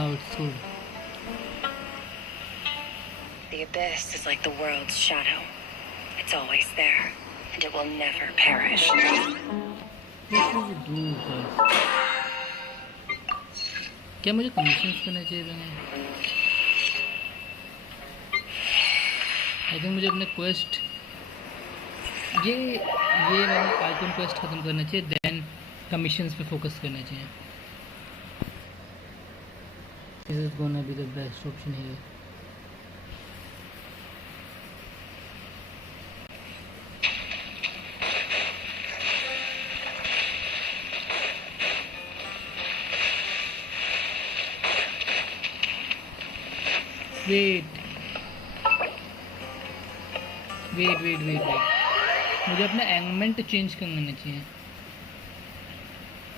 now it's good. The abyss is like the world's shadow. It's always there, and it will never perish. What do we do guys? क्या मुझे commissions करने चाहिए? I think मुझे अपने quest ये मैंने icon quest ख़त्म करना चाहिए, देन कमीशंस पे फोकस करना चाहिए. This is gonna be the best option here. Wait मुझे अपना एंगमेंट चेंज करना चाहिए.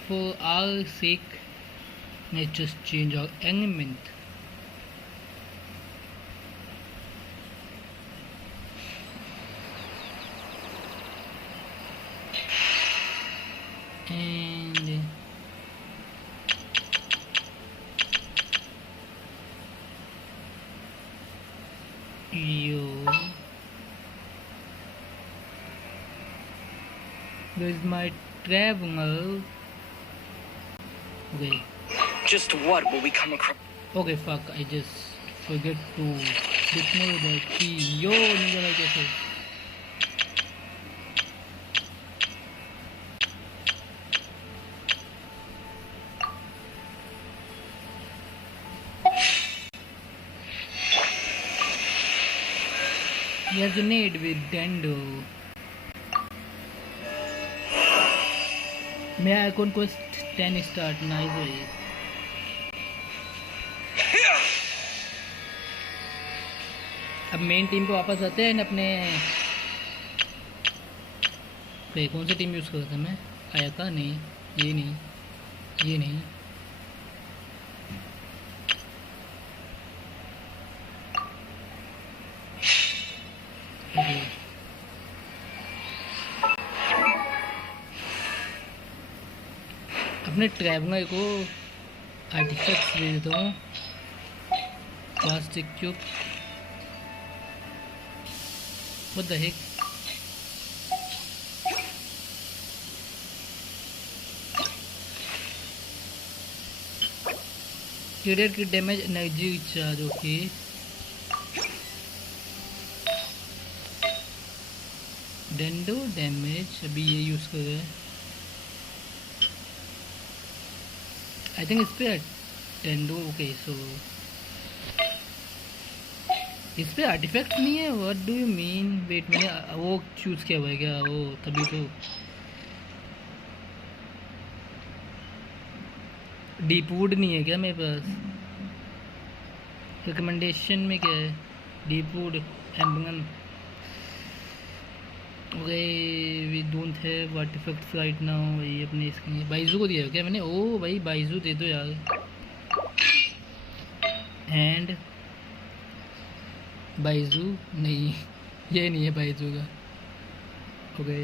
फॉर आवर सेक मैं just change our augment. And where's my travel? Okay. Just what will we come across? Okay, fuck. I just forget to ignore the key. Yo, nigga, like I said. Resonate with Dendo. मैं icon को 10 start nice भाई. अब main team पे वापस आते हैं अपने. भाई कौन सी टीम यूज़ कर रहा था मैं? आया का नहीं, ये नहीं. अपने ट्रैवलर को आर्टिफैक्ट्स दे देता हूँ. Plastic cube. What the heck? Create की डैमेज एनर्जी चार्ज. ओके. डेंडो डैमेज अभी ये यूज़ कर रहे हैं. आई थिंक इस पे डेंडो. ओके सो इस पे आर्टिफैक्ट नहीं है. What do you mean? Wait मैंने वो चूज़ किया हुआ है क्या? वो तभी तो. डीप वुड नहीं है क्या मेरे पास? रिकमेंडेशन में क्या है? Deep wood ember. Okay we don't have artifacts right now. भाई अपने इसके बाइजू को दिया है क्या मैंने? ओ भाई बाइजू दे दो यार. एंड बाइजू नहीं, ये नहीं है बाइजू का. ओके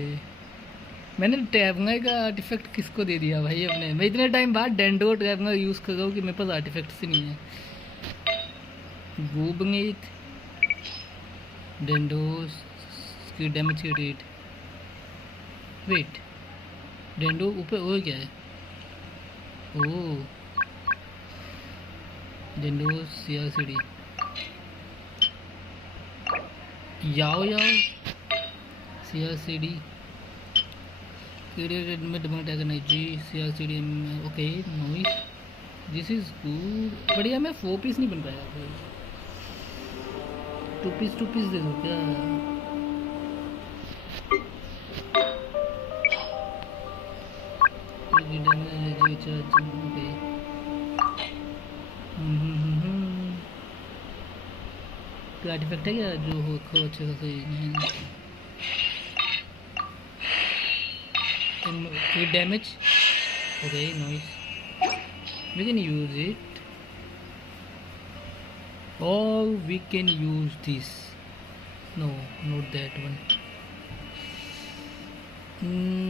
मैंने ट्रैवलर का आर्टिफैक्ट किसको दे दिया भाई अपने? मैं इतने टाइम बाद डेंडो ट्रैवलर यूज़ कर रहा हूँ कि मेरे पास आर्टिफैक्ट्स ही नहीं है. गोबंगेट डेंडोस की डैमेज की रेट. वेट डेंडो ऊपर और क्या है? ओह डेंडो CRCD याओ CRCD created with attack energy CRCD. Okay nice. This is good. बढ़िया. मैं 4 पीस नहीं बन पाया भाई. 2 पीस दे दो क्या? Energy charge. ओके क्या आर्टिफैक्ट है क्या जो हो को अच्छे खासे damage. Okay nice. we can use it or we can use this. No, not that one.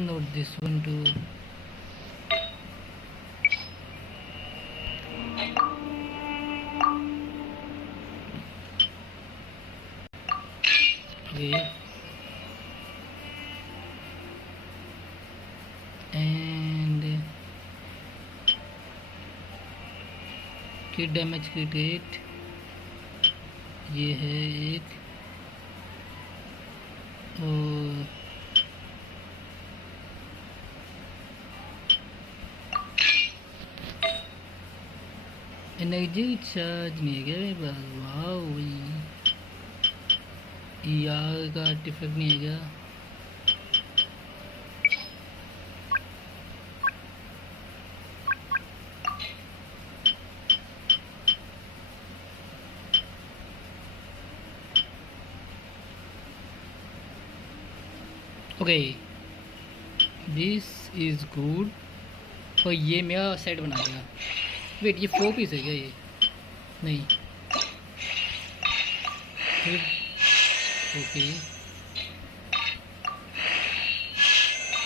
Not this one too. Okay and kit damage की रेट ये है एक और एनर्जी चार्ज नहीं है क्या मेरे पास? वाह यार का आर्टिफैक्ट नहीं है क्या? Okay this is good. और ये मेरा सेट बना दिया। वेट ये 4 पीस है क्या ये? नहीं ओके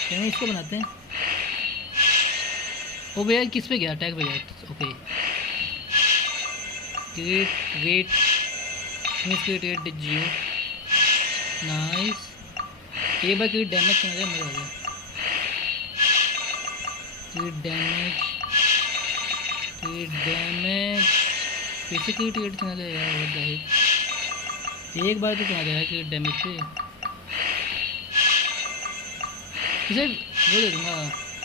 चलो इसको बनाते हैं। ओ भैया किस पे गया? अटैक पे गया। ओके ग्रेट ग्रेट जियो नाइस। एक बार क्रिट डैमेज करना जाए मज़ा आ गया। क्रिट डैमेज फिर से क्रिट चला जाए यार। एक बार तो चला जाएगा क्रिट डैमेज पे। इसे वो दे दूँगा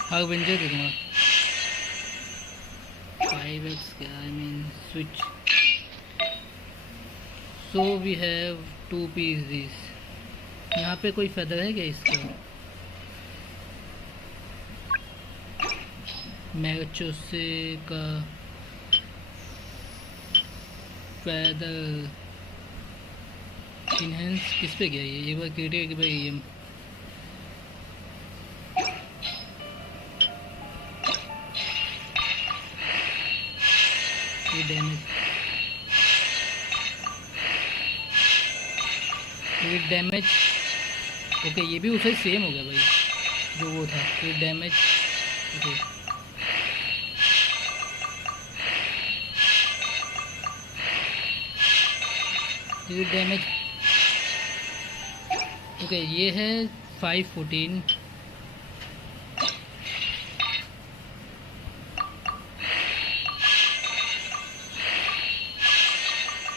हार्बिंजर दे दूँगा 5x क्या I mean switch. So we have 2 piece this. यहाँ पे कोई फेदर है क्या इसका? मैगचोसे का फेदर इनहेंस किस पे गया ये? एक बार क्रिटिक पे ये डैमेज ओके ये भी उसे सेम हो गया भाई जो वो था। क्रिट डैमेज ओके क्रिट डैमेज ओके ये है 514।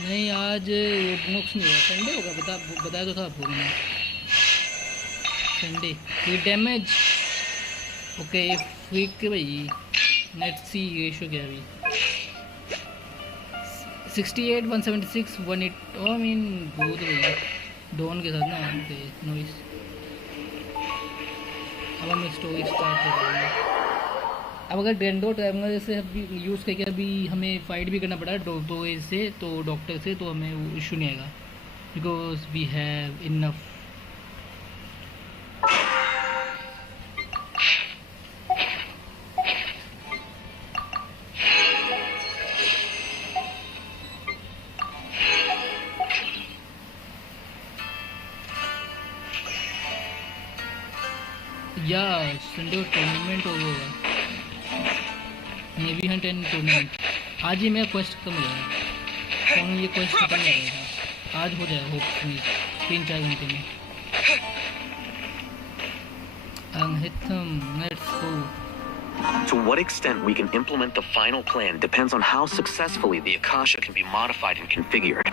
नहीं आज नुक्स नहीं हुआ। संडे होगा बताया तो था आपको मैंने। संडे क्रिट डैमेज ओके फ्रीक के भाई नेट सी रेशो क्या अभी 68 176 18 आई मीन बहुत भाई डोन के साथ ना। Okay noise. अब हम स्टोरी स्टार्ट कर रहे हैं। अब अगर डेंडो ट्रैवलर से अभी यूज़ करके अभी हमें फाइट भी करना पड़ा डॉक्टर से तो डॉक्टर से तो हमें वो इशू नहीं आएगा बिकॉज वी हैव इनफ। या संडे टूर्नामेंट होगा नेवी हंट एंड टूर्नामेंट। आज ही मेरा क्वेस्ट खत्म हो जाएगा। कौन ये क्वेस्ट खत्म हो जाएगा आज हो जाएगा होपफुली 3-4 घंटे में। Let's go. To what extent we can implement the final plan depends on how successfully the Akasha can be modified and configured.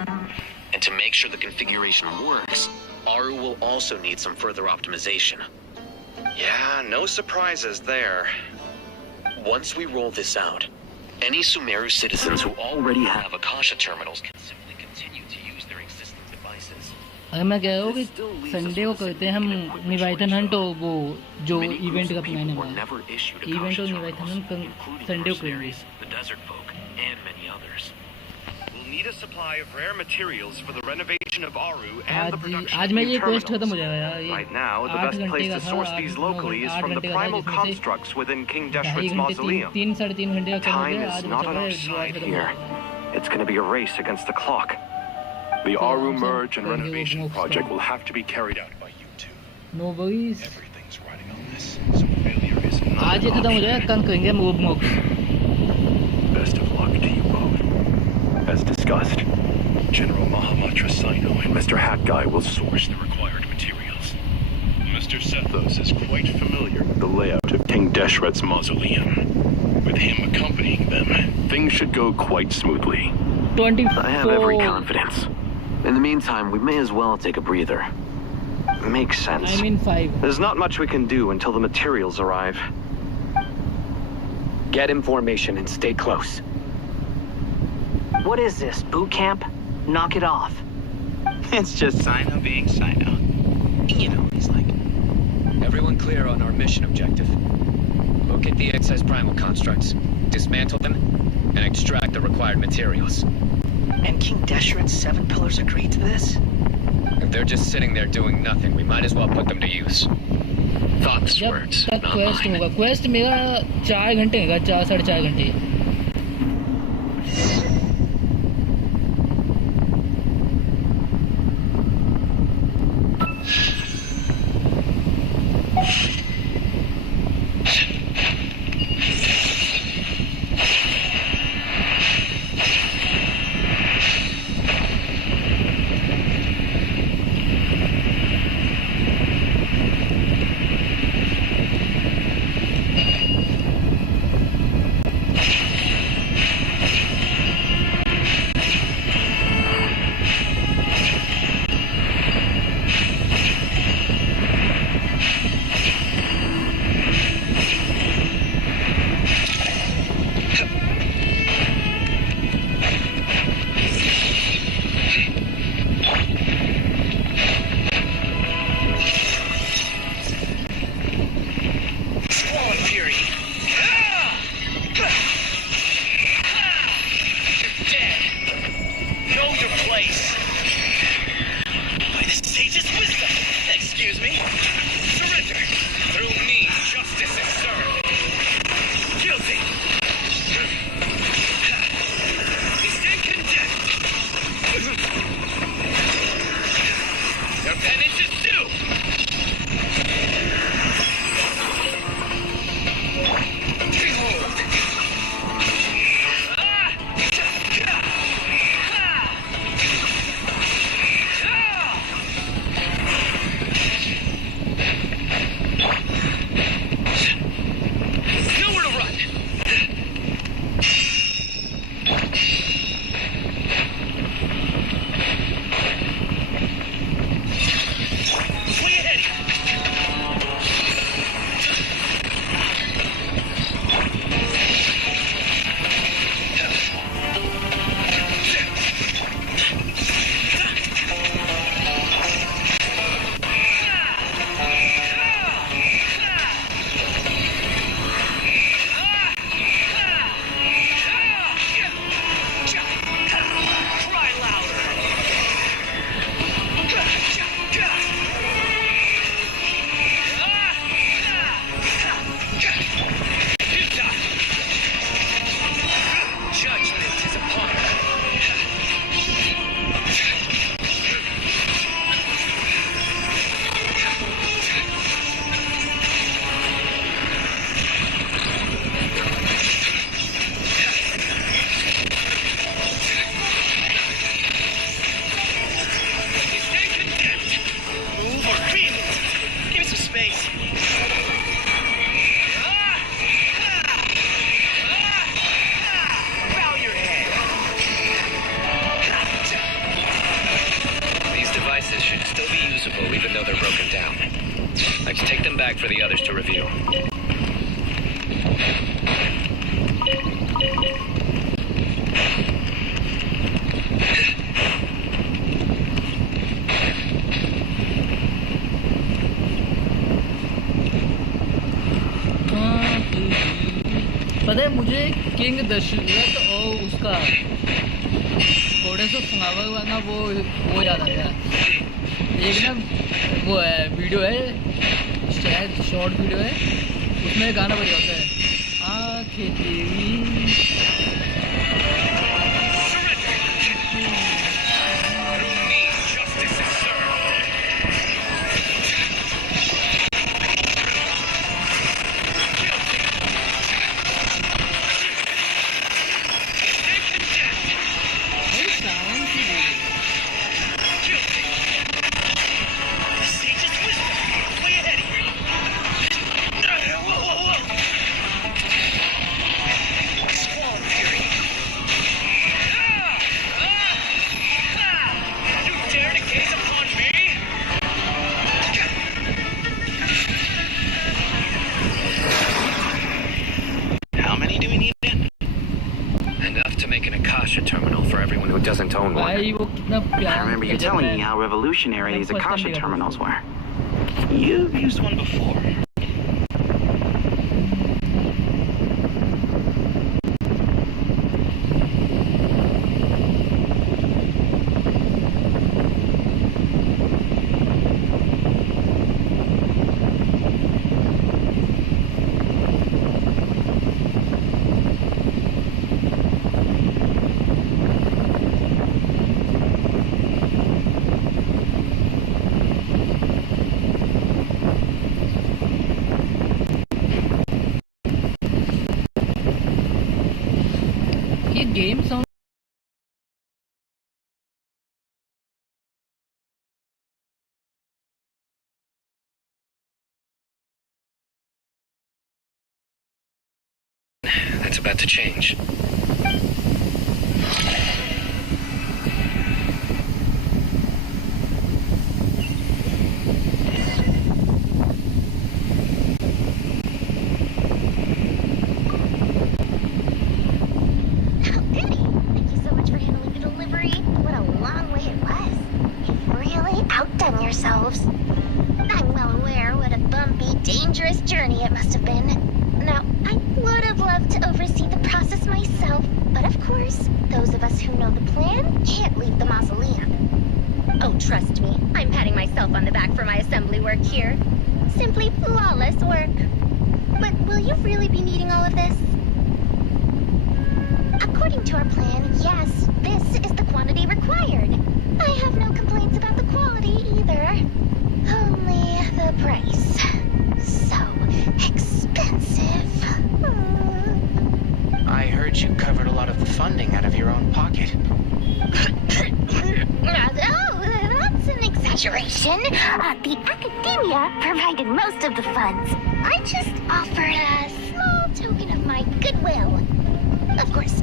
And to make sure the configuration works, Aru will also need some further optimization. Yeah, no surprises there. Once we roll this out, any Sumeru citizens who already have Akasha terminals can simply continue to use their existing devices. अगर मैं कह रहा हूँ कि Sunday को करते हैं हम निवाइथन हंट और वो जो इवेंट का प्लान है इवेंट और निवाइथन हंट संडे को करेंगे। The desert folk and many others. We'll need a supply of rare materials for the renovation of Aru and the production आज of मैं new ये क्वेस्ट खत्म हो terminals. जाएगा यार। Right now, the best place to source these locally is from the primal constructs within King Deshret's mausoleum. 3-3.5 घंटे का काम हो Time गया। is आज not on our side here. It's going to be a race against the clock. The Aru merge and renovation project will have to be carried out by you two. No worries. Everything's riding on this, so failure is not आज ये an खत्म हो option. जाएगा कल करेंगे move मॉक्स। Best of luck to you both. As discussed. General Mahamatra Sino and Mr. Hat Guy will source the required materials. Mr. Sethos is quite familiar with the layout of King Deshret's mausoleum. With him accompanying them, things should go quite smoothly. 24. I have every confidence. In the meantime, we may as well take a breather. Makes sense. I mean 5. There's not much we can do until the materials arrive. Get in formation and stay close. What is this, boot camp? Knock it off. It's just Sino being Sino. You know what he's like. Everyone clear on our mission objective. Locate the excess primal constructs, dismantle them, and extract the required materials. And King Deshret's 7 pillars agreed to this? If they're just sitting there doing nothing, we might as well put them to use. Thoughts, जब words, तक not quest mine. होगा quest मेरा 4 घंटे होगा 4 साढ़े 4 घंटे For the others to review. पता है मुझे किंग दशरथ और उसका गोडेस ऑफ फ्लावर वाला वो याद आ गया एक ना वो है वीडियो है शायद शॉर्ट वीडियो है उसमें गाना बज जाता है आँखें तेरी वो कितना I प्यारा remember you जब telling मैं me how revolutionary these first time Akasha देखा था। terminals were. You've used one before. ये game sound That's about to change. Thank you so much for handling the delivery. What a long way it was. You've really outdone yourselves. I'm well aware what a bumpy, dangerous journey it must have been. Now, I would have loved to oversee the process myself, but of course, those of us who know the plan can't leave the mausoleum. Oh, trust me, I'm patting myself on the back for my assembly work here. Simply flawless work. But will you really be needing all of this? According to our plan, yes, this is the quantity required. I have no complaints about the quality either. Only the price. So expensive. I heard you covered a lot of the funding out of your own pocket. Oh, that's an exaggeration. The academia provided most of the funds. I just offered a small token of my goodwill. Of course,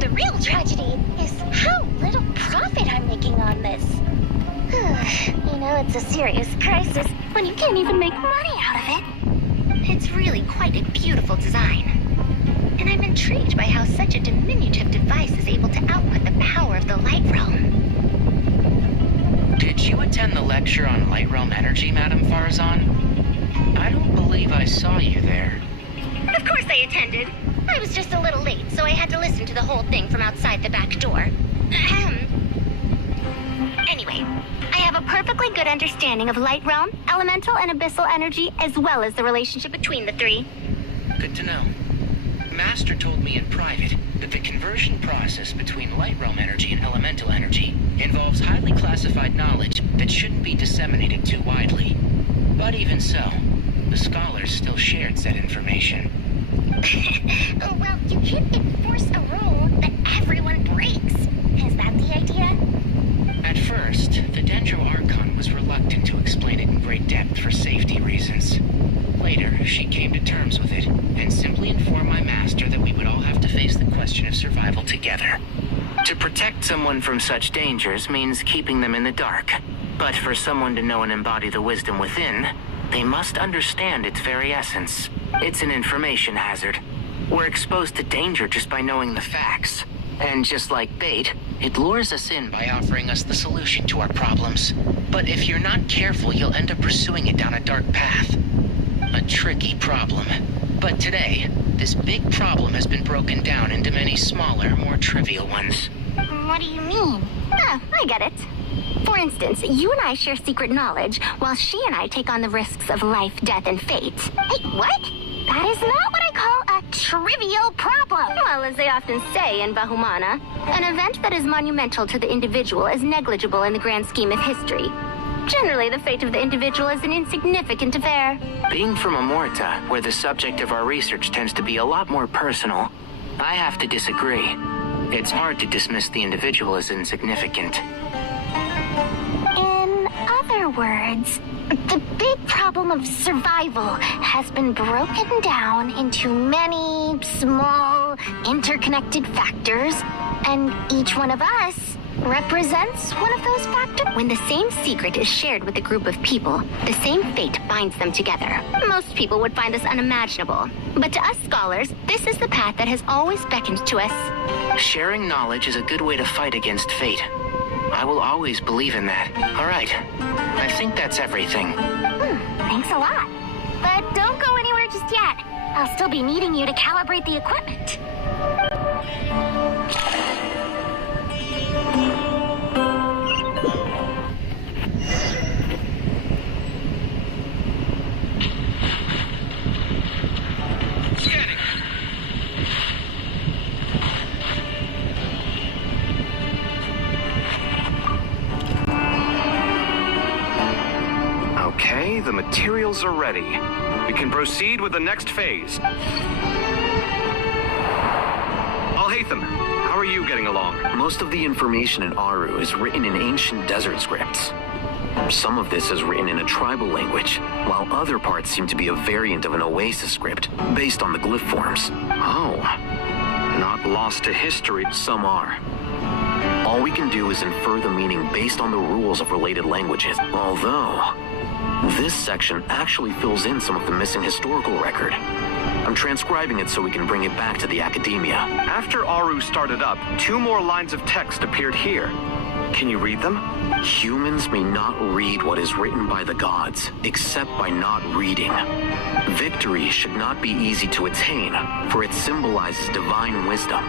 the real tragedy is how little profit I'm making on this. You know, it's a serious crisis when you can't even make money out of it. It's really quite a beautiful design. And I'm intrigued by how such a diminutive device is able to output the power of the light realm. Did you attend the lecture on light realm energy, Madame Farazan? I don't believe I saw you there. Of course I attended. I was just a little late, so I had to listen to the whole thing from outside the back door. Anyway, I have a perfectly good understanding of light realm, elemental, and abyssal energy, as well as the relationship between the three. Good to know. Master told me in private that the conversion process between light realm energy and elemental energy involves highly classified knowledge that shouldn't be disseminated too widely. But even so, the scholars still shared said information. Well, you can't enforce a rule that everyone breaks. Is that the idea? At first, the Dendro Archon was reluctant to explain it in great depth for safety reasons. Later, she came to terms with it, and simply informed my master that we would all have to face the question of survival together. To protect someone from such dangers means keeping them in the dark. But for someone to know and embody the wisdom within, they must understand its very essence. It's an information hazard. We're exposed to danger just by knowing the facts. And just like bait, it lures us in by offering us the solution to our problems. But if you're not careful, you'll end up pursuing it down a dark path. A tricky problem. But today, this big problem has been broken down into many smaller, more trivial ones. What do you mean? Oh, I get it. For instance, you and I share secret knowledge, while she and I take on the risks of life, death, and fate. Hey, what? That is not what I call a trivial problem. Well, as they often say in Bahumana, an event that is monumental to the individual is negligible in the grand scheme of history. Generally, the fate of the individual is an insignificant affair. Being from Amorta, where the subject of our research tends to be a lot more personal, I have to disagree. It's hard to dismiss the individual as insignificant. In other words, the big problem of survival has been broken down into many small, interconnected factors, and each one of us represents one of those factors. When the same secret is shared with a group of people, the same fate binds them together. Most people would find this unimaginable, but to us scholars, this is the path that has always beckoned to us. Sharing knowledge is a good way to fight against fate. I will always believe in that. All right. I think that's everything. Thanks a lot. But don't go anywhere just yet. I'll still be needing you to calibrate the equipment. Okay, the materials are ready. We can proceed with the next phase. Alhaitham, how are you getting along? Most of the information in Aru is written in ancient desert scripts. Some of this is written in a tribal language, while other parts seem to be a variant of an Oasis script, based on the glyph forms. Oh, not lost to history. Some are. All we can do is infer the meaning based on the rules of related languages, although this section actually fills in some of the missing historical record. I'm transcribing it so we can bring it back to the academia. After Aru started up, 2 more lines of text appeared here. Can you read them? Humans may not read what is written by the gods, except by not reading. Victory should not be easy to attain, for it symbolizes divine wisdom.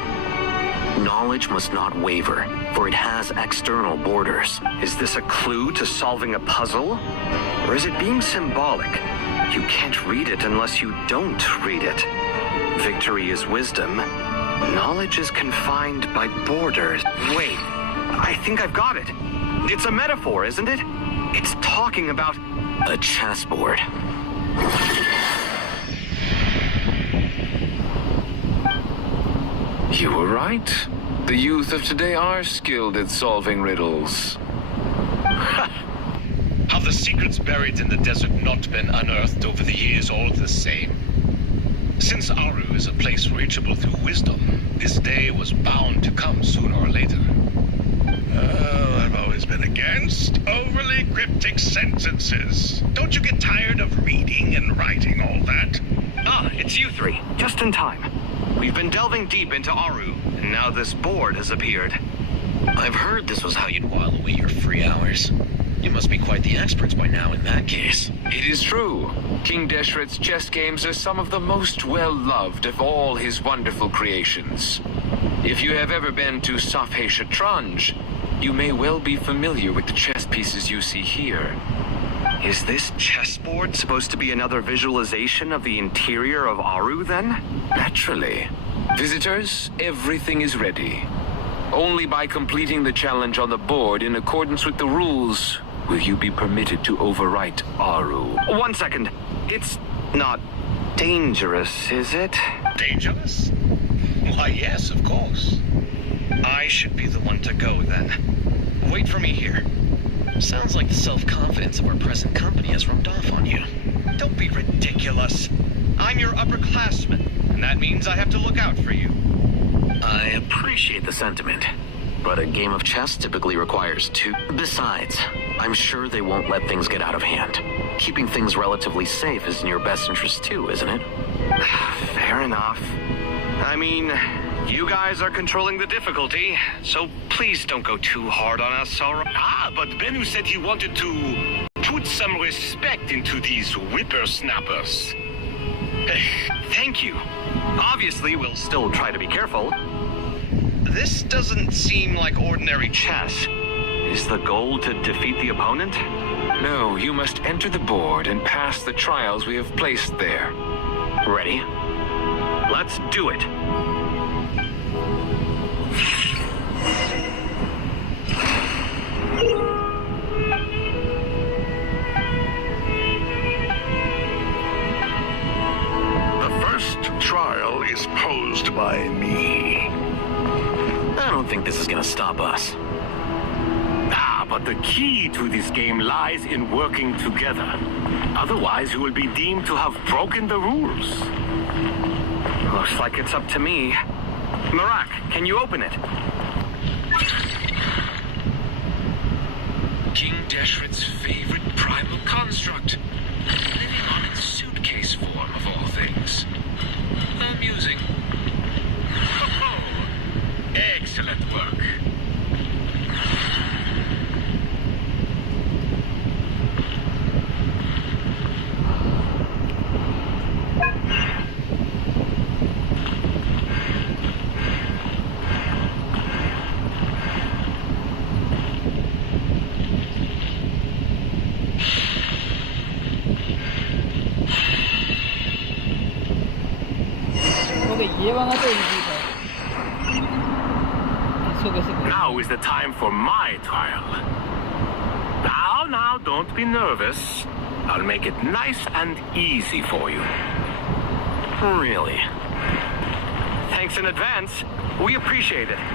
Knowledge must not waver, for it has external borders. Is this a clue to solving a puzzle? Or is it being symbolic? You can't read it unless you don't read it. Victory is wisdom. Knowledge is confined by borders. Wait, I think I've got it. It's a metaphor, isn't it? It's talking about a chessboard. You were right. The youth of today are skilled at solving riddles. Have the secrets buried in the desert not been unearthed over the years all the same? Since Aru is a place reachable through wisdom, this day was bound to come sooner or later. I've always been against overly cryptic sentences. Don't you get tired of reading and writing all that? Ah, it's you 3. Just in time. We've been delving deep into Aru, and now this board has appeared. I've heard this was how you'd while away your free hours. You must be quite the experts by now in that case. It is true. King Deshret's chess games are some of the most well-loved of all his wonderful creations. If you have ever been to Safhe Shatranj, you may well be familiar with the chess pieces you see here. Is this chessboard supposed to be another visualization of the interior of Aru, then? Naturally. Visitors, everything is ready. Only by completing the challenge on the board in accordance with the rules will you be permitted to overwrite Aru. 1 second. It's not dangerous, is it? Dangerous? Why, yes, of course. I should be the one to go, then. Wait for me here. Sounds like the self-confidence of our present company has rubbed off on you. Don't be ridiculous. I'm your upperclassman, and that means I have to look out for you. I appreciate the sentiment, but a game of chess typically requires 2. Besides, I'm sure they won't let things get out of hand. Keeping things relatively safe is in your best interest too, isn't it? Fair enough. I mean, you guys are controlling the difficulty, so please don't go too hard on us, alright? Ah, but Bennu said he wanted to put some respect into these whippersnappers. Thank you. Obviously, we'll still try to be careful. This doesn't seem like ordinary chess. Is the goal to defeat the opponent? No, you must enter the board and pass the trials we have placed there. Ready? Let's do it. The first trial is posed by me. I don't think this is gonna stop us. But the key to this game lies in working together. Otherwise, you will be deemed to have broken the rules. Looks like it's up to me. Marak, can you open it? King Deshret's favorite primal construct. Living on its suitcase form, of all things. Amusing. Oh, excellent work. ये वाला तो easy था। इसको कैसे करें? Now is the time for my trial. Now, don't be nervous. I'll make it nice and easy for you. Really? Thanks in advance. We appreciate it.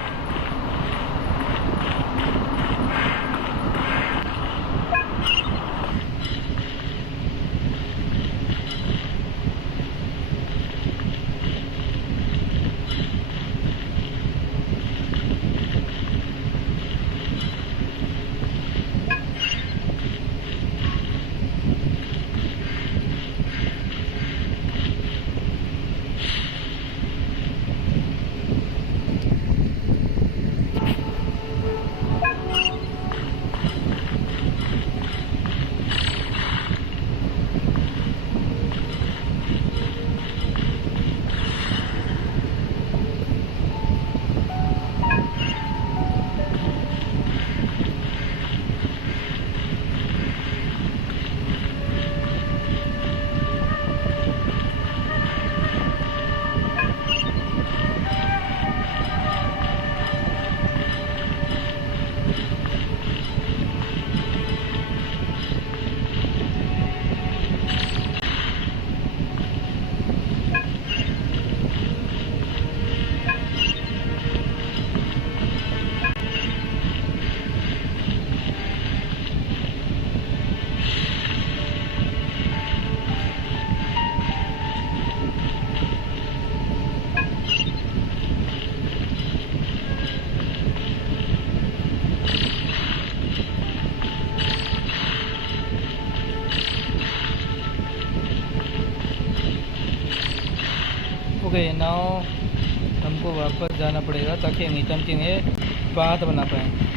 Okay now हमको वापस जाना पड़ेगा ताकि हम ईटम के लिए बात बना पाएँ।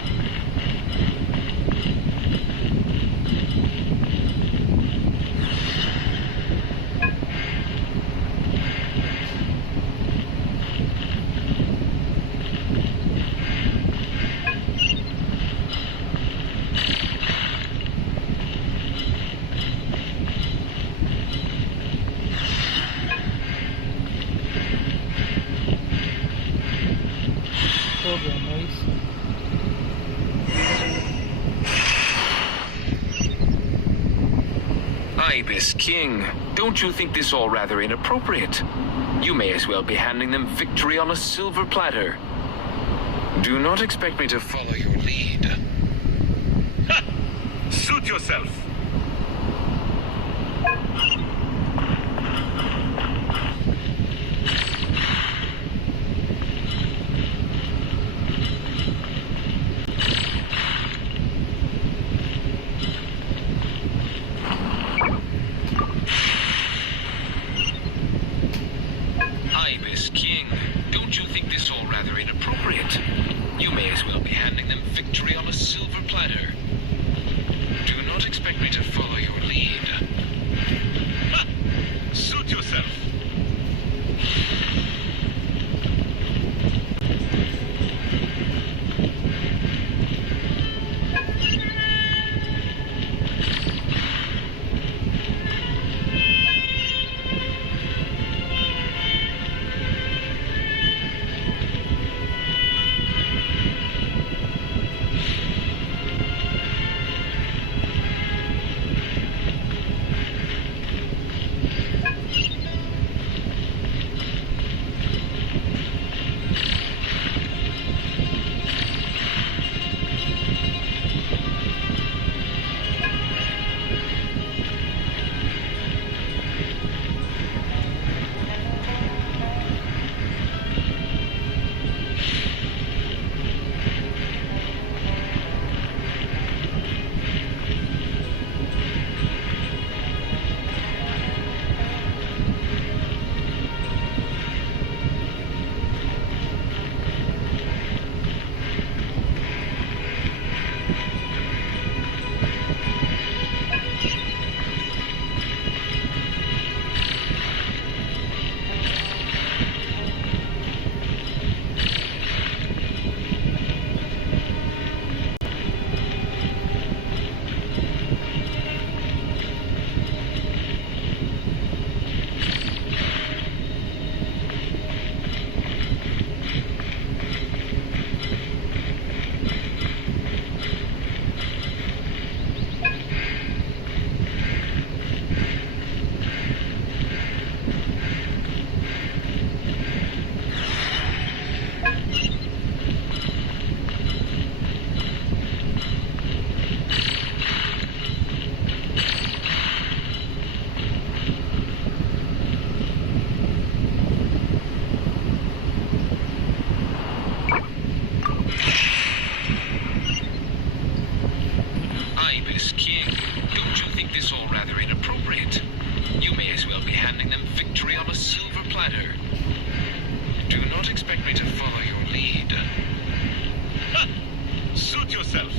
Ibis King, don't you think this all rather inappropriate? You may as well be handing them victory on a silver platter. Do not expect me to follow your lead. Ha! Suit yourself. Ibis King, don't you think this all rather inappropriate? You may as well be handing them victory on a silver platter. Do not expect me to follow your lead. Ha! Suit yourself.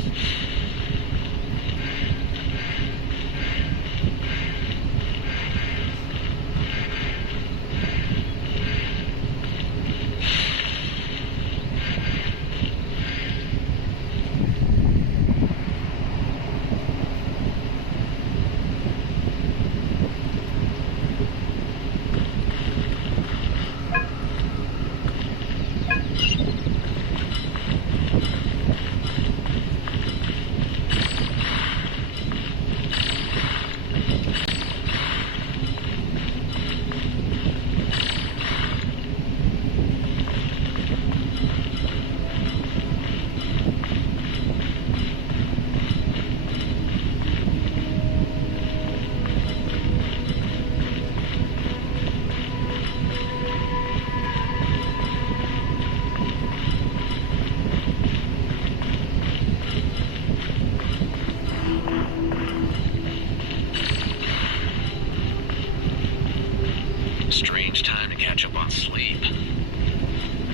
Strange time to catch up on sleep.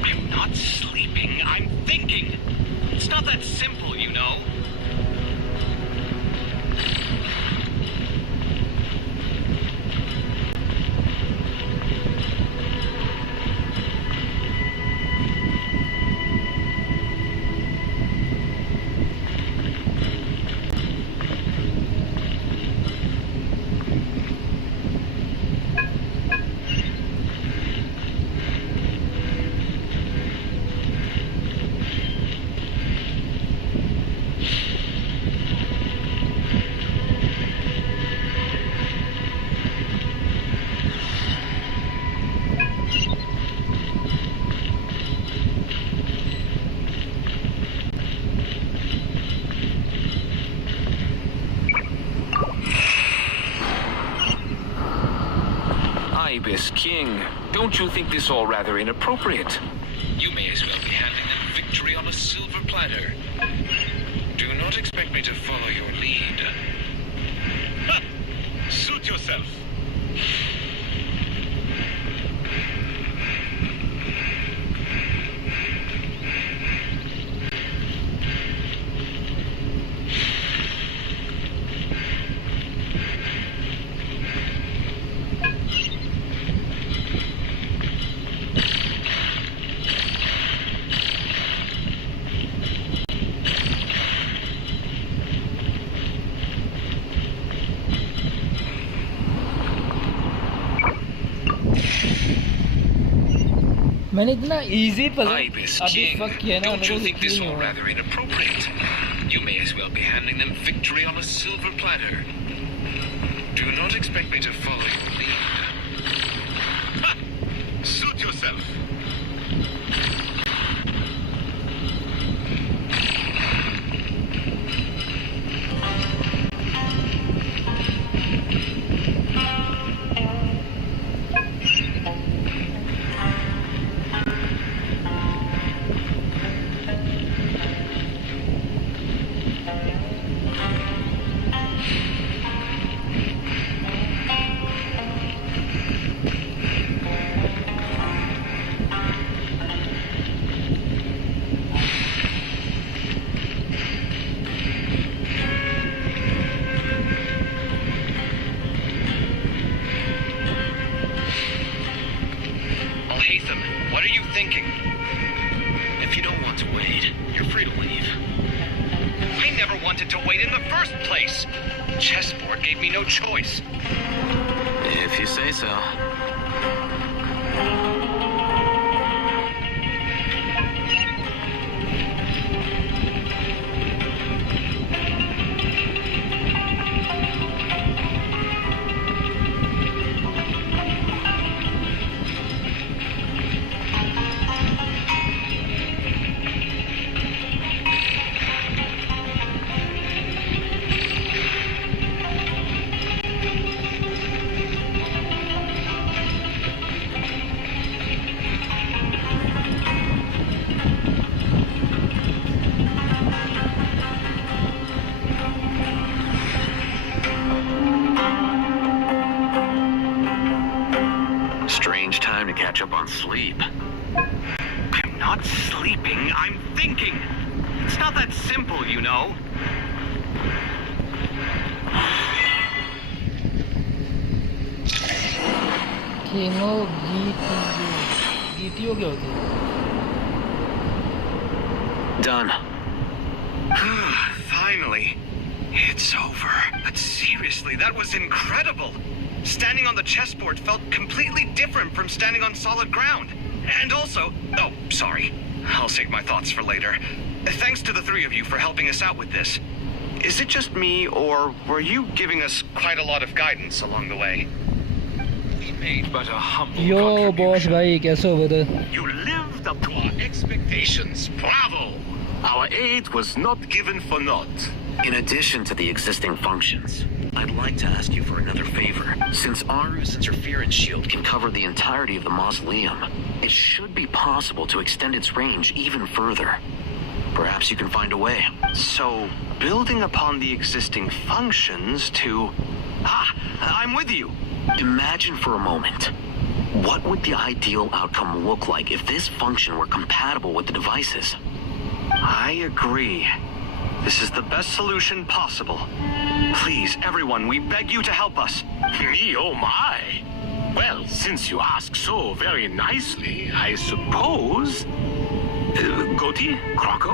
I'm not sleeping, I'm thinking. It's not that simple, you know. Ibis King, don't you think this all rather inappropriate? You may as well be handing them victory on a silver platter. Do not expect me to follow your lead. Ha! Suit yourself. मैंने इतना easy puzzle Ibis अभी King, fuck किया ना don't मेरे you को think this यकीन all नहीं हो रहा। rather inappropriate? You may as well be handing them victory on a silver platter. Do not expect me to follow your lead. Ha! Suit yourself. What are you thinking? If you don't want to wait, you're free to leave. I never wanted to wait in the first place. Chessboard gave me no choice. If you say so. catch up on sleep. I'm not sleeping, I'm thinking. It's not that simple, you know. खेनो GTO क्या होती है? Done. Finally. It's over. But seriously, that was incredible. Standing on the chessboard felt completely different from standing on solid ground. And also, oh, sorry. I'll save my thoughts for later. Thanks to the three of you for helping us out with this. Is it just me, or were you giving us Quite a lot of guidance along the way. We made but a humble Yo boss contribution. भाई कैसे हो बता? You lived up to our expectations. Bravo! Our aid was not given for naught. In addition to the existing functions, I'd like to ask you for another favor. Since Aru's interference shield can cover the entirety of the mausoleum, it should be possible to extend its range even further. Perhaps you can find a way. so building upon the existing functions to... I'm with you. Imagine for a moment, what would the ideal outcome look like if this function were compatible with the devices? I agree. This is the best solution possible. Please, everyone, we beg you to help us. Me, oh my. Well, since you ask so very nicely, I suppose... Goti, Croco,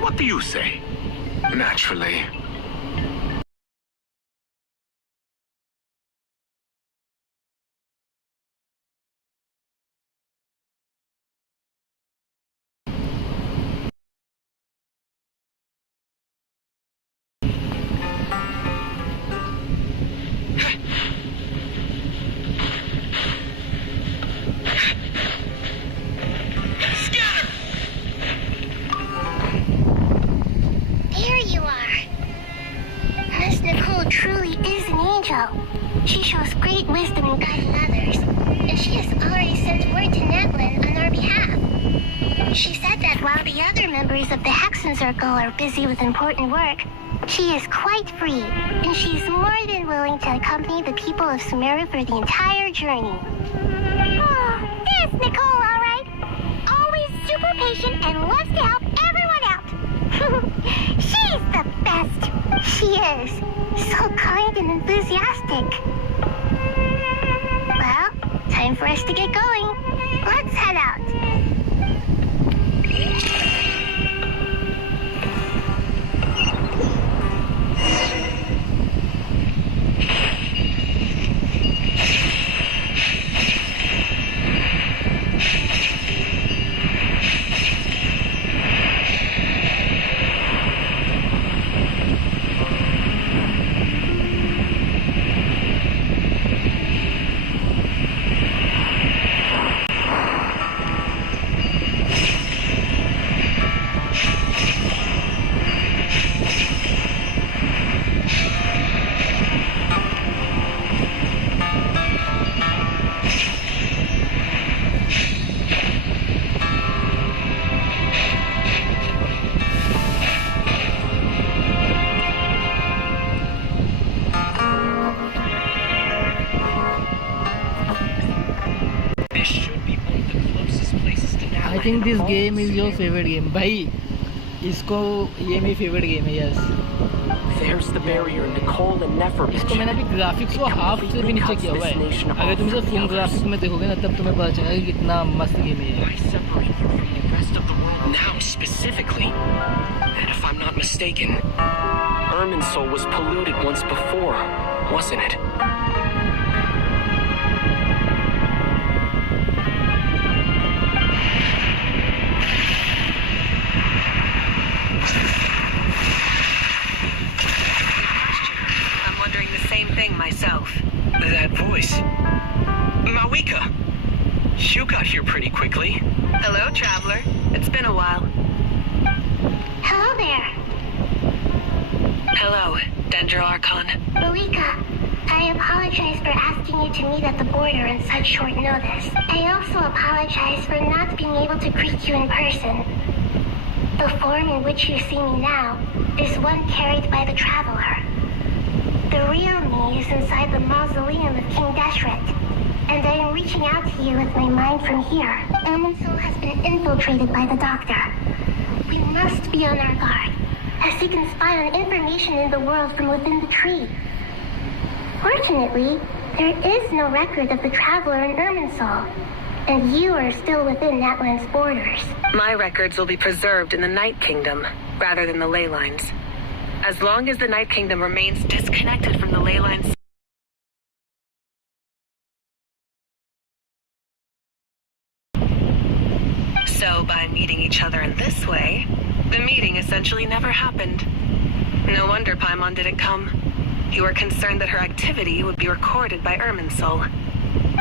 what do you say? Naturally. There you are. Miss Nicole truly is an angel. She shows great wisdom in guiding others, and she has already sent word to Nevlin on our behalf. She said that while the other members of the Hexen Circle are busy with important work, she is quite free, and she's more than willing to accompany the people of Sumeru for the entire journey. Oh, there's Nicole, all right. Always super patient and loves to help everyone out. She's the best. She is. So kind and enthusiastic. Well, time for us to get going. Let's head out. I think this game is your favorite game. भाई इसको ये मेरी favorite game है yes. There's the barrier Nicole and Never इसको मैंने अभी graphics को half से भी नीचे किया हुआ है. अगर तुम इसे फुल ग्राफिक्स में देखोगे ना तब तुम्हें पता चलेगा कि कितना मस्त गेम है. Why separate you from the rest of the world now specifically? And if I'm not mistaken, Irminsul was polluted once before, wasn't it? I'm wondering the same thing myself. That voice. Mawika! You got here pretty quickly. Hello, traveler. It's been a while. Hello there. Hello, Dendro Archon. Malika, I apologize for asking you to meet at the border on such short notice. I also apologize for not being able to greet you in person. The form in which you see me now is one carried by the traveler. The real me is inside the mausoleum of King Deshret. and I am reaching out to you with my mind from here. Erminsul has been infiltrated by the Doctor. We must be on our guard, as he can spy on information in the world from within the tree. Fortunately, there is no record of the Traveler in Erminsul, and you are still within Natland's borders. My records will be preserved in the Night Kingdom, rather than the ley lines. As long as the Night Kingdom remains disconnected from the ley lines. So by meeting each other in this way, the meeting essentially never happened. No wonder Paimon didn't come. You were concerned that her activity would be recorded by Erminsul.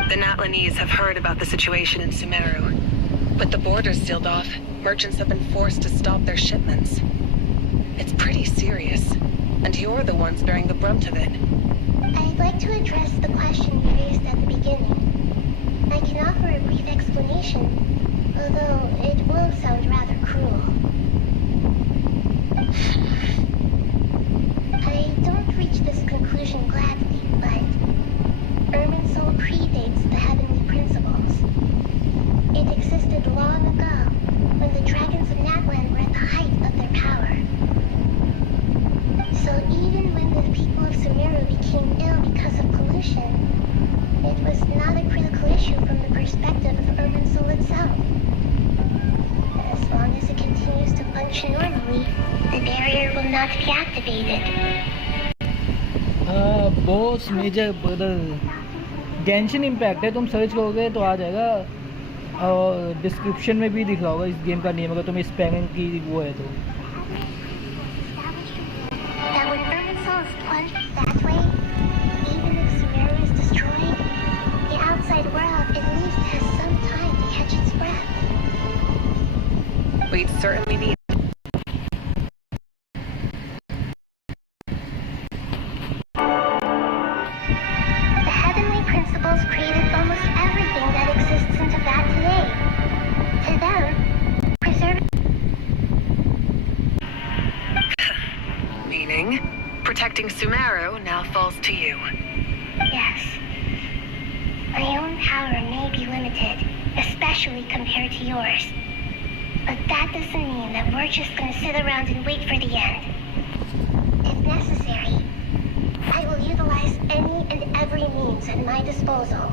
The Natlanese have heard about the situation in Sumeru. With the borders sealed off, merchants have been forced to stop their shipments. It's pretty serious, and you're the ones bearing the brunt of it. I'd like to address the question you raised at the beginning. I can offer a brief explanation, although it will sound rather cruel. I don't reach this conclusion gladly, but Erminsul predates the heavenly principles. It existed long ago, when the dragons of Natland were at the height of their power. So even when the people of Sumeru became ill because of pollution, it was not a critical issue from the perspective of Erminsul itself. As long as it continues to function normally, the barrier will not be activated. Boss major brother Genshin Impact है, तुम search करोगे तो आ जाएगा, और description में भी दिख रहा होगा इस गेम का नेम, अगर तुम्हें स्पैमिंग की वो है तो. That when Erminsul is plunged that way, even if Sumeru is destroyed, the outside world at least has some time to catch its breath. We'd certainly need. The heavenly principles created almost everything that exists in Teyvat today. To them, preserving... Meaning, protecting Sumeru now falls to you. Yes. My own power may be limited, especially compared to yours. But that doesn't mean that we're just gonna sit around and wait for the end. If necessary, I will utilize any and every means at my disposal.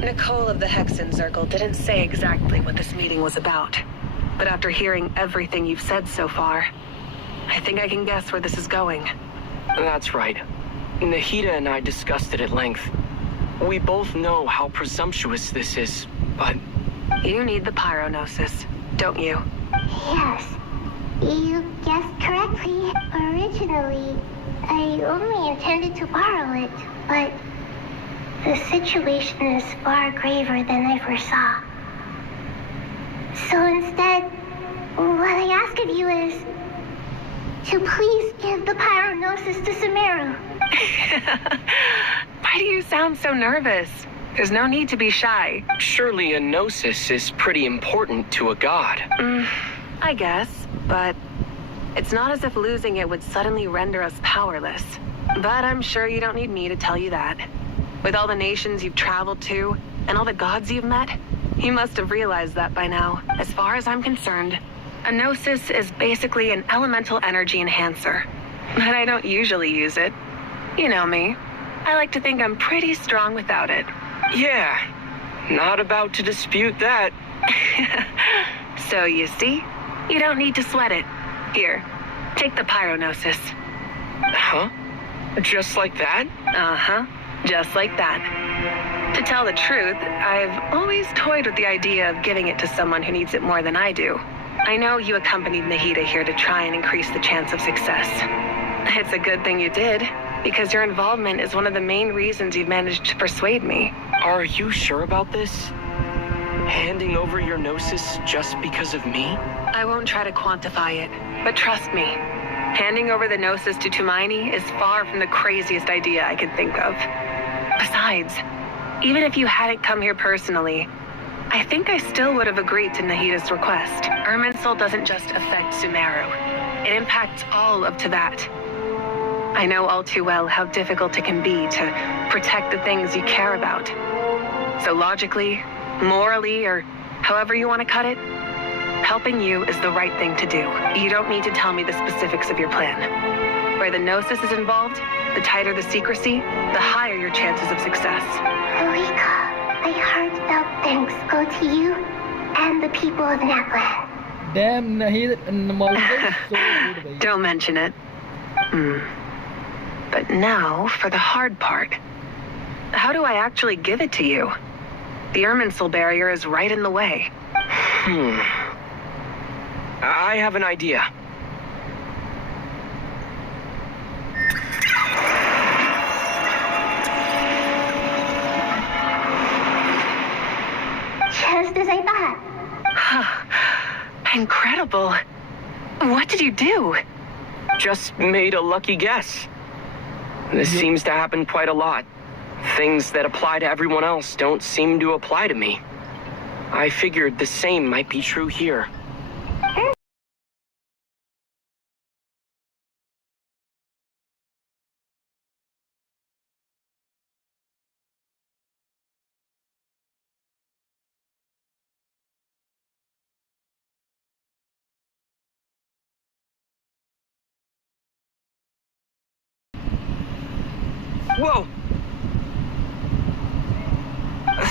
Nicole of the Hexen Circle didn't say exactly what this meeting was about. But after hearing everything you've said so far, I think I can guess where this is going. That's right. Nahida and I discussed it at length. We both know how presumptuous this is, but... You need the pyronosis, don't you? Yes. You guessed correctly. Originally, I only intended to borrow it, but the situation is far graver than I foresaw. So instead, what I ask of you is to please give the pyronosis to Sumeru. Why do you sound so nervous? There's no need to be shy. Surely a gnosis is pretty important to a god. I guess, but it's not as if losing it would suddenly render us powerless. But I'm sure you don't need me to tell you that. With all the nations you've traveled to, and all the gods you've met, you must have realized that by now. As far as I'm concerned, a gnosis is basically an elemental energy enhancer. But I don't usually use it. You know me. I like to think I'm pretty strong without it. Yeah, not about to dispute that. So you see, you don't need to sweat it. Here, take the pyronosis. Huh? Just like that? Uh-huh, just like that. To tell the truth, I've always toyed with the idea of giving it to someone who needs it more than I do. I know you accompanied Nahida here to try and increase the chance of success. It's a good thing you did, because your involvement is one of the main reasons you've managed to persuade me. Are you sure about this? Handing over your gnosis just because of me? I won't try to quantify it, but trust me, handing over the gnosis to Tumaini is far from the craziest idea I could think of. Besides, even if you hadn't come here personally, I think I still would have agreed to Nahida's request. Erminsul doesn't just affect Sumeru. It impacts all of Teyvat. I know all too well how difficult it can be to protect the things you care about. So logically, morally, or however you want to cut it, helping you is the right thing to do. You don't need to tell me the specifics of your plan. Where the Gnosis is involved, the tighter the secrecy, the higher your chances of success. Eureka, my heartfelt thanks go to you and the people of Napland. Damn, Maulida is so good, bhai. Don't mention it. But now for the hard part. How do I actually give it to you? The Irminsul barrier is right in the way. I have an idea. Just as I thought. Incredible. What did you do? Just made a lucky guess. This seems to happen quite a lot. Things that apply to everyone else don't seem to apply to me. I figured the same might be true here. Whoa!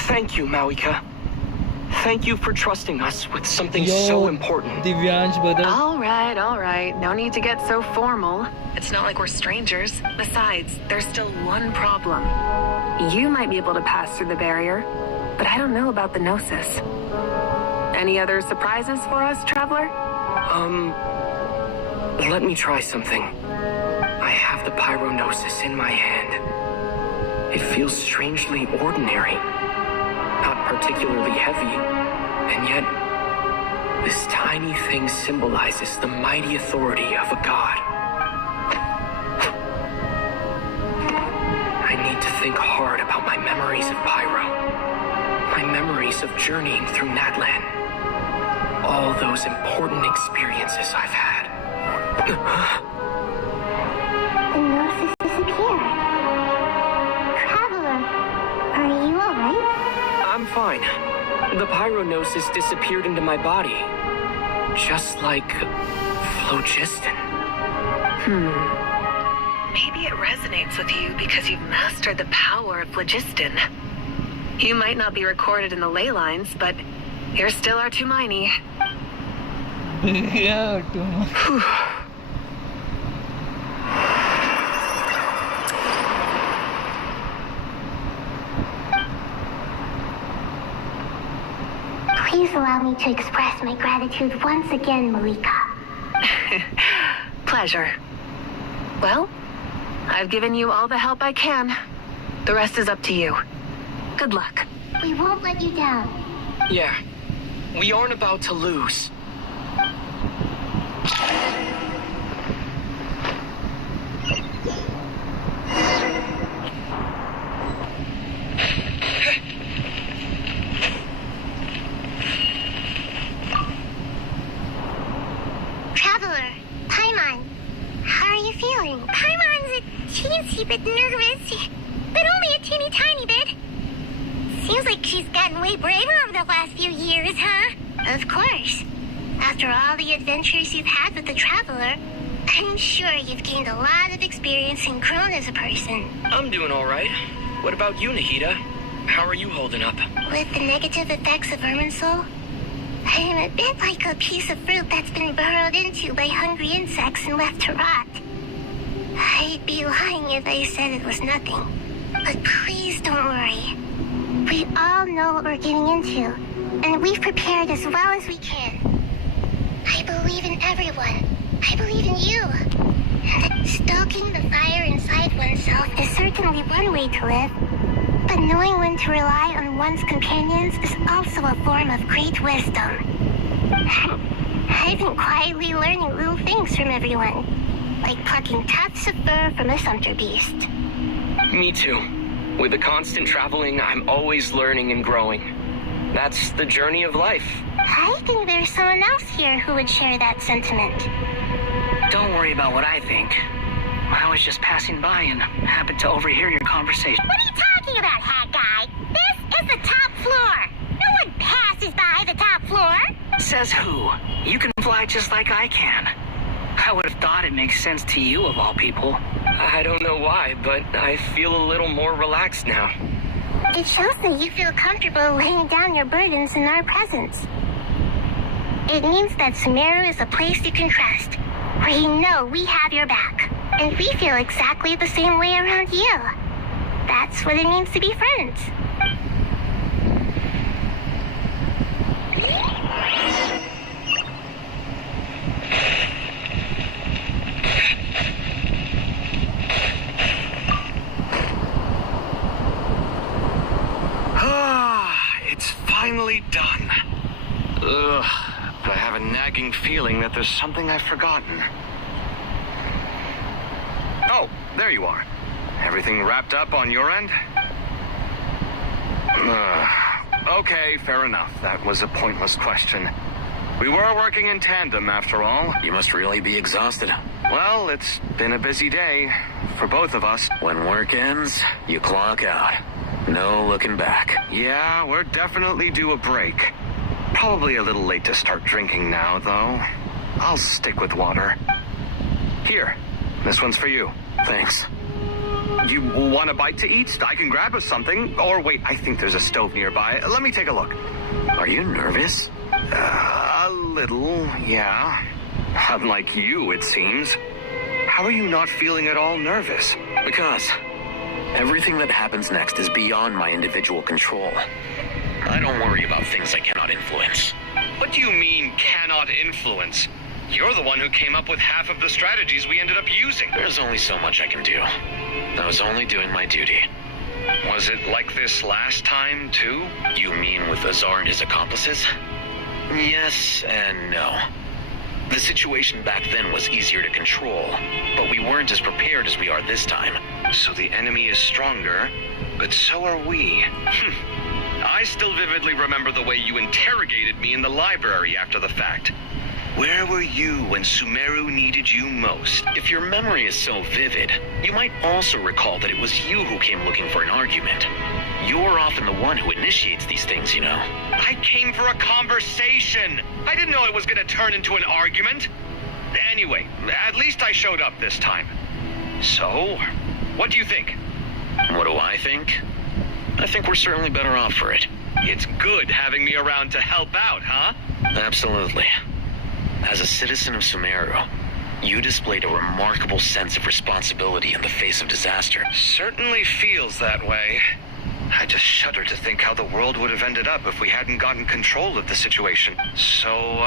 Thank you, Mawika. Thank you for trusting us with something so important. Divyansh brother. All right. No need to get so formal. It's not like we're strangers. Besides, there's still one problem. You might be able to pass through the barrier, but I don't know about the Gnosis. Any other surprises for us, Traveler? Let me try something. I have the Pyrognosis in my hand. It feels strangely ordinary. Not particularly heavy, and yet this tiny thing symbolizes the mighty authority of a god. I need to think hard about my memories of Pyro, my memories of journeying through Natlan, all those important experiences I've had. The Gnosis disappeared. Traveler, are you alright? I'm fine. The Pyrognosis disappeared into my body. Just like phlogiston. Maybe it resonates with you because you've mastered the power of phlogiston. You might not be recorded in the ley lines, but you're still our Tumini. Yeah, too much. Please allow me to express my gratitude once again, Malika. Pleasure. Well, I've given you all the help I can. The rest is up to you. Good luck. We won't let you down. Yeah, we aren't about to lose. Traveler, Paimon, how are you feeling? Paimon's a teensy bit nervous, but only a teeny tiny bit. Seems like she's gotten way braver over the last few years, huh? Of course. After all the adventures you've had with the Traveler, I'm sure you've gained a lot of experience and grown as a person. I'm doing all right. What about you, Nahida? How are you holding up? With the negative effects of Irminsul, I am a bit like a piece of fruit that's been burrowed into by hungry insects and left to rot. I'd be lying if I said it was nothing. But please don't worry. We all know what we're getting into, and we've prepared as well as we can. I believe in everyone. I believe in you. And stoking the fire inside oneself is certainly one way to live. But knowing when to rely on one's companions is also a form of great wisdom. I've been quietly learning little things from everyone, like plucking tufts of fur from a sumpter beast. Me too. With the constant traveling, I'm always learning and growing. That's the journey of life. I think there's someone else here who would share that sentiment. Don't worry about what I think. I was just passing by and happened to overhear your conversation. What are you talking about, hat guy? This is the top floor. No one passes by the top floor. Says who? You can fly just like I can. I would have thought it makes sense to you of all people. I don't know why, but I feel a little more relaxed now. It shows that you feel comfortable laying down your burdens in our presence. It means that Sumeru is a place you can trust, where you know we have your back. And we feel exactly the same way around you. That's what it means to be friends. It's finally done. Ugh, but I have a nagging feeling that there's something I've forgotten. Oh, there you are. Everything wrapped up on your end? Okay, fair enough. That was a pointless question. We were working in tandem, after all. You must really be exhausted. Well, it's been a busy day for both of us. When work ends, you clock out. No looking back. Yeah, we're definitely due a break. Probably a little late to start drinking now, though. I'll stick with water. Here, this one's for you. Thanks. You want a bite to eat? I can grab us something. Or wait, I think there's a stove nearby. Let me take a look. Are you nervous? A little, yeah. Unlike you, it seems. How are you not feeling at all nervous? Because everything that happens next is beyond my individual control. I don't worry about things I cannot influence. What do you mean, cannot influence? You're the one who came up with half of the strategies we ended up using. There's only so much I can do. I was only doing my duty. Was it like this last time, too? You mean with Azar and his accomplices? Yes and no. The situation back then was easier to control, but we weren't as prepared as we are this time. So the enemy is stronger, but so are we. I still vividly remember the way you interrogated me in the library after the fact. Where were you when Sumeru needed you most? If your memory is so vivid, you might also recall that it was you who came looking for an argument. You're often the one who initiates these things, you know. I came for a conversation. I didn't know it was going to turn into an argument. Anyway, at least I showed up this time. So, what do you think? What do I think? I think we're certainly better off for it. It's good having me around to help out, huh? Absolutely. As a citizen of Sumeru, you displayed a remarkable sense of responsibility in the face of disaster. Certainly feels that way. I just shudder to think how the world would have ended up if we hadn't gotten control of the situation. So,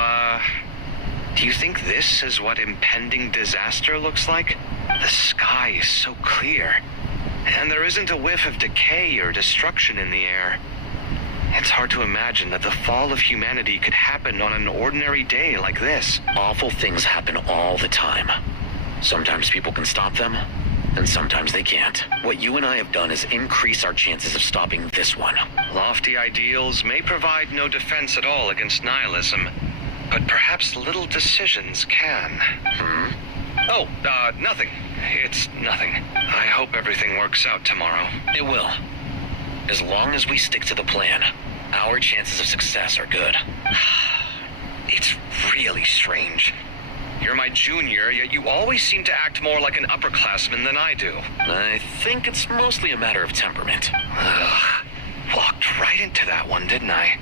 do you think this is what impending disaster looks like? The sky is so clear, and there isn't a whiff of decay or destruction in the air. It's hard to imagine that the fall of humanity could happen on an ordinary day like this. Awful things happen all the time. Sometimes people can stop them, and sometimes they can't. What you and I have done is increase our chances of stopping this one. Lofty ideals may provide no defense at all against nihilism, but perhaps little decisions can. Oh, nothing. It's nothing. I hope everything works out tomorrow. It will. As long as we stick to the plan, our chances of success are good. It's really strange. You're my junior, yet you always seem to act more like an upperclassman than I do. I think it's mostly a matter of temperament. Walked right into that one, didn't I?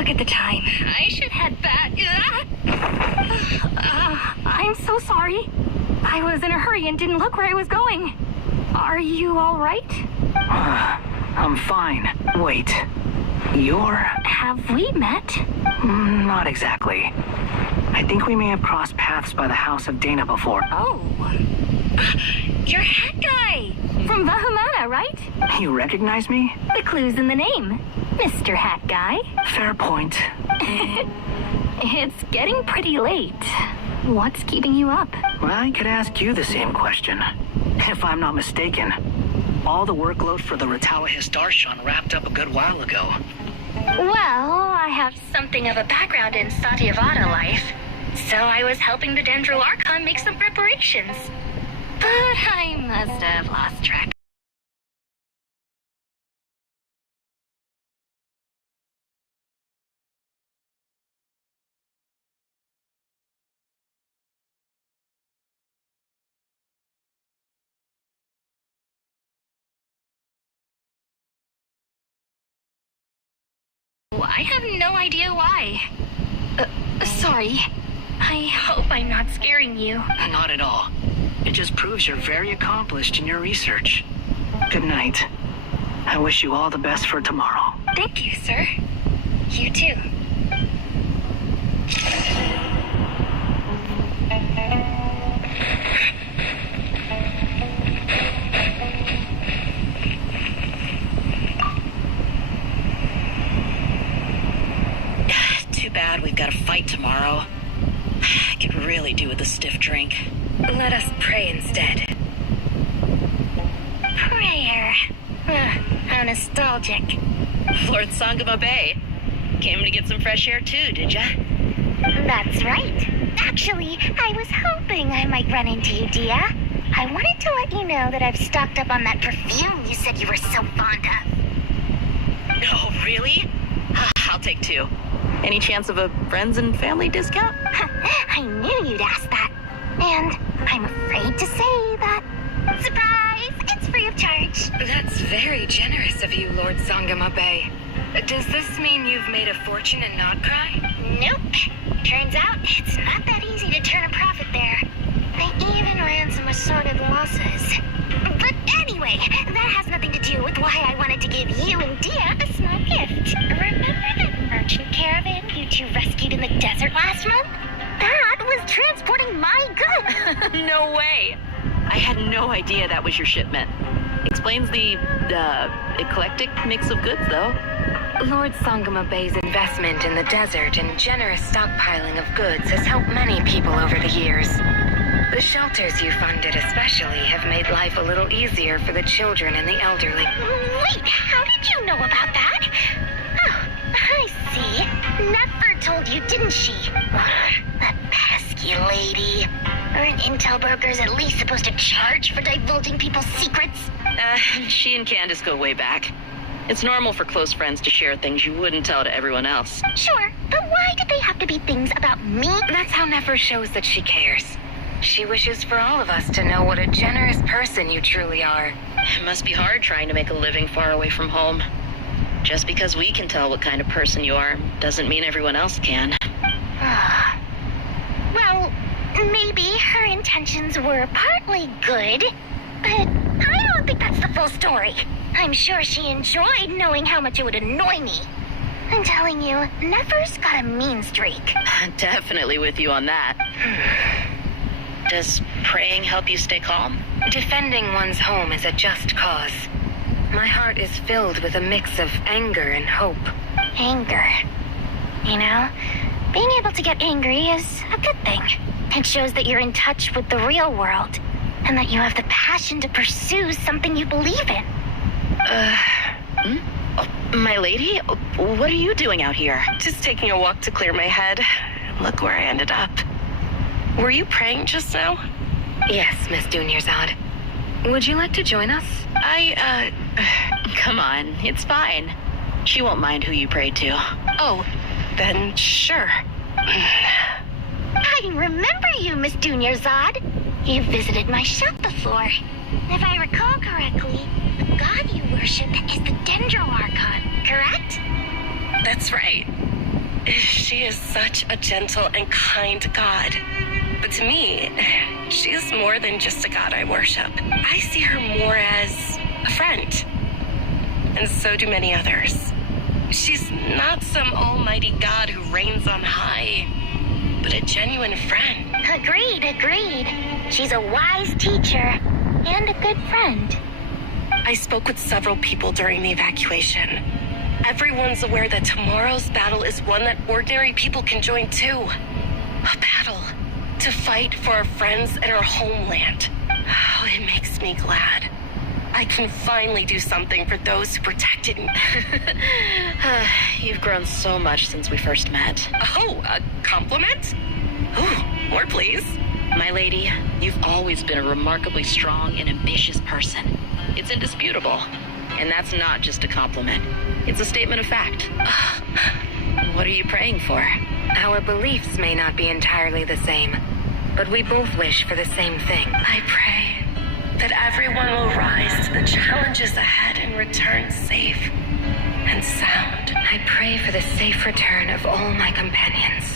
Look at the time. I should head back. I'm so sorry. I was in a hurry and didn't look where I was going. Are you all right? I'm fine. Wait. You're... Have we met? Not exactly. I think we may have crossed paths by the house of Dana before. Oh. You're Hat Guy! From Vahumana, right? You recognize me? The clue's in the name. Mr. Hat Guy. Fair point. It's getting pretty late. What's keeping you up? Well, I could ask you the same question. If I'm not mistaken, all the workload for the Ratawa Archon wrapped up a good while ago. Well, I have something of a background in Satyavada life, so I was helping the Dendro Archon make some preparations. But I must have lost track. I have no idea why. Sorry. I hope I'm not scaring you. Not at all. It just proves you're very accomplished in your research. Good night. I wish you all the best for tomorrow. Thank you, sir. You too. Too bad we've got a fight tomorrow. I could really do with a stiff drink. Let us pray instead. Prayer. How nostalgic. Lord Sangama Bay. Came to get some fresh air too, did ya? That's right. Actually, I was hoping I might run into you, Dia. I wanted to let you know that I've stocked up on that perfume you said you were so fond of. No, really? I'll take 2. Any chance of a friends and family discount? I knew you'd ask that. And I'm afraid to say that. Surprise! It's free of charge. That's very generous of you, Lord Sangama Bay. Does this mean you've made a fortune in Nodcry? Nope. Turns out it's not that easy to turn a profit there. I even ran some assorted losses. But anyway, that has nothing to do with why I wanted to give you and Dia a small gift. Remember that merchant caravan you two rescued in the desert last month? That was transporting my goods. No way. I had no idea that was your shipment. Explains the, eclectic mix of goods, though. Lord Sangama Bay's investment in the desert and generous stockpiling of goods has helped many people over the years. The shelters you funded especially have made life a little easier for the children and the elderly. Wait, how did you know about that? Oh, I see. Netford told you, didn't she? That pesky lady. Aren't intel brokers at least supposed to charge for divulging people's secrets? She and Candace go way back. It's normal for close friends to share things you wouldn't tell to everyone else. Sure, but why did they have to be things about me? That's how Nefer shows that she cares. She wishes for all of us to know what a generous person you truly are. It must be hard trying to make a living far away from home. Just because we can tell what kind of person you are doesn't mean everyone else can. Well, maybe her intentions were partly good, but I don't think that's the full story. I'm sure she enjoyed knowing how much it would annoy me. I'm telling you, Nefer's got a mean streak. Definitely with you on that. Does praying help you stay calm? Defending one's home is a just cause. My heart is filled with a mix of anger and hope. Anger. You know, being able to get angry is a good thing. It shows that you're in touch with the real world, and that you have the passion to pursue something you believe in. My lady? What are you doing out here? Just taking a walk to clear my head. Look where I ended up. Were you praying just now? Yes, Miss Dunyarzad. Would you like to join us? Come on, it's fine. She won't mind who you pray to. Oh, then sure. I remember you, Miss Dunyarzad. You visited my shop before. If I recall correctly, the god you worship is the Dendro Archon, correct? That's right. She is such a gentle and kind god. But to me, she is more than just a god I worship. I see her more as a friend. And so do many others. She's not some almighty god who reigns on high, but a genuine friend. Agreed. She's a wise teacher and a good friend. I spoke with several people during the evacuation. Everyone's aware that tomorrow's battle is one that ordinary people can join too. A battle to fight for our friends and our homeland. Oh, it makes me glad. I can finally do something for those who protected me. You've grown so much since we first met. Oh, a compliment? Oh, more please. My lady, you've always been a remarkably strong and ambitious person. It's indisputable. And that's not just a compliment. It's a statement of fact. What are you praying for? Our beliefs may not be entirely the same, but we both wish for the same thing. I pray that everyone will rise to the challenges ahead and return safe and sound. I pray for the safe return of all my companions.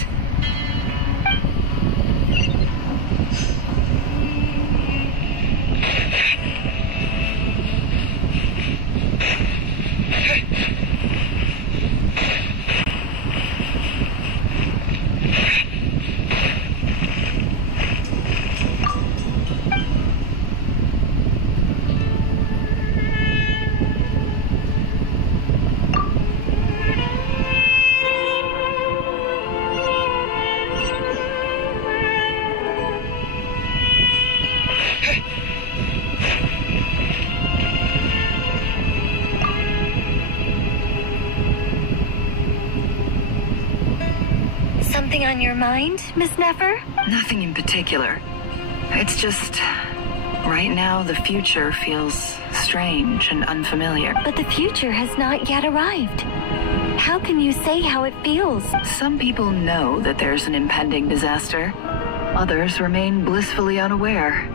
Something on your mind, Miss Nefer? Nothing in particular. It's just, right now the future feels strange and unfamiliar. But the future has not yet arrived. How can you say how it feels? Some people know that there's an impending disaster. Others remain blissfully unaware.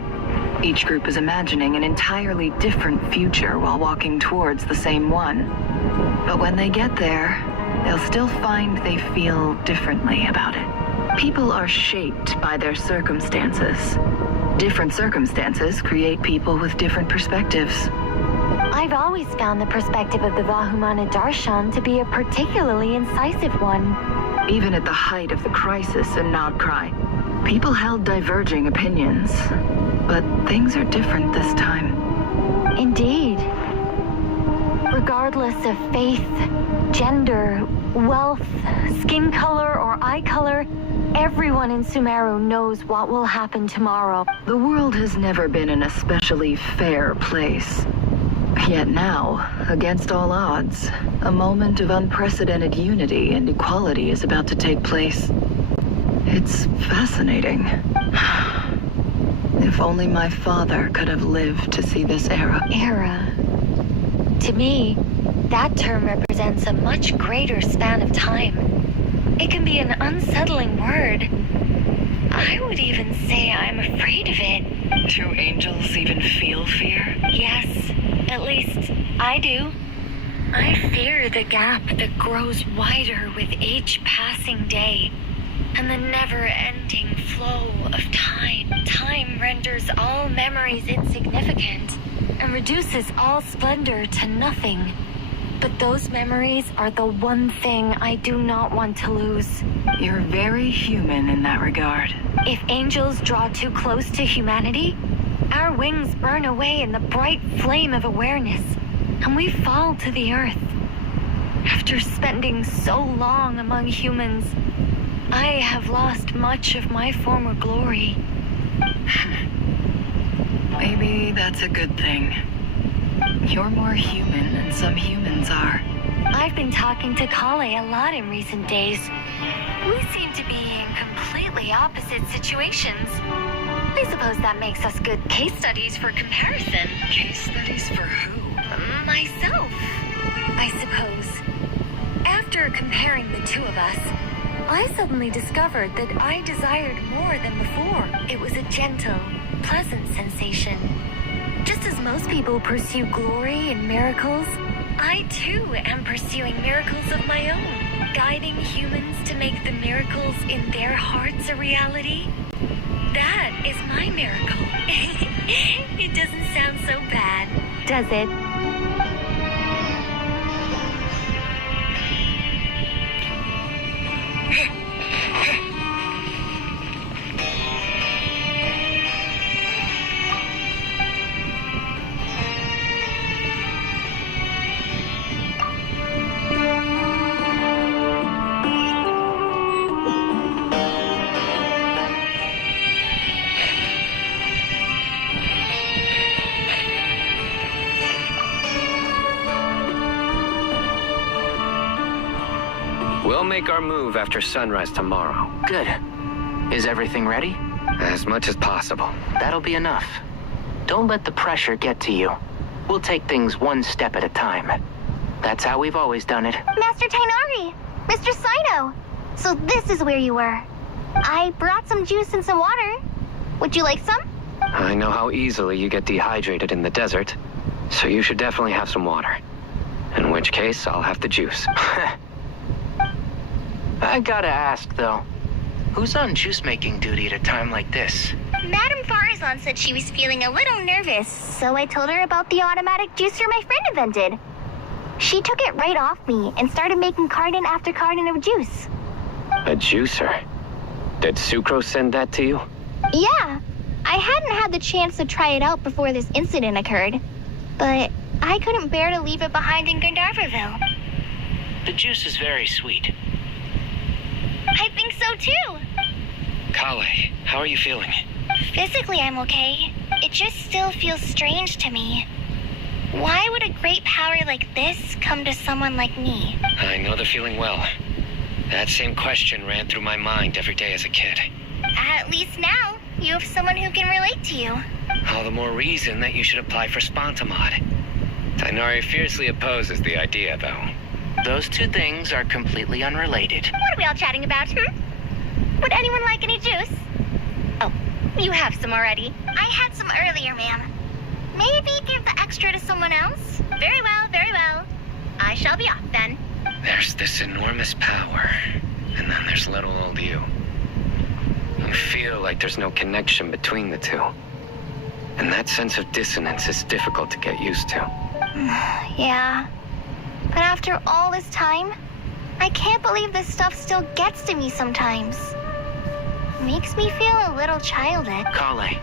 Each group is imagining an entirely different future while walking towards the same one. But when they get there, they'll still find they feel differently about it. People are shaped by their circumstances. Different circumstances create people with different perspectives. I've always found the perspective of the Vahumana Darshan to be a particularly incisive one. Even at the height of the crisis in Nodcry, people held diverging opinions. But things are different this time. Indeed. Regardless of faith, gender, wealth, skin color, or eye color, everyone in Sumeru knows what will happen tomorrow. The world has never been an especially fair place. Yet now, against all odds, a moment of unprecedented unity and equality is about to take place. It's fascinating. If only my father could have lived to see this era. Era. To me, that term represents a much greater span of time. It can be an unsettling word. I would even say I'm afraid of it. Do angels even feel fear? Yes, at least I do. I fear the gap that grows wider with each passing day, and the never-ending flow of time. Time renders all memories insignificant and reduces all splendor to nothing. But those memories are the one thing I do not want to lose. You're very human in that regard. If angels draw too close to humanity, our wings burn away in the bright flame of awareness, and we fall to the earth. After spending so long among humans, I have lost much of my former glory. Maybe that's a good thing. You're more human than some humans are. I've been talking to Kale a lot in recent days. We seem to be in completely opposite situations. I suppose that makes us good case studies for comparison. Case studies for who? Myself, I suppose. After comparing the two of us, I suddenly discovered that I desired more than before. It was a gentle, pleasant sensation. Just as most people pursue glory and miracles, I too am pursuing miracles of my own, guided reviving humans to make the miracles in their hearts a reality? That is my miracle. It doesn't sound so bad. Does it? We'll make our move after sunrise tomorrow. Good. Is everything ready? As much as possible. That'll be enough. Don't let the pressure get to you. We'll take things one step at a time. That's how we've always done it. Master Tainari! Mr. Sino! So this is where you were. I brought some juice and some water. Would you like some? I know how easily you get dehydrated in the desert, so you should definitely have some water. In which case, I'll have the juice. I gotta ask, though. Who's on juice-making duty at a time like this? Madame Farazan said she was feeling a little nervous, so I told her about the automatic juicer my friend invented. She took it right off me and started making carton after carton of juice. A juicer? Did Sucrose send that to you? Yeah. I hadn't had the chance to try it out before this incident occurred, but I couldn't bear to leave it behind in Gandharvaville. The juice is very sweet. I think so too. Kale, how are you feeling? Physically, I'm okay. It just still feels strange to me. Why would a great power like this come to someone like me? I know the feeling well. That same question ran through my mind every day as a kid. At least now, you have someone who can relate to you. All the more reason that you should apply for Spontamod. Tainari fiercely opposes the idea, though. Those two things are completely unrelated. What are we all chatting about, Would anyone like any juice? Oh, you have some already. I had some earlier, ma'am. Maybe give the extra to someone else? Very well, very well. I shall be off then. There's this enormous power, and then there's little old you. You feel like there's no connection between the two. And that sense of dissonance is difficult to get used to. Yeah. But after all this time, I can't believe this stuff still gets to me sometimes. Makes me feel a little childish. Kale,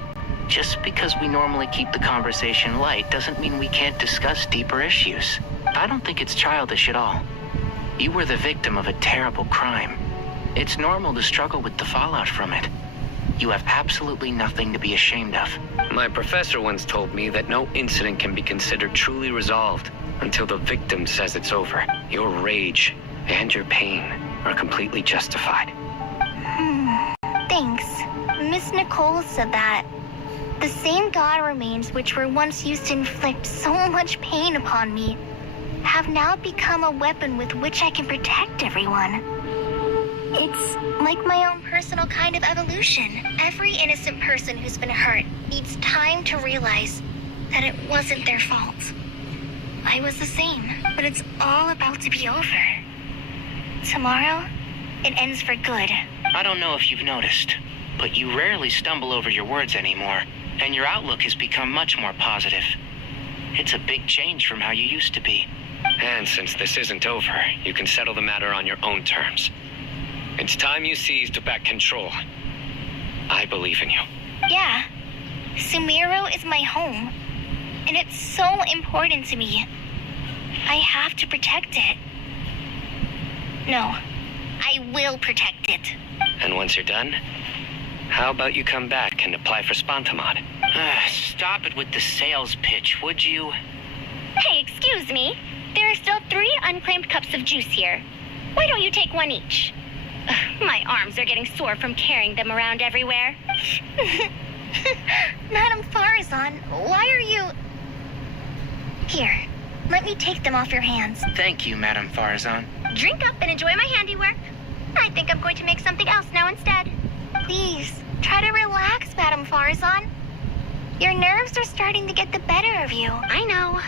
just because we normally keep the conversation light doesn't mean we can't discuss deeper issues. I don't think it's childish at all. You were the victim of a terrible crime. It's normal to struggle with the fallout from it. You have absolutely nothing to be ashamed of. My professor once told me that no incident can be considered truly resolved until the victim says it's over. Your rage and your pain are completely justified. Thanks. Miss Nicole said that. The same god remains which were once used to inflict so much pain upon me have now become a weapon with which I can protect everyone. It's like my own personal kind of evolution. Every innocent person who's been hurt needs time to realize that it wasn't their fault. I was the same, but it's all about to be over. Tomorrow, it ends for good. I don't know if you've noticed, but you rarely stumble over your words anymore, and your outlook has become much more positive. It's a big change from how you used to be. And since this isn't over, you can settle the matter on your own terms. It's time you seized back control. I believe in you. Yeah. Sumiro is my home, and it's so important to me. I have to protect it. No, I will protect it. And once you're done, how about you come back and apply for Spontamod? Stop it with the sales pitch, would you? Hey, excuse me. There are still 3 unclaimed cups of juice here. Why don't you take one each? My arms are getting sore from carrying them around everywhere. Madame Farazan, why are you... Here, let me take them off your hands. Thank you, Madame Farazan. Drink up and enjoy my handiwork. I think I'm going to make something else now instead. Please, try to relax, Madame Farazan. Your nerves are starting to get the better of you. I know.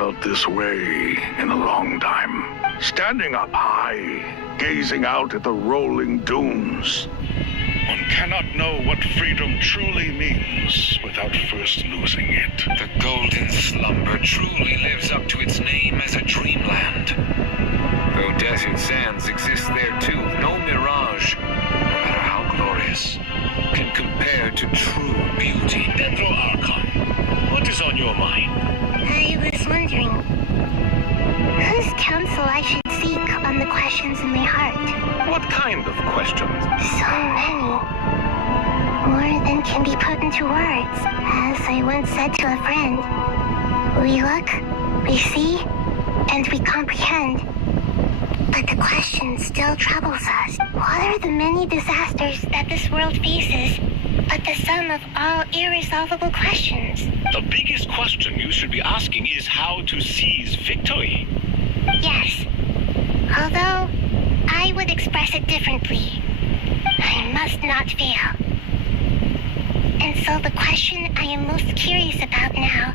felt this way in a long time. Standing up high, gazing out at the rolling dunes. One cannot know what freedom truly means without first losing it. The golden slumber truly lives up to its name as a dreamland. Though desert sands exist there too, no mirage, no matter how glorious, can compare to true beauty. Dendro Archon, what is on your mind? I was wondering whose counsel I should seek on the questions in my heart. What kind of questions? So many. More than can be put into words. As I once said to a friend, we look, we see, and we comprehend. But the question still troubles us. What are the many disasters that this world faces, but the sum of all irresolvable questions? The biggest question you should be asking is how to seize victory. Yes. Although, I would express it differently. I must not fail. And so the question I am most curious about now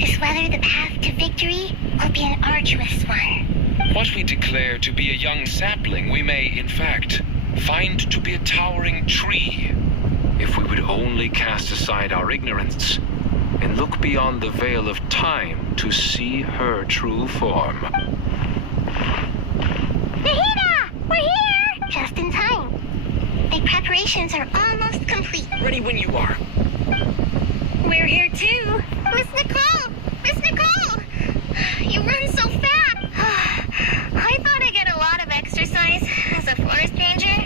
is whether the path to victory will be an arduous one. What we declare to be a young sapling, we may, in fact, find to be a towering tree. If we would only cast aside our ignorance and look beyond the veil of time to see her true form. Nahida! We're here! Just in time. The preparations are almost complete. Ready when you are. We're here too. Miss Nicole! Miss Nicole! You run so fast! I thought I get a lot of exercise as a forest ranger,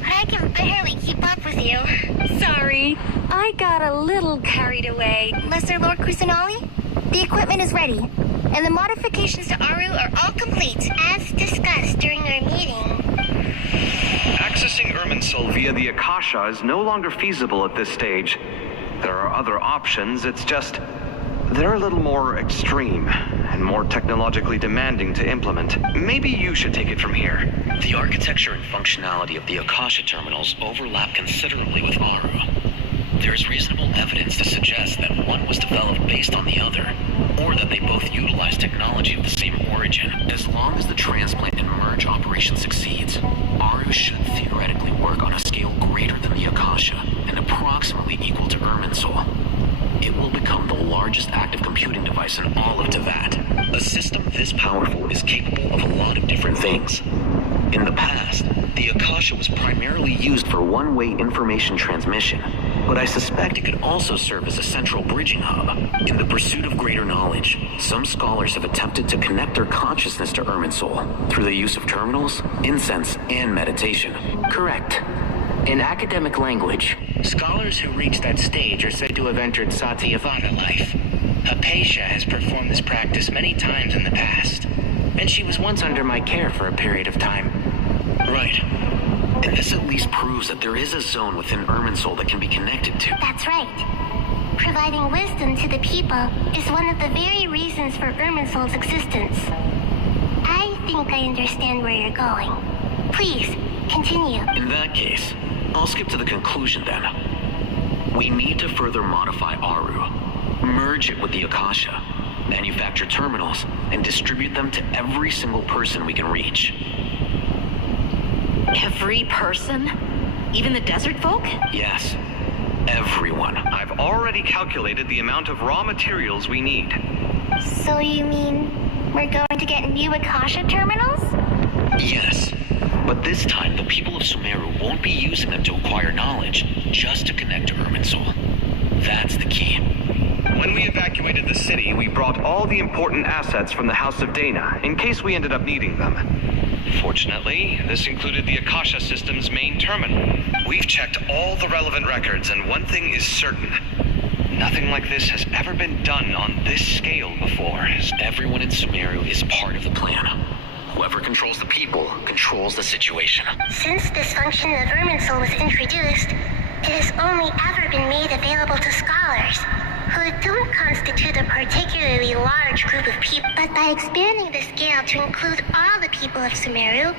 but I can barely keep up with you. Sorry, I got a little carried away. Lesser Lord Kusanali, the equipment is ready, and the modifications to Aru are all complete, as discussed during our meeting. Accessing Irminsul via the Akasha is no longer feasible at this stage. There are other options, it's just they're a little more extreme and more technologically demanding to implement. Maybe you should take it from here. The architecture and functionality of the Akasha terminals overlap considerably with Aru. There is reasonable evidence to suggest that one was developed based on the other, or that they both utilize technology of the same origin. As long as the transplant and merge operation succeeds, Aru should theoretically work on a scale greater than the Akasha and approximately equal to Irminsul. It will become the largest active computing device in all of Tevat. A system this powerful is capable of a lot of different things. In the past, the Akasha was primarily used for one-way information transmission, but I suspect it could also serve as a central bridging hub. In the pursuit of greater knowledge, some scholars have attempted to connect their consciousness to Irminsul through the use of terminals, incense, and meditation. Correct. In academic language, scholars who reach that stage are said to have entered Satyavana life. Hypatia has performed this practice many times in the past, and she was once under my care for a period of time. Right. And this at least proves that there is a zone within Irminsul that can be connected to. That's right. Providing wisdom to the people is one of the very reasons for Irminsul's existence. I think I understand where you're going. Please, continue. In that case, I'll skip to the conclusion then. We need to further modify Aru, merge it with the Akasha, manufacture terminals, and distribute them to every single person we can reach. Every person? Even the desert folk? Yes, everyone. I've already calculated the amount of raw materials we need. So you mean we're going to get new Akasha terminals? Yes. But this time, the people of Sumeru won't be using them to acquire knowledge, just to connect to Irminsul. That's the key. When we evacuated the city, we brought all the important assets from the House of Dana, in case we ended up needing them. Fortunately, this included the Akasha system's main terminal. We've checked all the relevant records, and one thing is certain. Nothing like this has ever been done on this scale before. Everyone in Sumeru is part of the plan. Whoever controls the people controls the situation. Since dysfunction of Irminsul was introduced, it has only ever been made available to scholars, who don't constitute a particularly large group of people. But by expanding the scale to include all the people of Sumeru,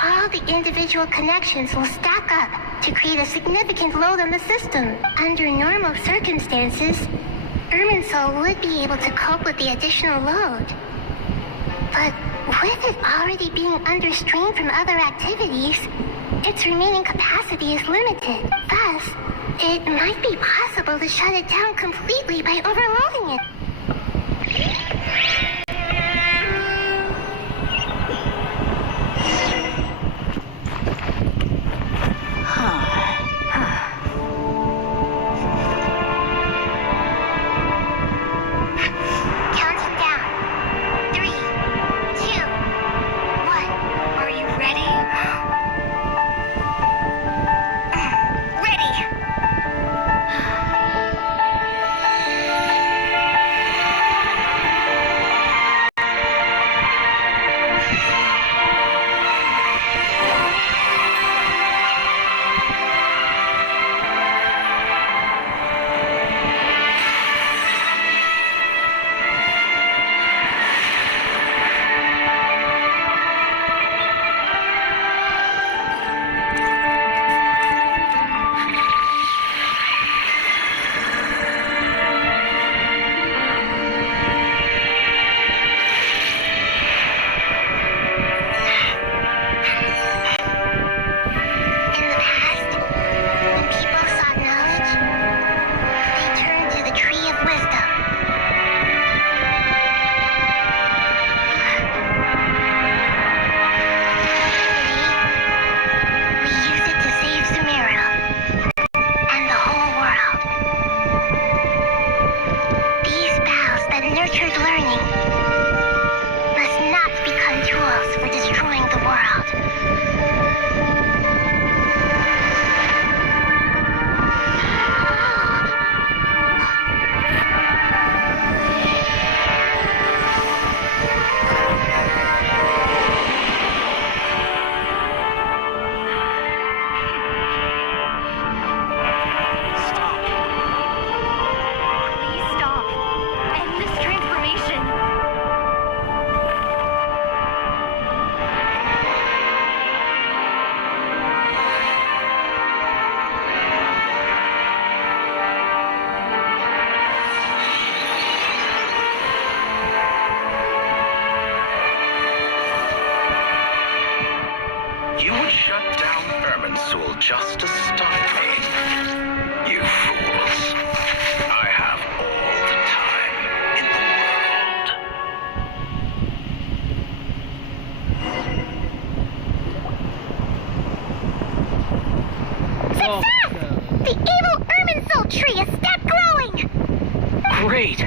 all the individual connections will stack up to create a significant load on the system. Under normal circumstances, Irminsul would be able to cope with the additional load. But with it already being under strain from other activities, its remaining capacity is limited. Thus, it might be possible to shut it down completely by overloading it. Just to stop me. You fools. I have all the time in the world. Success! The evil Irminsul tree has stopped growing! Great!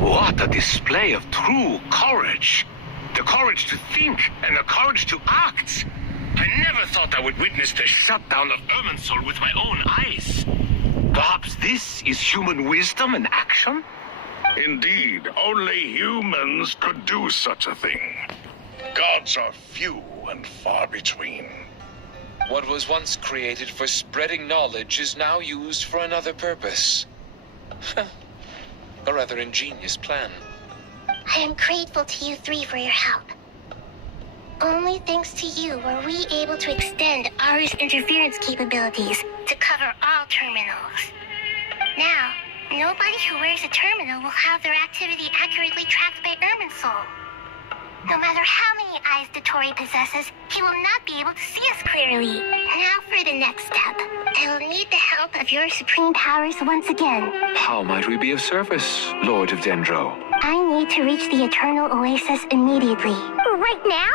What a display of true courage! The courage to think and the courage to act. I never thought I would witness the shutdown of Irminsul with my own eyes. Perhaps this is human wisdom in action? Indeed, only humans could do such a thing. Gods are few and far between. What was once created for spreading knowledge is now used for another purpose. A rather ingenious plan. I am grateful to you three for your help. Only thanks to you were we able to extend Aru's interference capabilities to cover all terminals. Now, nobody who wears a terminal will have their activity accurately tracked by Irminsul. No matter how many eyes Dotori possesses, he will not be able to see us clearly. Now for the next step. I will need the help of your supreme powers once again. How might we be of service, Lord of Dendro? I need to reach the Eternal Oasis immediately. Right now?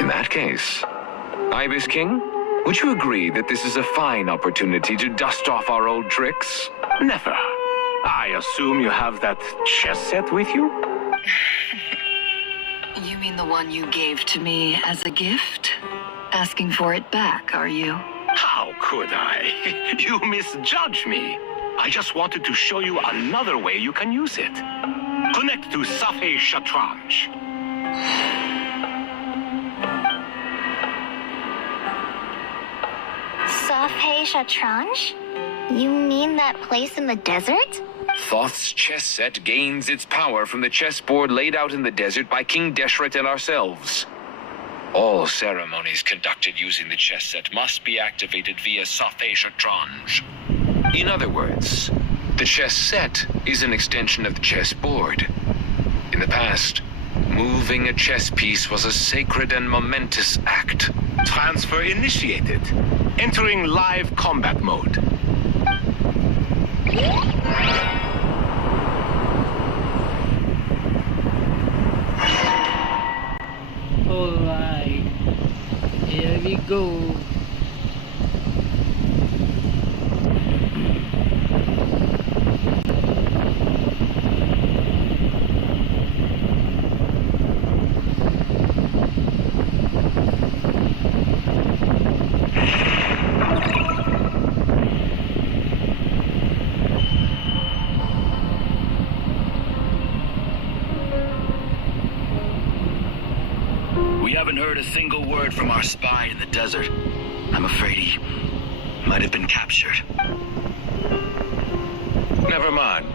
In that case, Ibis King, would you agree that this is a fine opportunity to dust off our old tricks? Never. I assume you have that chess set with you? You mean the one you gave to me as a gift? Asking for it back, are you? How could I? You misjudge me. I just wanted to show you another way you can use it. Connect to Safei Shatranj. Safei Shatranj? You mean that place in the desert? Thoth's chess set gains its power from the chessboard laid out in the desert by King Deshret and ourselves. All ceremonies conducted using the chess set must be activated via Sophia-Tranche. In other words, the chess set is an extension of the chessboard. In the past, moving a chess piece was a sacred and momentous act. Transfer initiated. Entering live combat mode. Alright, here we go. We haven't heard a single word from our spy in the desert. I'm afraid he might have been captured. Never mind.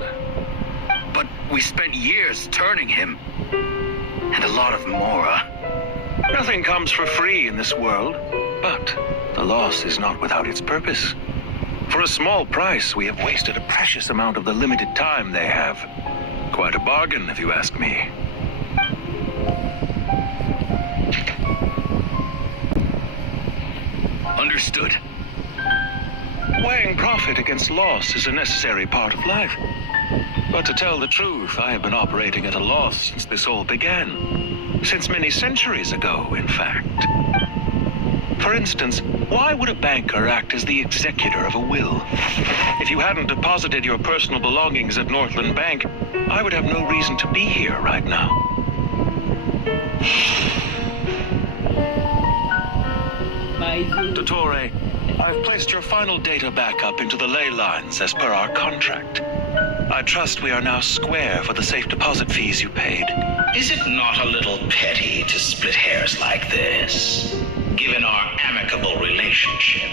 But we spent years turning him. And a lot of Mora. Nothing comes for free in this world, but the loss is not without its purpose. For a small price, we have wasted a precious amount of the limited time they have. Quite a bargain, if you ask me. Understood. Weighing profit against loss is a necessary part of life. But to tell the truth, I have been operating at a loss since this all began. Since many centuries ago, in fact. For instance, why would a banker act as the executor of a will? If you hadn't deposited your personal belongings at Northland Bank, I would have no reason to be here right now. Dottore, I've placed your final data backup into the ley lines as per our contract. I trust we are now square for the safe deposit fees you paid. Is it not a little petty to split hairs like this, given our amicable relationship?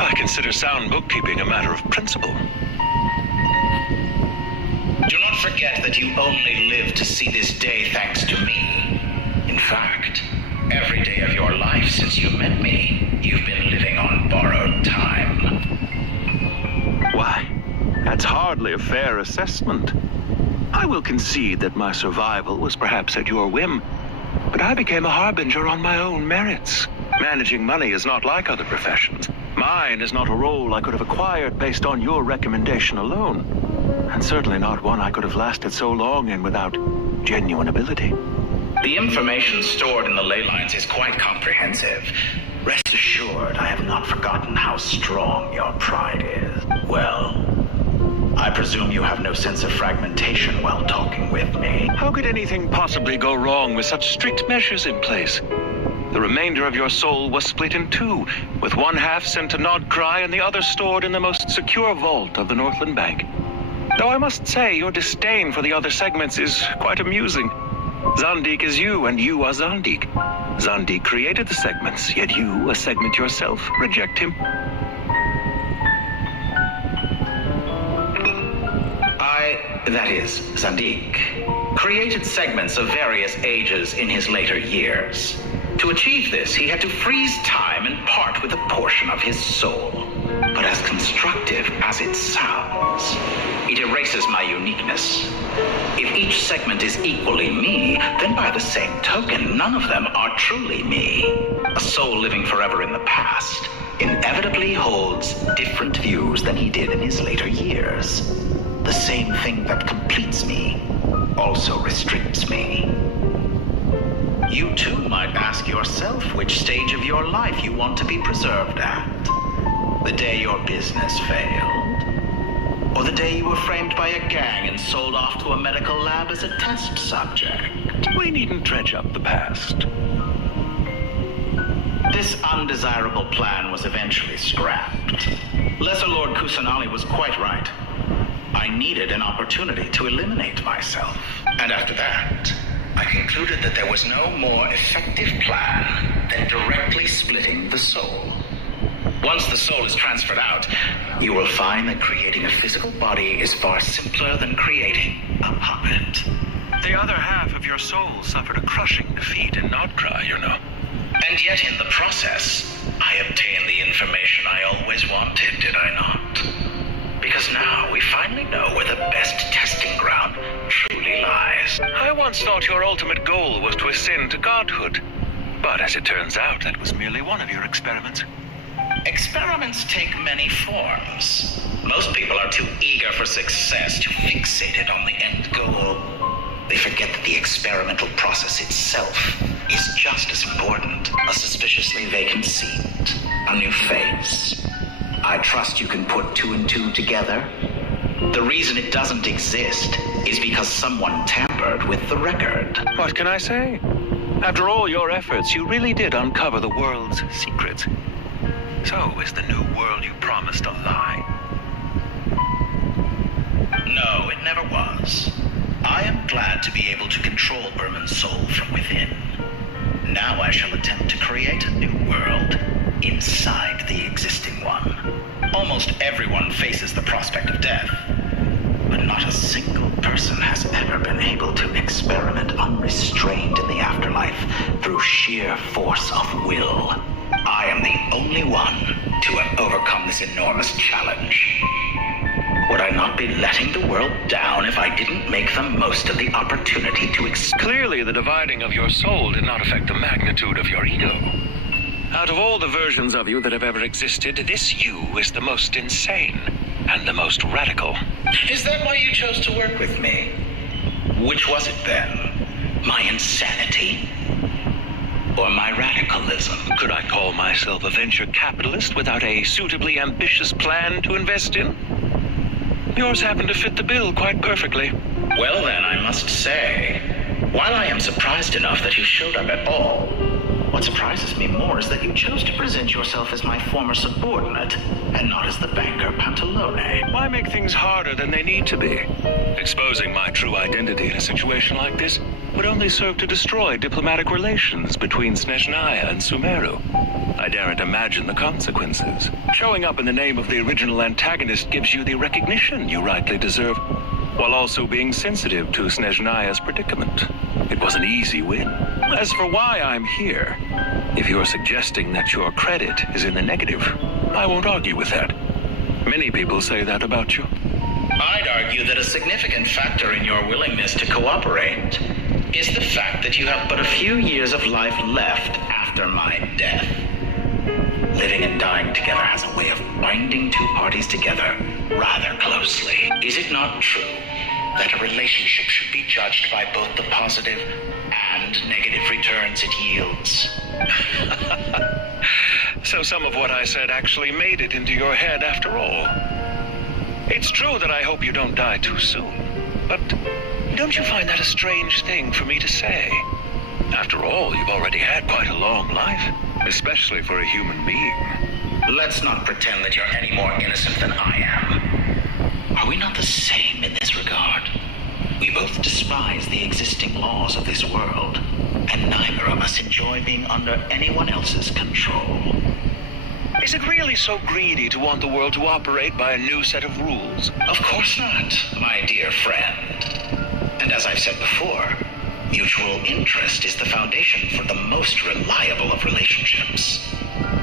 I consider sound bookkeeping a matter of principle. Do not forget that you only live to see this day thanks to me. In fact, every day of your life since you met me, you've been living on borrowed time. Why, that's hardly a fair assessment. I will concede that my survival was perhaps at your whim, but I became a harbinger on my own merits. Managing money is not like other professions. Mine is not a role I could have acquired based on your recommendation alone, and certainly not one I could have lasted so long in without genuine ability. The information stored in the ley lines is quite comprehensive. Rest assured, I have not forgotten how strong your pride is. Well, I presume you have no sense of fragmentation while talking with me. How could anything possibly go wrong with such strict measures in place? The remainder of your soul was split in two, with one half sent to Nodcry and the other stored in the most secure vault of the Northland Bank. Though I must say, your disdain for the other segments is quite amusing. Zandik is you, and you are Zandik. Zandik created the segments, yet you, a segment yourself, reject him. That is, Zandik, created segments of various ages in his later years. To achieve this, he had to freeze time and part with a portion of his soul. But as constructive as it sounds, it erases my uniqueness. If each segment is equally me, then by the same token, none of them are truly me. A soul living forever in the past inevitably holds different views than he did in his later years. The same thing that completes me also restricts me. You too might ask yourself which stage of your life you want to be preserved at. The day your business failed, or the day you were framed by a gang and sold off to a medical lab as a test subject. We needn't dredge up the past. This undesirable plan was eventually scrapped. Lesser Lord Kusanali was quite right. I needed an opportunity to eliminate myself. And after that, I concluded that there was no more effective plan than directly splitting the soul. Once the soul is transferred out, you will find that creating a physical body is far simpler than creating a puppet. the other half of your soul suffered a crushing defeat in Notcry, you know. And yet in the process, I obtained the information I always wanted, did I not? Because now we finally know where the best testing ground truly lies. I once thought your ultimate goal was to ascend to godhood. But as it turns out, that was merely one of your experiments. Experiments take many forms. Most people are too eager for success to fixated on the end goal. They forget that the experimental process itself is just as important. A suspiciously vacant seat, a new face. I trust you can put two and two together. The reason it doesn't exist is because someone tampered with the record. What can I say? After all your efforts, you really did uncover the world's secrets. So, is the new world you promised a lie? No, it never was. I am glad to be able to control Ermin's soul from within. Now I shall attempt to create a new world inside the existing one. Almost everyone faces the prospect of death, but not a single person has ever been able to experiment unrestrained in the afterlife through sheer force of will. I am the only one to have overcome this enormous challenge. Would I not be letting the world down if I didn't make the most of the opportunity to Clearly, the dividing of your soul did not affect the magnitude of your ego. Out of all the versions of you that have ever existed, this you is the most insane and the most radical. Is that why you chose to work with me? Which was it then? My insanity? Or my radicalism? Could I call myself a venture capitalist without a suitably ambitious plan to invest in? Yours happened to fit the bill quite perfectly. Well then, I must say, while I am surprised enough that you showed up at all, what surprises me more is that you chose to present yourself as my former subordinate, and not as the banker Pantalone. Why make things harder than they need to be? Exposing my true identity in a situation like this would only serve to destroy diplomatic relations between Snezhnaya and Sumeru. I daren't imagine the consequences. Showing up in the name of the original antagonist gives you the recognition you rightly deserve, while also being sensitive to Snezhnaya's predicament. It was an easy win. As for why I'm here, if you're suggesting that your credit is in the negative, I won't argue with that. Many people say that about you. I'd argue that a significant factor in your willingness to cooperate is the fact that you have but a few years of life left after my death. Living and dying together has a way of binding two parties together rather closely. Is it not true that a relationship should be judged by both the positive and negative returns it yields? So some of what I said actually made it into your head after all. It's true that I hope you don't die too soon, but don't you find that a strange thing for me to say? After all, you've already had quite a long life, especially for a human being. Let's not pretend that you're any more innocent than I am. Are we not the same in this regard? We both despise the existing laws of this world, and neither of us enjoy being under anyone else's control. Is it really so greedy to want the world to operate by a new set of rules? Of course not, my dear friend. And as I've said before, mutual interest is the foundation for the most reliable of relationships.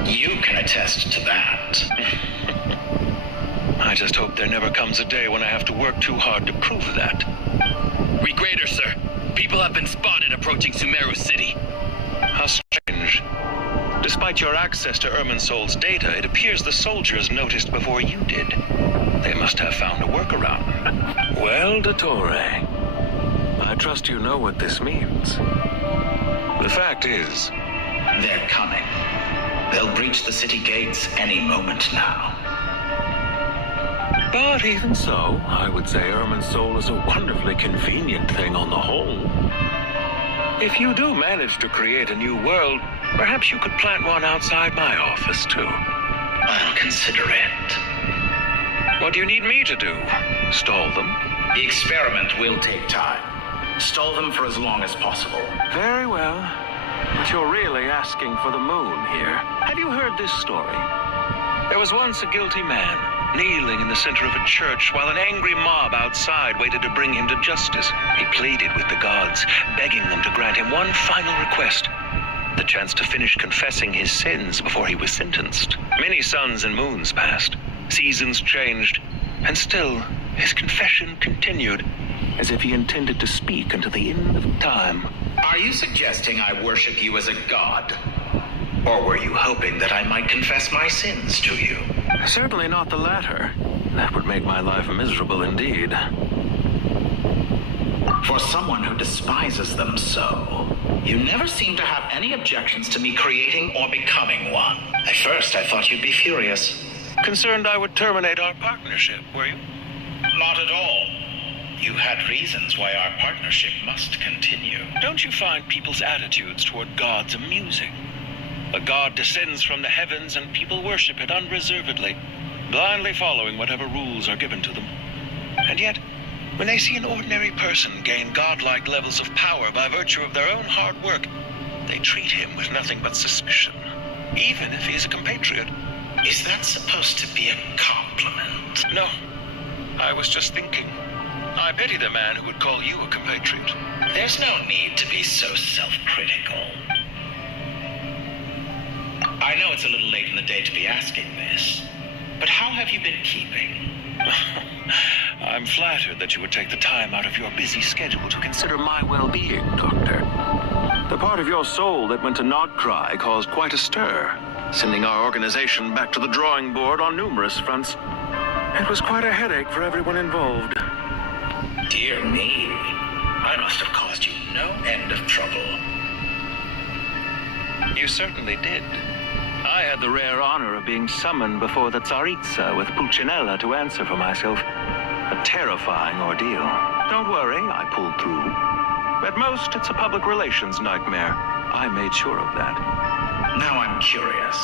You can attest to that. I just hope there never comes a day when I have to work too hard to prove that. Regrader, sir. People have been spotted approaching Sumeru City. How strange. Despite your access to Irminsol's data, it appears the soldiers noticed before you did. They must have found a workaround. Well, Dottore, I trust you know what this means. The fact is, they're coming. They'll breach the city gates any moment now. But even so, I would say Irminsol is a wonderfully convenient thing on the whole. If you do manage to create a new world, perhaps you could plant one outside my office, too. I'll consider it. What do you need me to do? Stall them? The experiment will take time. Stall them for as long as possible. Very well. But you're really asking for the moon here. Have you heard this story? There was once a guilty man. kneeling in the center of a church while an angry mob outside waited to bring him to justice. He pleaded with the gods, begging them to grant him one final request: the chance to finish confessing his sins before he was sentenced. Many suns and moons passed, seasons changed, and still his confession continued, as if he intended to speak until the end of time. Are you suggesting I worship you as a god? Or were you hoping that I might confess my sins to you? Certainly not the latter. That would make my life miserable indeed. For someone who despises them so, you never seem to have any objections to me creating or becoming one. At first, I thought you'd be furious. Concerned I would terminate our partnership, were you? Not at all. You had reasons why our partnership must continue. Don't you find people's attitudes toward gods amusing? A god descends from the heavens and people worship it unreservedly, blindly following whatever rules are given to them. And yet, when they see an ordinary person gain godlike levels of power by virtue of their own hard work, they treat him with nothing but suspicion, even if he is a compatriot. Is that supposed to be a compliment? No, I was just thinking. I pity the man who would call you a compatriot. There's no need to be so self-critical. I know it's a little late in the day to be asking this, but how have you been keeping? I'm flattered that you would take the time out of your busy schedule to consider my well-being, Doctor. The part of your soul that went to Nodcry caused quite a stir, sending our organization back to the drawing board on numerous fronts. It was quite a headache for everyone involved. Dear me, I must have caused you no end of trouble. You certainly did. I had the rare honor of being summoned before the Tsaritsa with Pulcinella to answer for myself. A terrifying ordeal. Don't worry, I pulled through. At most, it's a public relations nightmare. I made sure of that. Now I'm curious.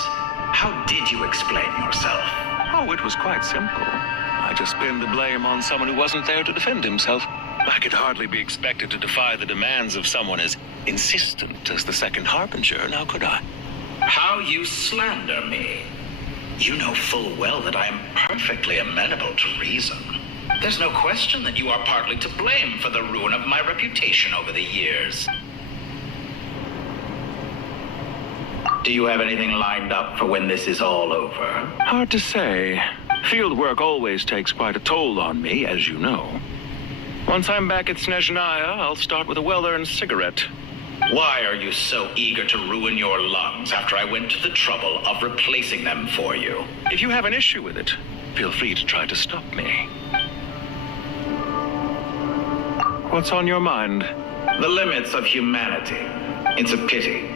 How did you explain yourself? Oh, it was quite simple. I just pinned the blame on someone who wasn't there to defend himself. I could hardly be expected to defy the demands of someone as insistent as the Second Harbinger, now could I? How you slander me. You know full well that I am perfectly amenable to reason. There's no question that you are partly to blame for the ruin of my reputation over the years. Do you have anything lined up for when this is all over? Hard to say. Field work always takes quite a toll on me, as you know. Once I'm back at Snezhnaya, I'll start with a well-earned cigarette. Why are you so eager to ruin your lungs after I went to the trouble of replacing them for you? If you have an issue with it, feel free to try to stop me. What's on your mind? The limits of humanity. It's a pity.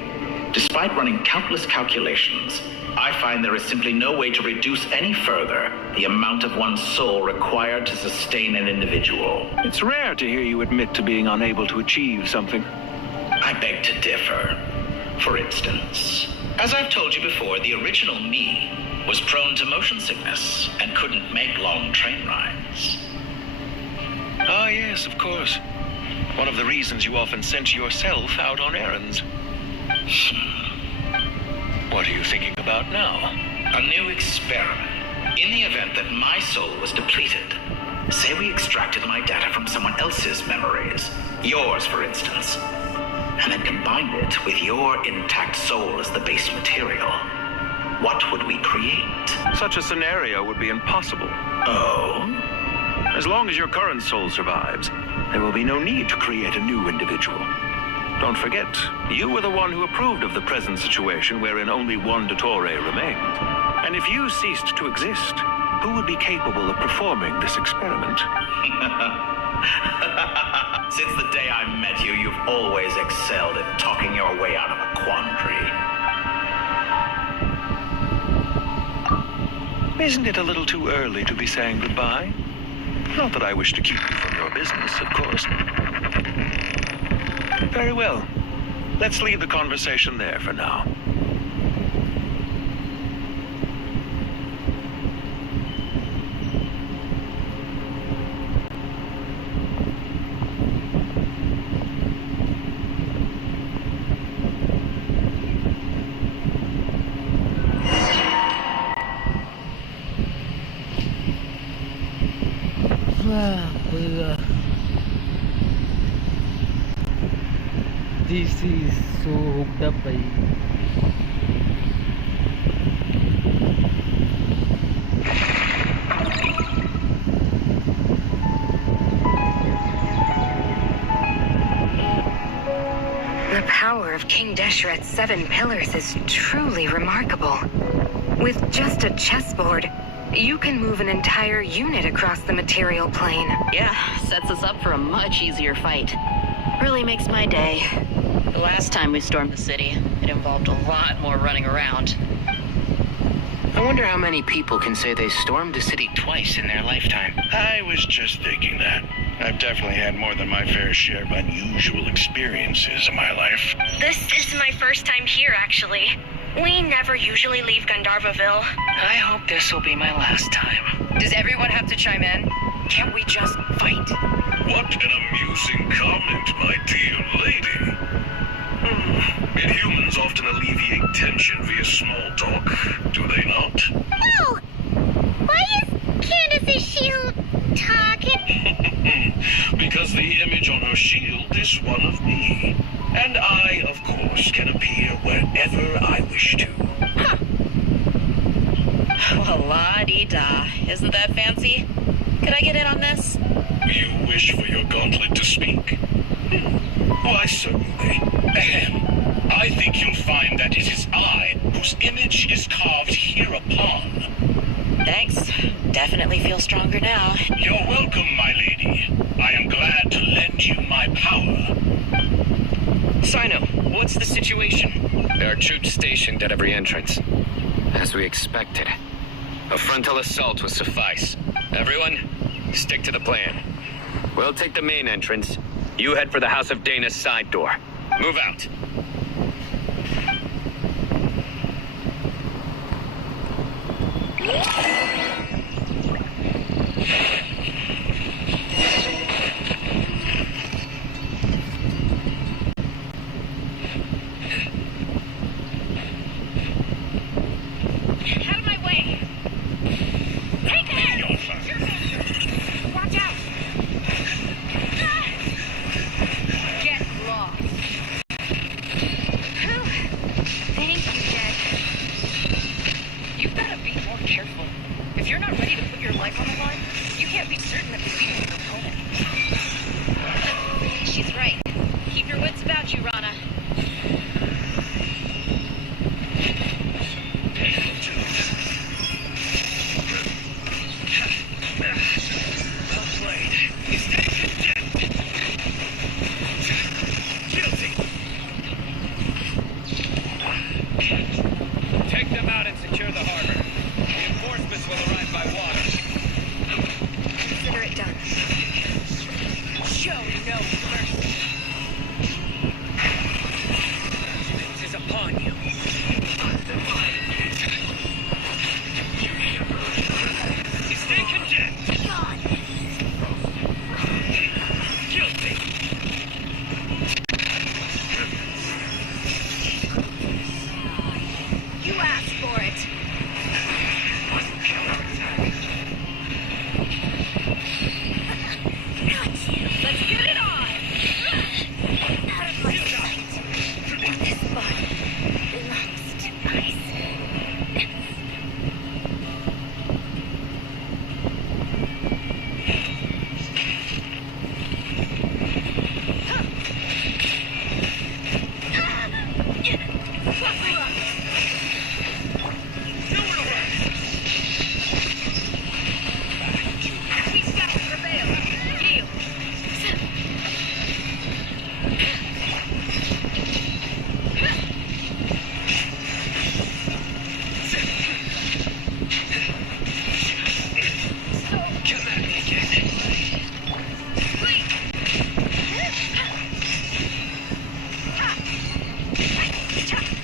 Despite running countless calculations, I find there is simply no way to reduce any further the amount of one's soul required to sustain an individual. It's rare to hear you admit to being unable to achieve something. I beg to differ. For instance, as I've told you before, the original me was prone to motion sickness and couldn't make long train rides. Ah, yes, of course. One of the reasons you often sent yourself out on errands. What are you thinking about now? A new experiment. In the event that my soul was depleted, say we extracted my data from someone else's memories, yours for instance, and then combined it with your intact soul as the base material, what would we create? Such a scenario would be impossible. Oh? As long as your current soul survives, there will be no need to create a new individual. Don't forget, you were the one who approved of the present situation wherein only one Dottore remained. And if you ceased to exist, who would be capable of performing this experiment? Since the day I met you, you've always excelled at talking your way out of a quandary. Isn't it a little too early to be saying goodbye? Not that I wish to keep you from your business, of course. Very well. Let's leave the conversation there for now. she's so hooked up भाई. The power of King Deshret's 7 pillars is truly remarkable. With just a chessboard, you can move an entire unit across the material plane. Yeah, sets us up for a much easier fight. Really makes my day. The last time we stormed the city, it involved a lot more running around. I wonder how many people can say they stormed a city twice in their lifetime. I was just thinking that. I've definitely had more than my fair share of unusual experiences in my life. This is my first time here, actually. We never usually leave Gandharvaville. I hope this will be my last time. Does everyone have to chime in? Can't we just fight? What an amusing comment, my dear lady. Inhumans often alleviate tension via small talk, do they not? No! Why is Candace's shield talking? Because the image on her shield is one of me. And I, of course, can appear wherever I wish to. Huh. Well, la-dee-da. Isn't that fancy? Could I get in on this? You wish for your gauntlet to speak? Why, certainly. Ahem. I think you'll find that it is I whose image is carved hereupon. Thanks. Definitely feel stronger now. You're welcome, my lady. I am glad to lend you my power. Sino, what's the situation? There are troops stationed at every entrance. As we expected. A frontal assault will suffice. Everyone, stick to the plan. We'll take the main entrance. You head for the House of Dana's side door. Move out. Out of my way! Take it! Watch out! Get lost. Whew. Thank you, Jen. You've got to be more careful. If you're not ready to put your life on the line, you can't be certain of defeating your opponent. She's right. Keep your wits about you, Rana. Well played. Stay content. Guilty. Take them out and secure the harbor. Reinforcements will arrive by water. Consider it done. Show no mercy. This is upon you. Stay content. Guilty. You asked for it. Let's get it on! Out of my sight. This body belongs to ice.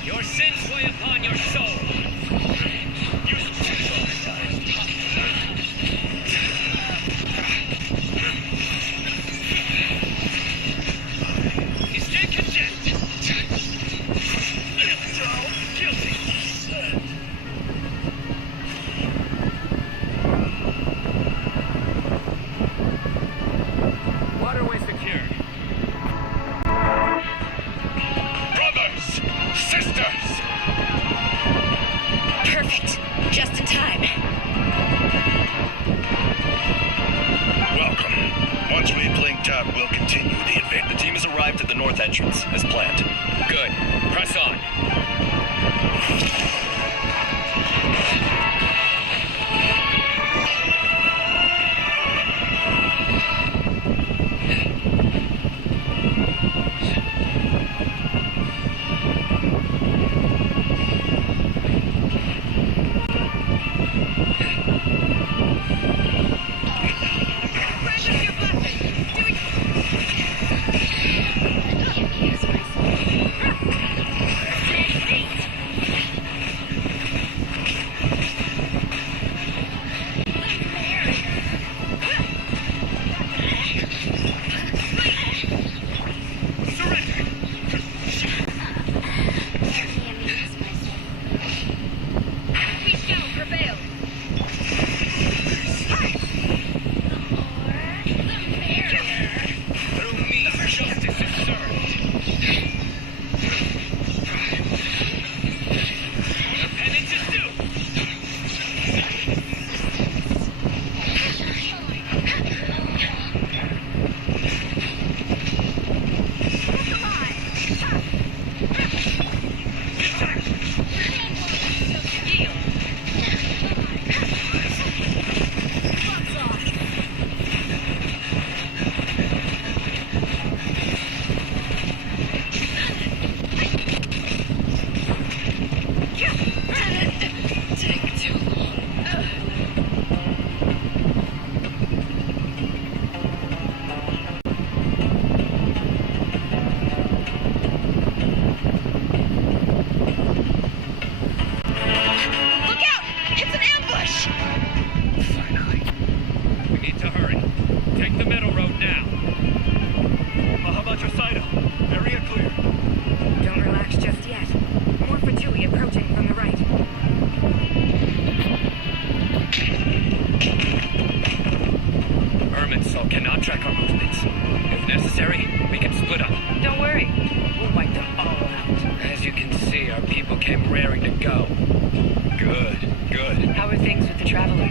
Your sins weigh upon your soul. You stay content. Guilty. Waterway secured. him raring to go. Good, good. How are things with the Traveler?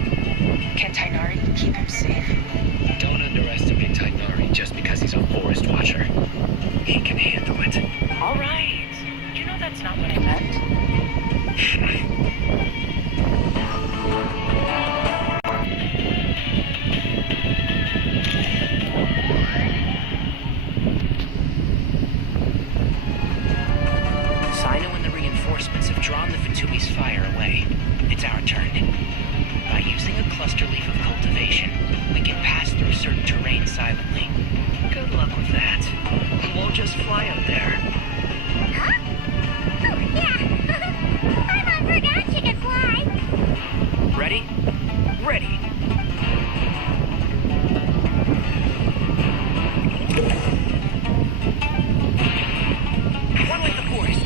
Can Tainari keep him safe? Don't underestimate Tainari just because he's a forest watcher. He can handle it. All right. You know that's not what I meant. Sino and the reinforcements have drawn the Fatui's fire away. It's our turn. By using a cluster leaf of cultivation, we can pass through certain terrain silently. Good luck with that. We'll just fly up there. Huh? Oh, yeah. I forgot you could fly. Ready? Ready. One with the force.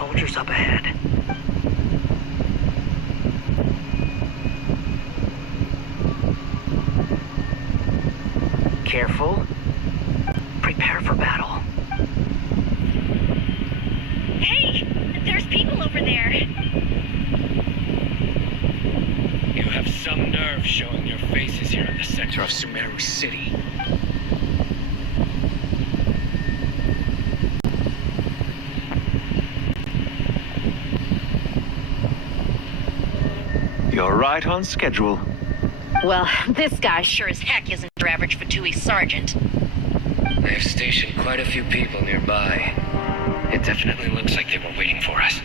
soldiers up ahead. Careful. Prepare for battle. Hey, there's people over there. You have some nerve showing your faces here in the center of Sumeru City. You're right on schedule. Well, this guy sure as heck isn't your average Fatui sergeant. They've stationed quite a few people nearby. It definitely looks like they were waiting for us.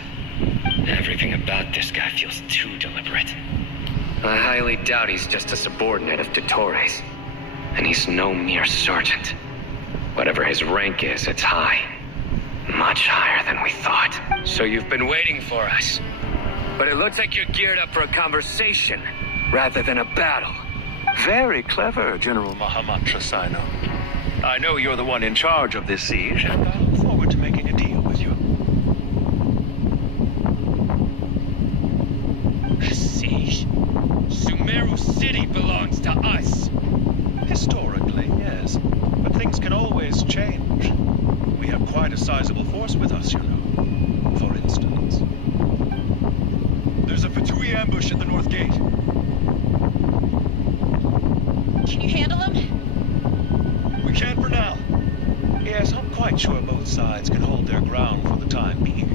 Everything about this guy feels too deliberate. I highly doubt he's just a subordinate of Dottores. And he's no mere sergeant. Whatever his rank is, it's high. Much higher than we thought. So you've been waiting for us. But it looks like you're geared up for a conversation, rather than a battle. Very clever, General Mahamatra Sino. I know you're the one in charge of this siege, and I look forward to making a deal with you. Siege? Sumeru City belongs to us. Historically, yes. But things can always change. We have quite a sizable force with us, you know. For instance. There's a Fatui ambush at the north gate. Can you handle him? We can for now. Yes, I'm quite sure both sides can hold their ground for the time being.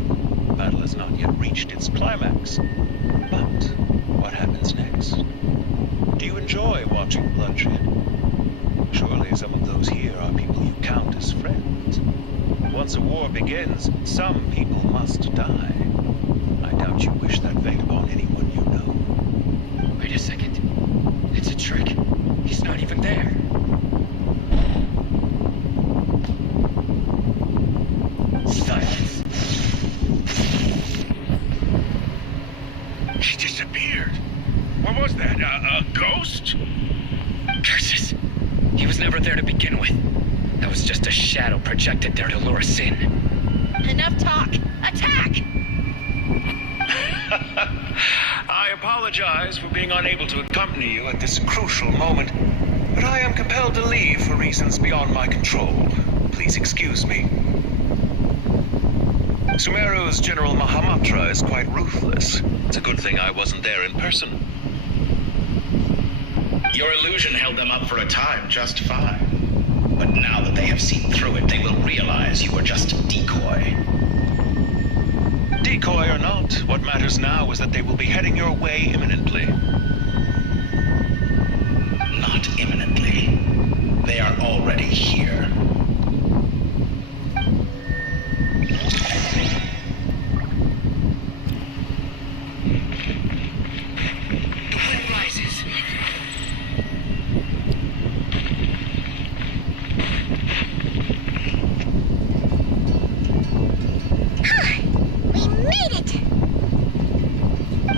The battle has not yet reached its climax. But what happens next? Do you enjoy watching bloodshed? Surely some of those here are people you count as friends. once a war begins, some people must die. I doubt you wish that fate upon anyone you know. Wait a second. It's a trick. He's not even there. Silence. She disappeared. What was that? A ghost? Curses. He was never there to begin with. That was just a shadow projected there to lure us in. Enough talk. Attack! I apologize for being unable to accompany you at this crucial moment, but I am compelled to leave for reasons beyond my control. Please excuse me. Sumeru's General Mahamatra is quite ruthless. It's a good thing I wasn't there in person. Your illusion held them up for a time just fine. But now that they have seen through it, they will realize you were just a decoy. Decoy or not, what matters now is that they will be heading your way imminently. Not imminently. They are already here. The wind rises. We made it!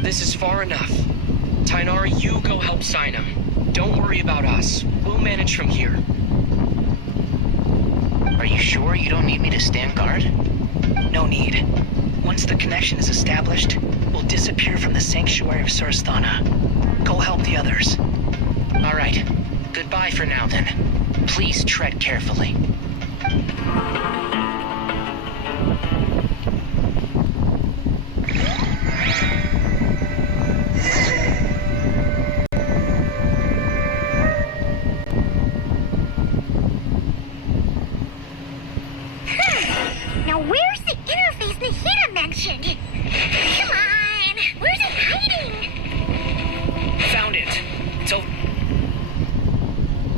This is far enough. Tainara, you go help Sinam. Don't worry about us. We'll manage from here. Are you sure you don't need me to stand guard? No need. Once the connection is established, we'll disappear from the sanctuary of Sursthana. Go help the others. All right. Goodbye for now, then. Please tread carefully. Now where's the interface Nahida mentioned? Come on! Where's it hiding? Found it.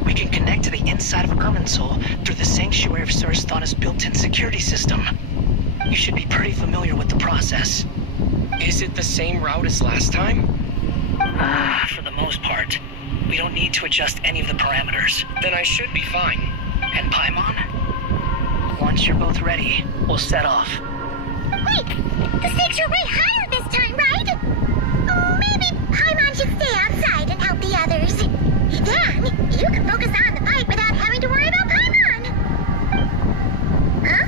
We can connect to the inside of Irminsul through the sanctuary of Sursthana's built-in security system. You should be pretty familiar with the process. Is it the same route as last time? For the most part. We don't need to adjust any of the parameters. Then I should be fine. And Paimon? Once you're both ready, we'll set off. Wait! The stakes are way higher this time, right? Maybe Paimon should stay outside and help the others. Then, you can focus on the fight without having to worry about Paimon. Huh?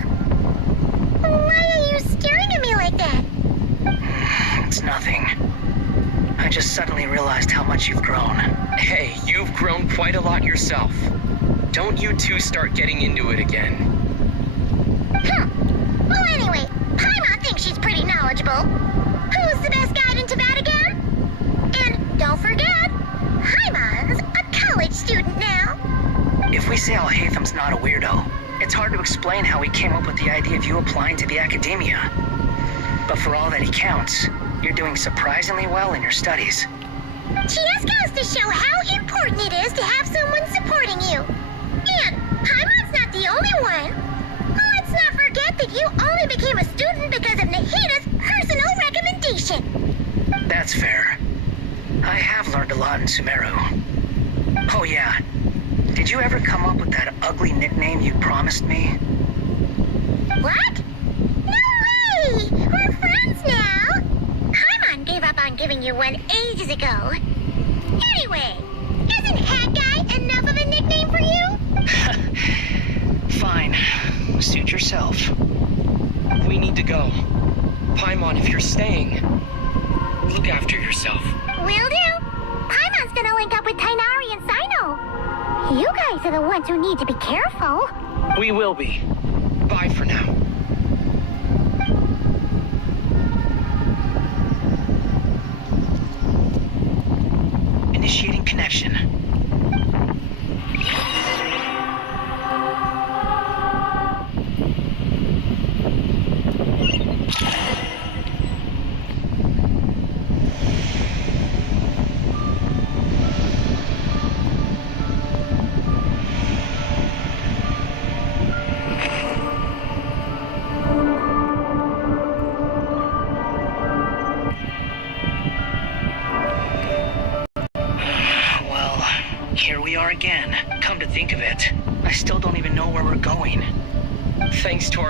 Why are you staring at me like that? It's nothing. I just suddenly realized how much you've grown. Hey, you've grown quite a lot yourself. Don't you two start getting into it again. Well, anyway, Paimon thinks she's pretty knowledgeable. Who's the best guide in Tibet again? And don't forget, Paimon's a college student now. If we say Al-Haytham's not a weirdo, it's hard to explain how he came up with the idea of you applying to the academia. But for all that he counts, you're doing surprisingly well in your studies. She just goes to show how important it is to have someone supporting you. And Paimon's not the only one. Let's not forget that you only became a student because of Nahida's personal recommendation. That's fair. I have learned a lot in Sumeru. Oh yeah, did you ever come up with that ugly nickname you promised me? What? No way! We're friends now! Paimon gave up on giving you one ages ago. Anyway, isn't Hat Guy enough of a nickname for you? Fine. Suit yourself. We need to go. Paimon, if you're staying, look after yourself. Will do. Paimon's gonna link up with Tainari and Sino. You guys are the ones who need to be careful. We will be. Bye for now. Initiating connection.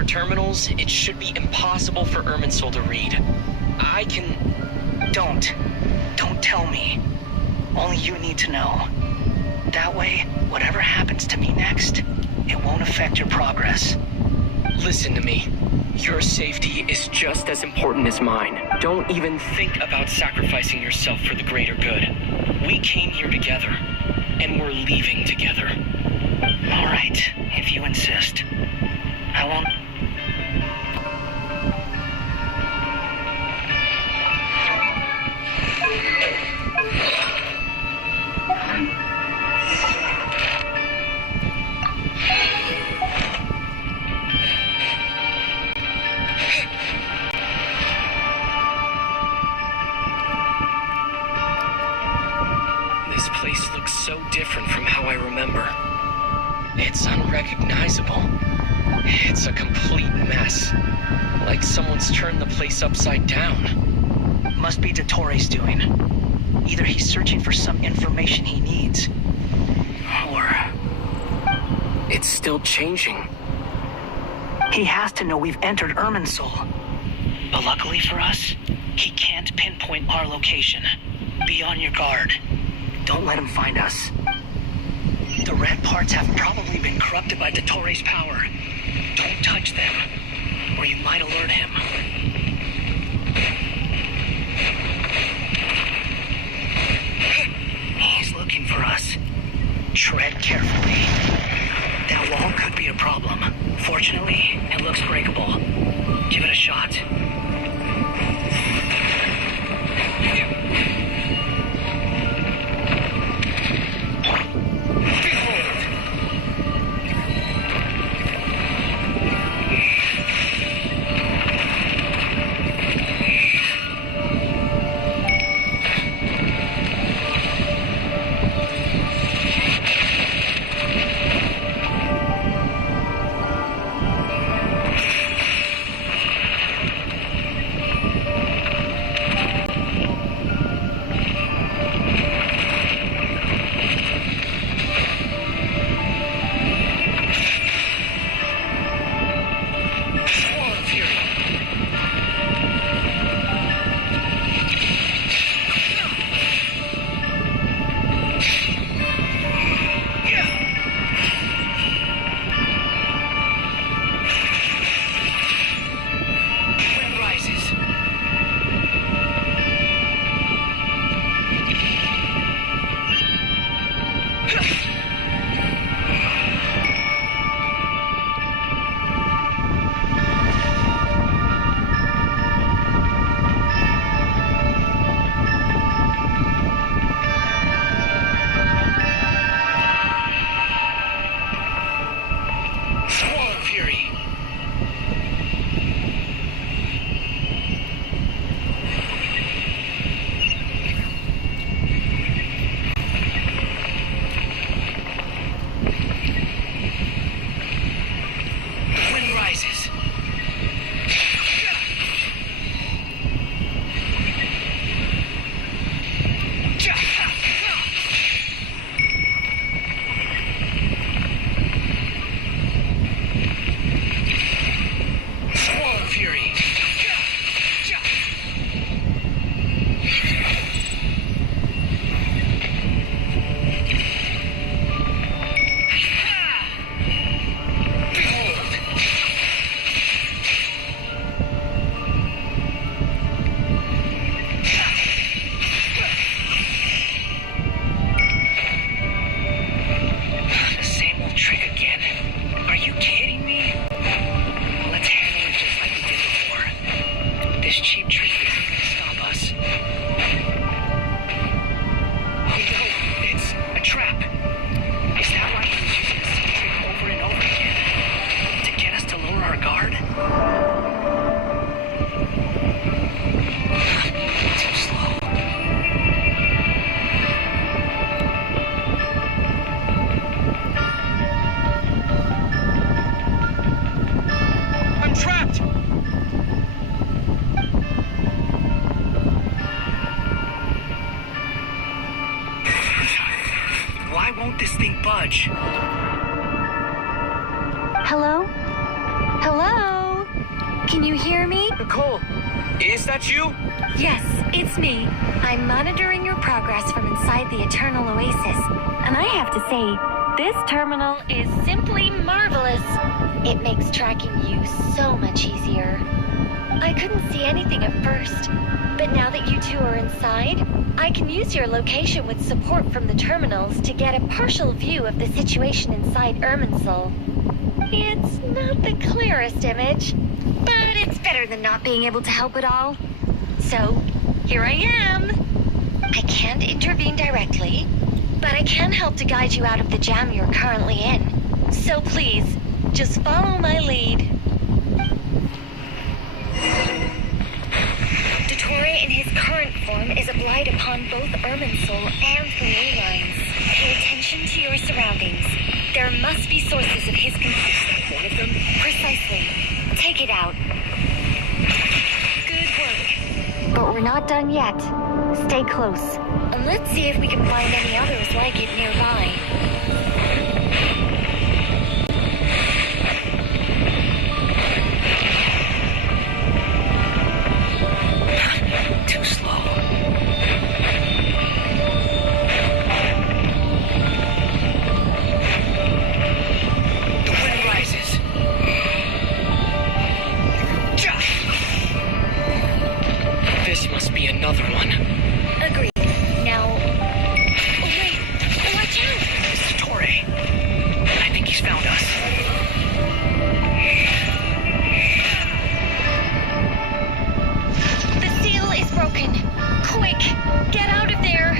terminals, it should be impossible for Irminsul to read. I can... Don't tell me. Only you need to know. That way, whatever happens to me next, it won't affect your progress. Listen to me. Your safety is just as important as mine. Don't even think about sacrificing yourself for the greater good. We came here together, and we're leaving together. All right, if you insist. How long? This place looks so different from how I remember. It's unrecognizable. It's a complete mess. Like someone's turned the place upside down. Must be Dottores' doing. Either he's searching for some information he needs, or... It's still changing. He has to know we've entered Irminsul. But luckily for us, he can't pinpoint our location. Be on your guard. Don't let him find us. The red parts have probably been corrupted by Dottores' power. Don't touch them, or you might alert him. He's looking for us. Tread carefully. That wall could be a problem. Fortunately, it looks breakable. Give it a shot. won't this thing budge? Hello? Hello? Can you hear me? Nicole, is that you? Yes, it's me. I'm monitoring your progress from inside the Eternal Oasis. And I have to say, this terminal is simply marvelous. It makes tracking you so much easier. I couldn't see anything at first, but now that you two are inside, I can use your location with support from the terminals to get a partial view of the situation inside Irminsul. It's not the clearest image, but it's better than not being able to help at all. So, here I am. I can't intervene directly, but I can help to guide you out of the jam you're currently in. So please, just follow my lead. Dottore in his current form is a blight upon both Irminsul and the ley lines. Pay attention to your surroundings. There must be sources of his confusion. One of them? Precisely. Take it out. Good work. But we're not done yet. Stay close. And let's see if we can find any others like it nearby. Too slow. The wind rises. This must be another one. Agreed. Now... Oh, wait. Watch out! It's Dottore. I think he's found us. The seal is broken. Quick! Get out of there!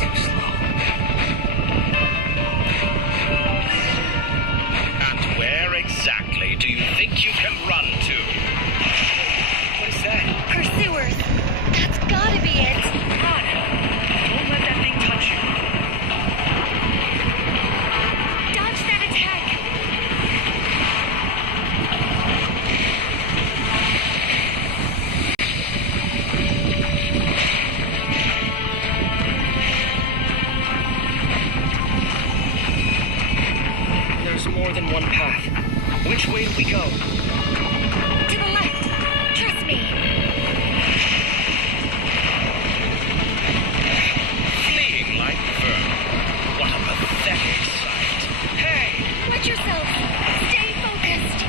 Too slow. And where exactly do you think you can run to? What is that? Pursuers. That's gotta be it. Run! Don't let that thing touch you. Dodge that attack. There's more than one path. Which way do we go? To the left. Trust me. Fleeing like vermin. What a pathetic sight. Hey! Watch yourself. Stay focused.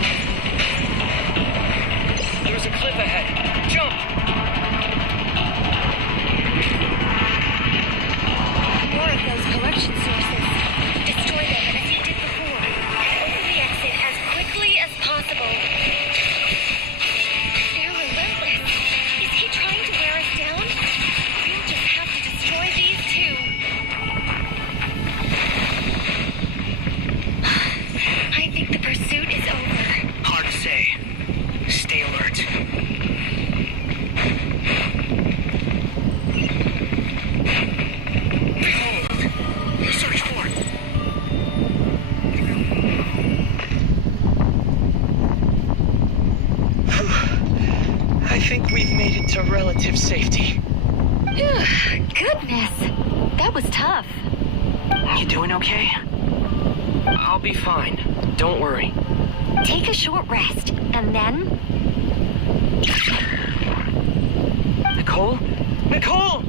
There's a cliff ahead. Jump! More of those collection sources. Destroy them as you did before. Open the exit as quickly as possible. They're relentless. Is he trying to wear us down? We'll just have to destroy these too. I think the pursuit is over. Hard to say. Stay alert. Hold. Search for it. I think we've made it to relative safety. Goodness. That was tough. You doing okay? I'll be fine. Don't worry. Take a short rest, and then... Nicole? Nicole!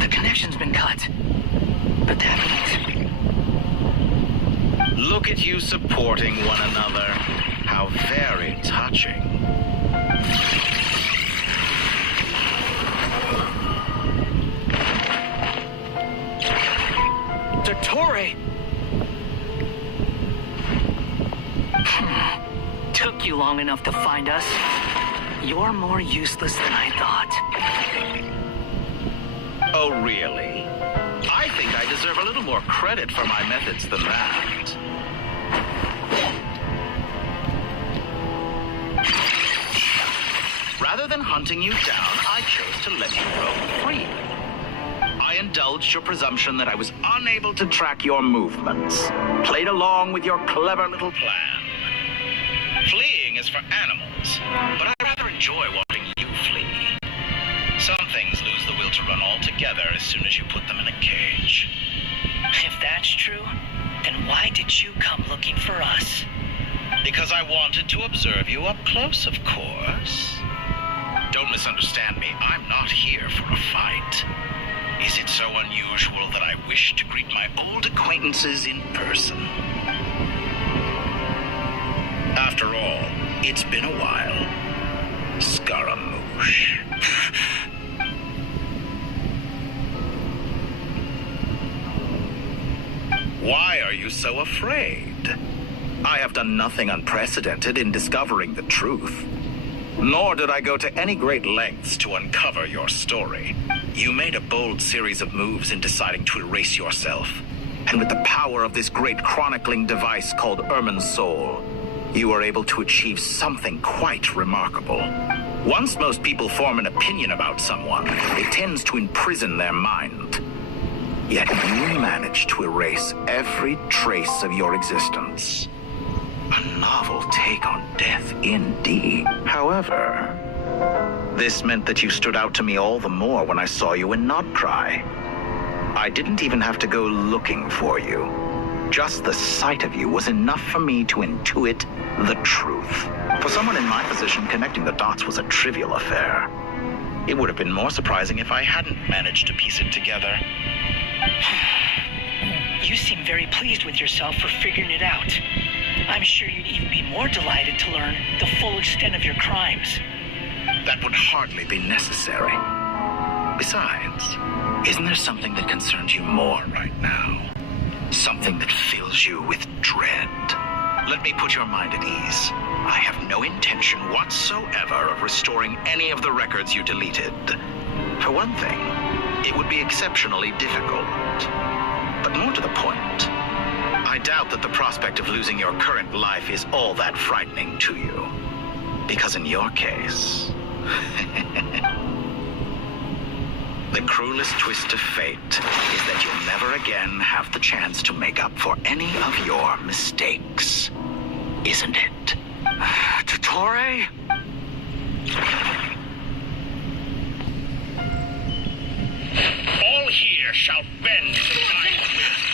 The connection's been cut. But that means... Look at you supporting one another. How very touching. Dottore! Took you long enough to find us. You're more useless than I thought. Oh, really? I think I deserve a little more credit for my methods than that. Rather than hunting you down, I chose to let you roam freely. I indulged your presumption that I was unable to track your movements, played along with your clever little plan. Fleeing is for animals, but I rather enjoy watching you flee. Some things lose the will to run altogether as soon as you put them in a cage. If that's true, then why did you come looking for us? Because I wanted to observe you up close, of course. Don't misunderstand me. I'm not here for a fight. Is it so unusual that I wish to greet my old acquaintances in person? After all, it's been a while. Scaramouche. Why are you so afraid? I have done nothing unprecedented in discovering the truth. Nor did I go to any great lengths to uncover your story. You made a bold series of moves in deciding to erase yourself. And with the power of this great chronicling device called Ermin's Soul, you were able to achieve something quite remarkable. Once most people form an opinion about someone, it tends to imprison their mind. Yet you managed to erase every trace of your existence. A novel take on death, indeed. However, this meant that you stood out to me all the more when I saw you in Nodcry. I didn't even have to go looking for you. Just the sight of you was enough for me to intuit the truth. For someone in my position, connecting the dots was a trivial affair. It would have been more surprising if I hadn't managed to piece it together. You seem very pleased with yourself for figuring it out. I'm sure you'd even be more delighted to learn the full extent of your crimes. That would hardly be necessary. Besides, isn't there something that concerns you more right now? Something that fills you with dread. Let me put your mind at ease. I have no intention whatsoever of restoring any of the records you deleted. For one thing, it would be exceptionally difficult. But more to the point, I doubt that the prospect of losing your current life is all that frightening to you. Because in your case, the cruelest twist of fate is that you'll never again have the chance to make up for any of your mistakes. Isn't it? Totore? All here shall bend to my will.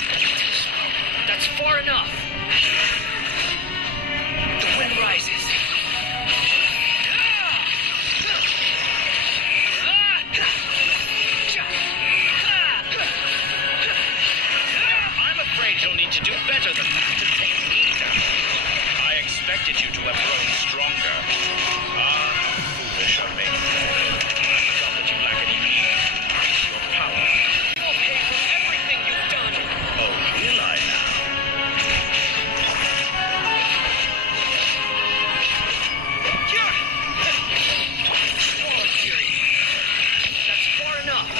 That's far enough. The wind rises. I'm afraid you'll need to do better than that to take me down. I expected you to have grown stronger. Ah, how foolish of me. I forgot that you lack any means to increase your power. You'll pay for everything you've done. Oh, will I now? Sword Fury. That's far enough.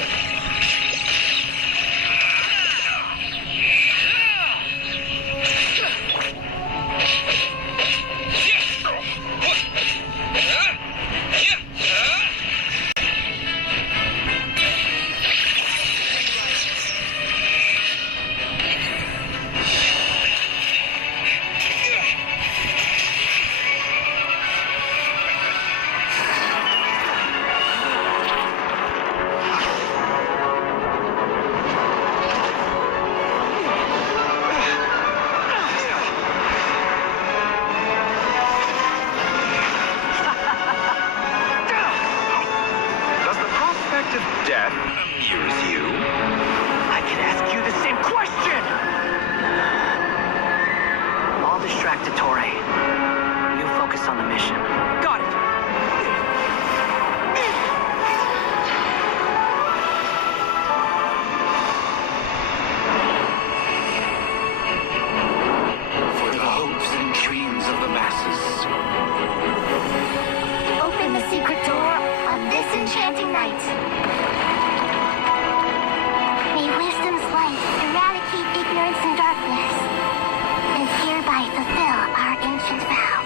Does the prospect of death amuse you? I can ask you the same question! I'll distract Totore. You focus on the mission. Got it! For the hopes and dreams of the masses. Open the secret door on this enchanting night. May wisdom's light eradicate ignorance and darkness, and hereby fulfill our ancient vow.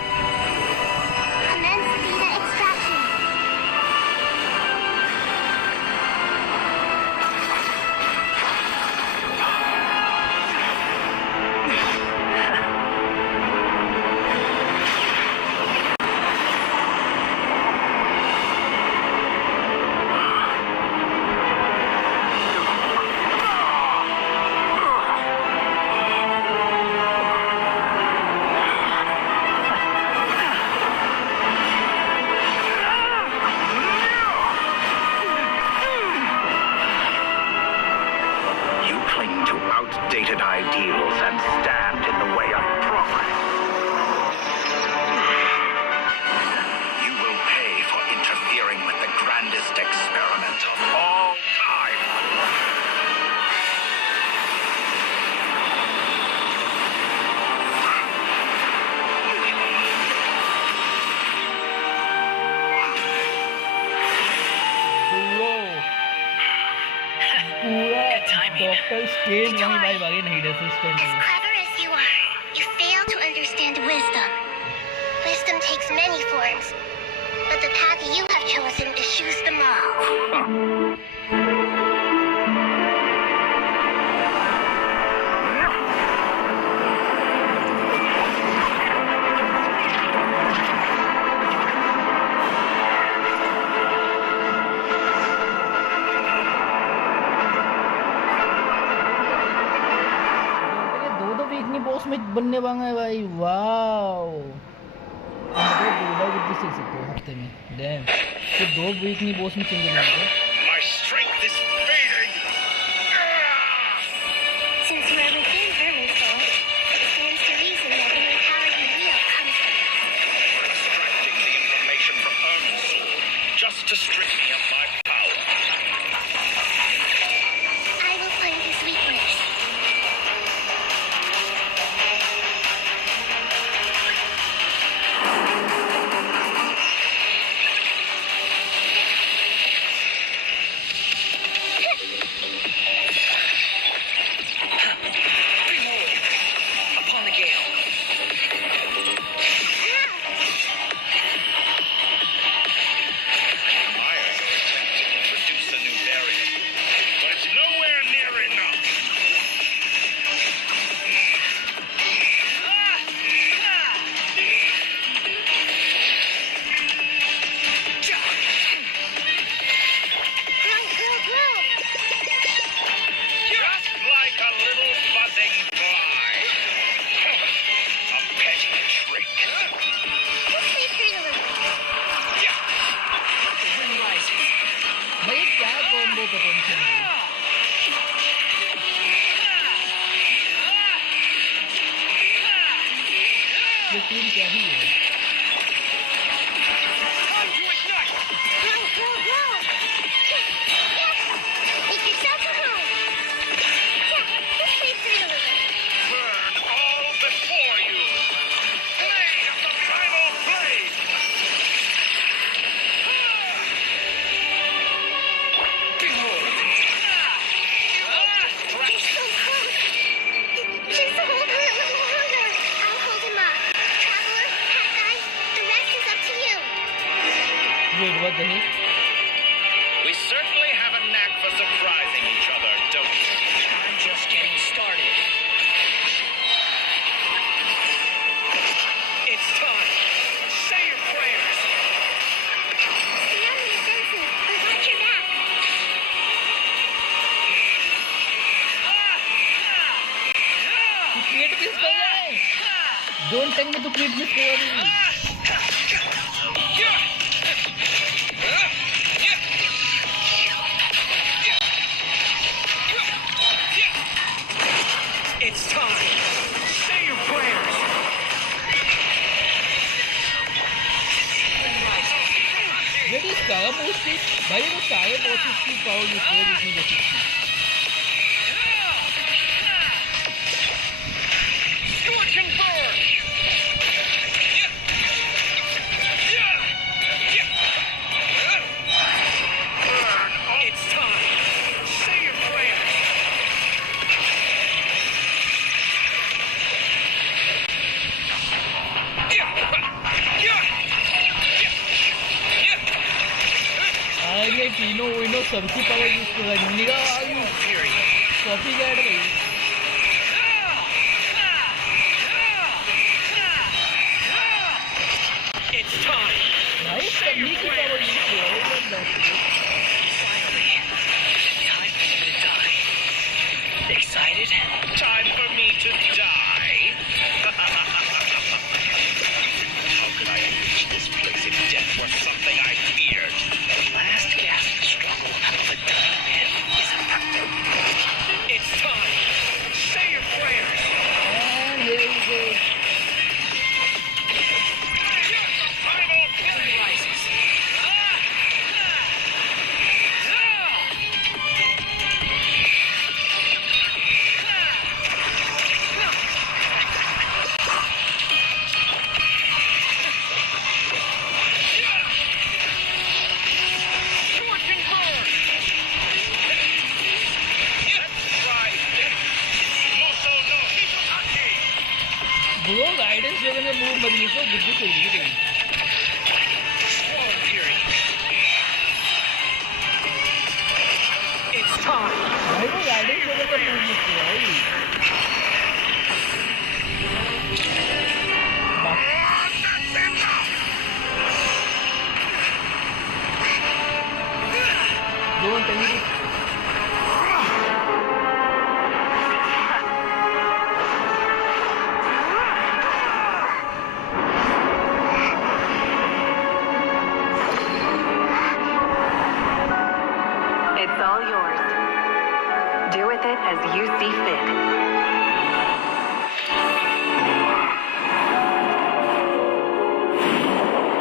कल state वहीं भाई भागे नहीं resistant As clever as you are, you fail to understand wisdom. Wisdom takes many forms, but the path you have chosen eschews them all. Boss में बनने वाला है भाई वाओ मतलब 2 रुपये सीख सकते हो हफ्ते में डैम तो 2 वीकली बॉस में चेंज होंगे My strength is fading. Since you are within Herman's soul, it stands to reason that the only power you wield comes from it. Extracting the information from Herman's soul just to strip me of my power. I will find his weakness. We certainly have a knack for surprising each other, don't we? I'm just getting started. It's time. Say your prayers. Stand in defensive, but watch your back. तू create किस कर रहा है? Don't tell me तू create किस कर रहा है? It's time. Say your prayers. Jadi sekarang mesti banyak saya posisi power use कर इसमें जैसे Scorching burn! It's time. Say your prayers. ये तीनों इनो सबकी पावर यूज कर रहा है निगा आयु कॉपी कैट भाई It's time. भाई सभी की पावर यूज कर रहा है Finally. Time for me to die. Excited? Time for me to die? How could I reach this place if death were something I feared? The last gasp struggle of a dying man is a... It's time. Say your prayers. And here we go. Rises. it as you see fit.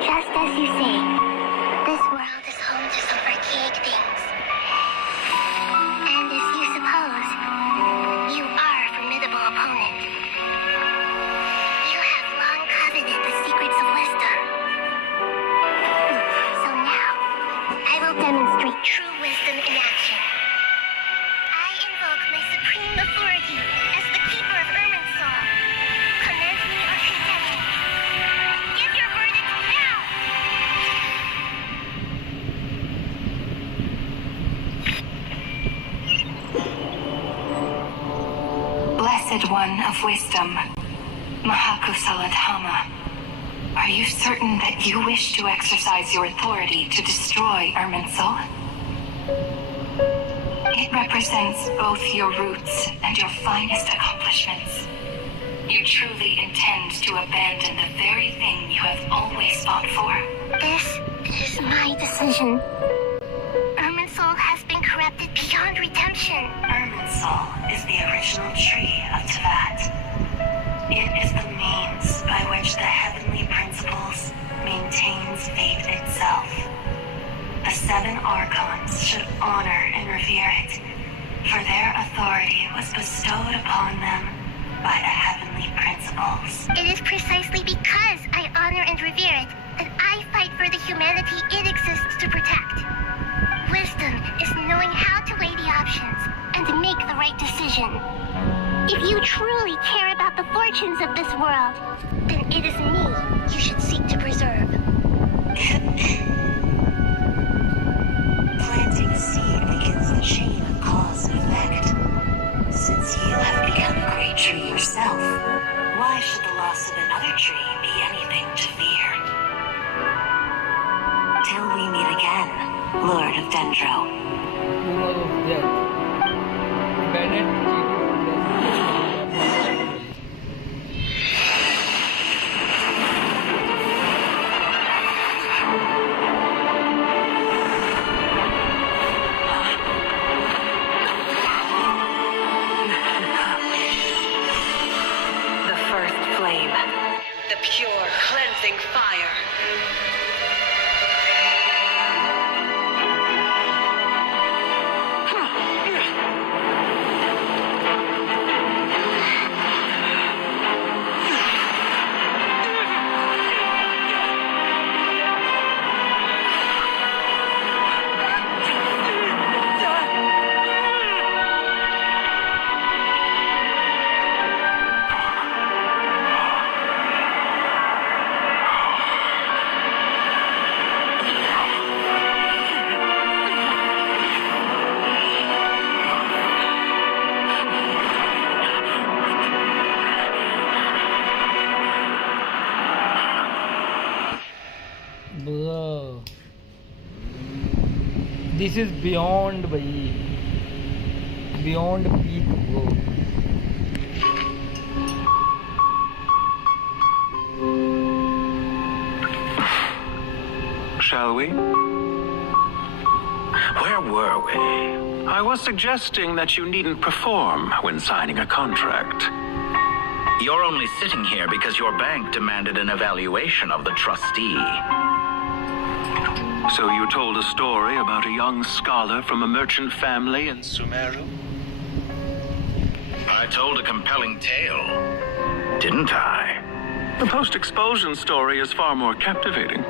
Just as you say, this world is home to some archaic things. And as you suppose, you are a formidable opponent. You have long coveted the secrets of wisdom. So now, I will demonstrate true wisdom in action. I invoke my supreme authority as the keeper of Irminsul. Commend me or condemn me. Give your verdict now! Blessed One of Wisdom, Mahakusaladhama, are you certain that you wish to exercise your authority to destroy Irminsul? It represents both your roots and your finest accomplishments. You truly intend to abandon the very thing you have always fought for. This is my decision. Irminsul has been corrupted beyond redemption. Irminsul is the original tree of Tevat. It is the means by which the heavenly principles maintains fate itself. The 7 Archons should honor and revere it, for their authority was bestowed upon them by the heavenly principles. It is precisely because I honor and revere it that I fight for the humanity it exists to protect. Wisdom is knowing how to weigh the options and to make the right decision. If you truly care about the fortunes of this world, then it is me you should seek to preserve. Planting a seed begins the chain of cause and effect. Since you have become a great tree yourself, why should the loss of another tree be anything to fear? Till we meet again, Lord of Dendro. Lord of Death. Bennett. The first flame. The pure, cleansing fire. Bro, this is beyond, bhai. Beyond peak, bro. Shall we? Where were we? I was suggesting that you needn't perform when signing a contract. You're only sitting here because your bank demanded an evaluation of the trustee. So you told a story about a young scholar from a merchant family in Sumeru? I told a compelling tale, didn't I? The post-expulsion story is far more captivating.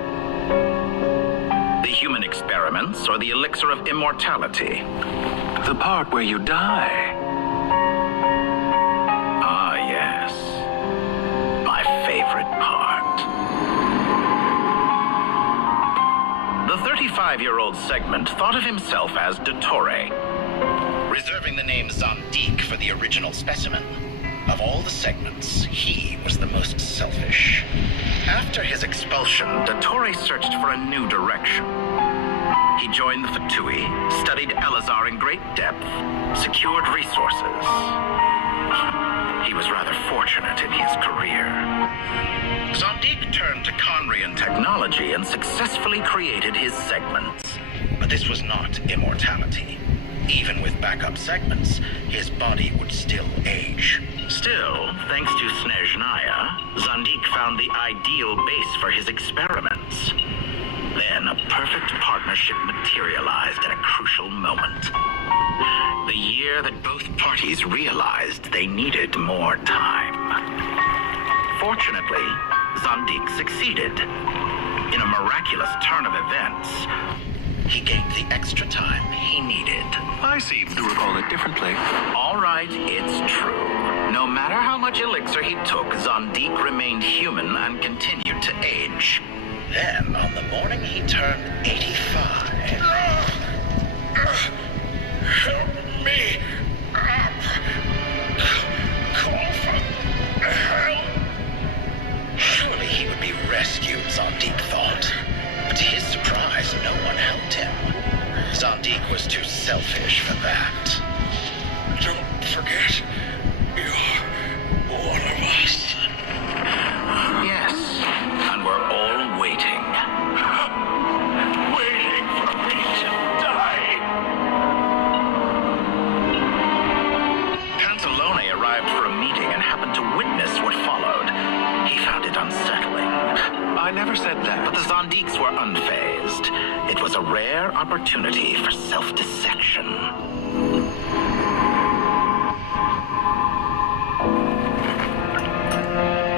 The human experiments or the elixir of immortality? The part where you die. Ah, yes. My favorite part. The 35-year-old Segment thought of himself as Dottore, reserving the name Zondique for the original specimen. Of all the Segments, he was the most selfish. After his expulsion, Dottore searched for a new direction. He joined the Fatui, studied Elazar in great depth, secured resources. He was rather fortunate in his career. Zondique turned to Conrian technology and successfully created his Segments. But this was not immortality. Even with backup segments, his body would still age. Still, thanks to Snezhnaya, Zandik found the ideal base for his experiments. Then a perfect partnership materialized at a crucial moment. The year that both parties realized they needed more time. Fortunately, Zandik succeeded. In a miraculous turn of events, he gained the extra time he needed. I seem to recall it differently. All right, it's true. No matter how much elixir he took, Zandik remained human and continued to age. Then, on the morning he turned 85... Help me up. Call for help. Surely he would be rescued, Zandik thought. But to his surprise, no one helped him. Zandik was too selfish for that. Don't forget, you're one of us. Yes, and we're all waiting. Waiting for me to die. Pantalone arrived for a meeting and happened to witness what followed. He found it unsettling. I never said that. But the Zandiks were unfazed. It was a rare opportunity for self-dissection.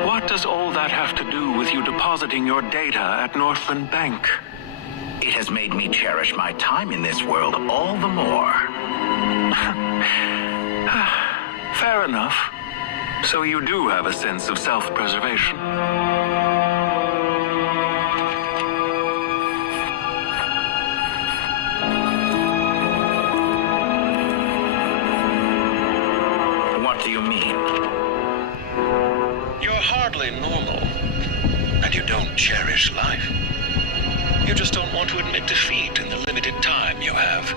What does all that have to do with you depositing your data at Northland Bank? It has made me cherish my time in this world all the more. Fair enough. So you do have a sense of self-preservation. What do you mean? You're hardly normal, and you don't cherish life. You just don't want to admit defeat in the limited time you have.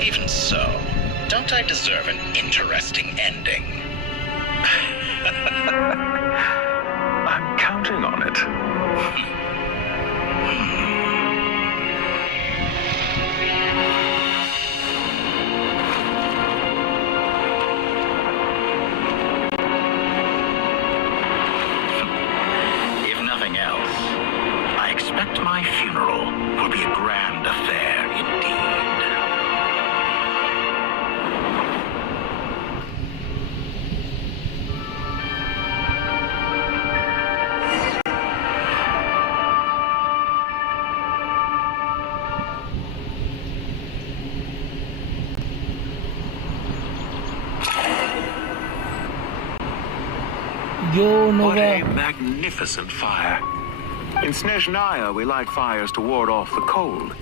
Even so, don't I deserve an interesting ending? I'm counting on it. If nothing else, I expect my funeral will be a grand affair indeed. What a magnificent fire. In Snezhnaya, we light fires to ward off the cold.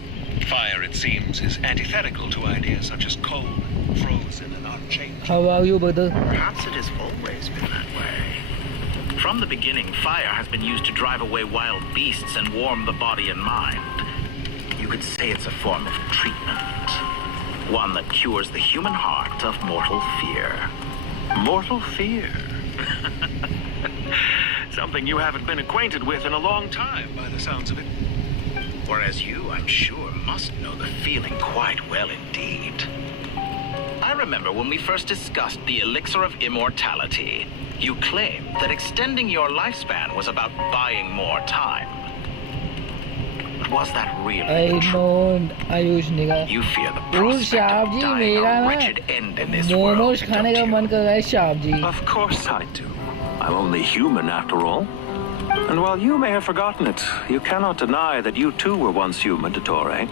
Fire, it seems, is antithetical to ideas such as cold, frozen, and unchanged. How are you, brother? Perhaps it has always been that way. From the beginning, fire has been used to drive away wild beasts and warm the body and mind. You could say it's a form of treatment. One that cures the human heart of mortal fear. Mortal fear? Something you haven't been acquainted with in a long time, by the sounds of it. Whereas you, I'm sure, must know the feeling quite well indeed. I remember when we first discussed the elixir of immortality, you claimed that extending your lifespan was about buying more time. But was that really true? Ayush निगाह You fear the वो prospect shop of ji dying मेरा a ना wretched end in this world, momos खाने का मन कर रहा है शाप जी Of course I do. I'm only human after all. And while you may have forgotten it, you cannot deny that you too were once human, Dottore.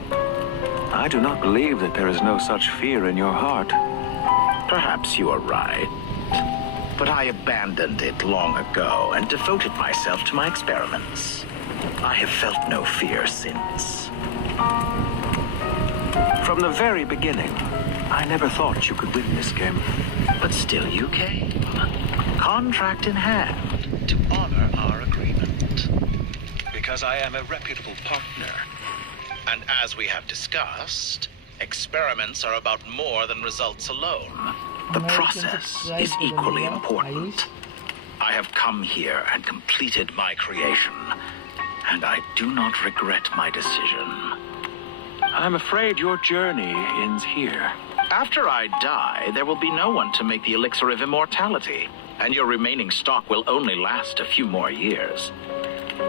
I do not believe that there is no such fear in your heart. Perhaps you are right. But I abandoned it long ago and devoted myself to my experiments. I have felt no fear since. From the very beginning, I never thought you could win this game. But still you came. Contract in hand to honor our agreement. Because I am a reputable partner. And as we have discussed, experiments are about more than results alone. The process is equally important. I have come here and completed my creation, and I do not regret my decision. I'm afraid your journey ends here. After I die, there will be no one to make the elixir of immortality, and your remaining stock will only last a few more years.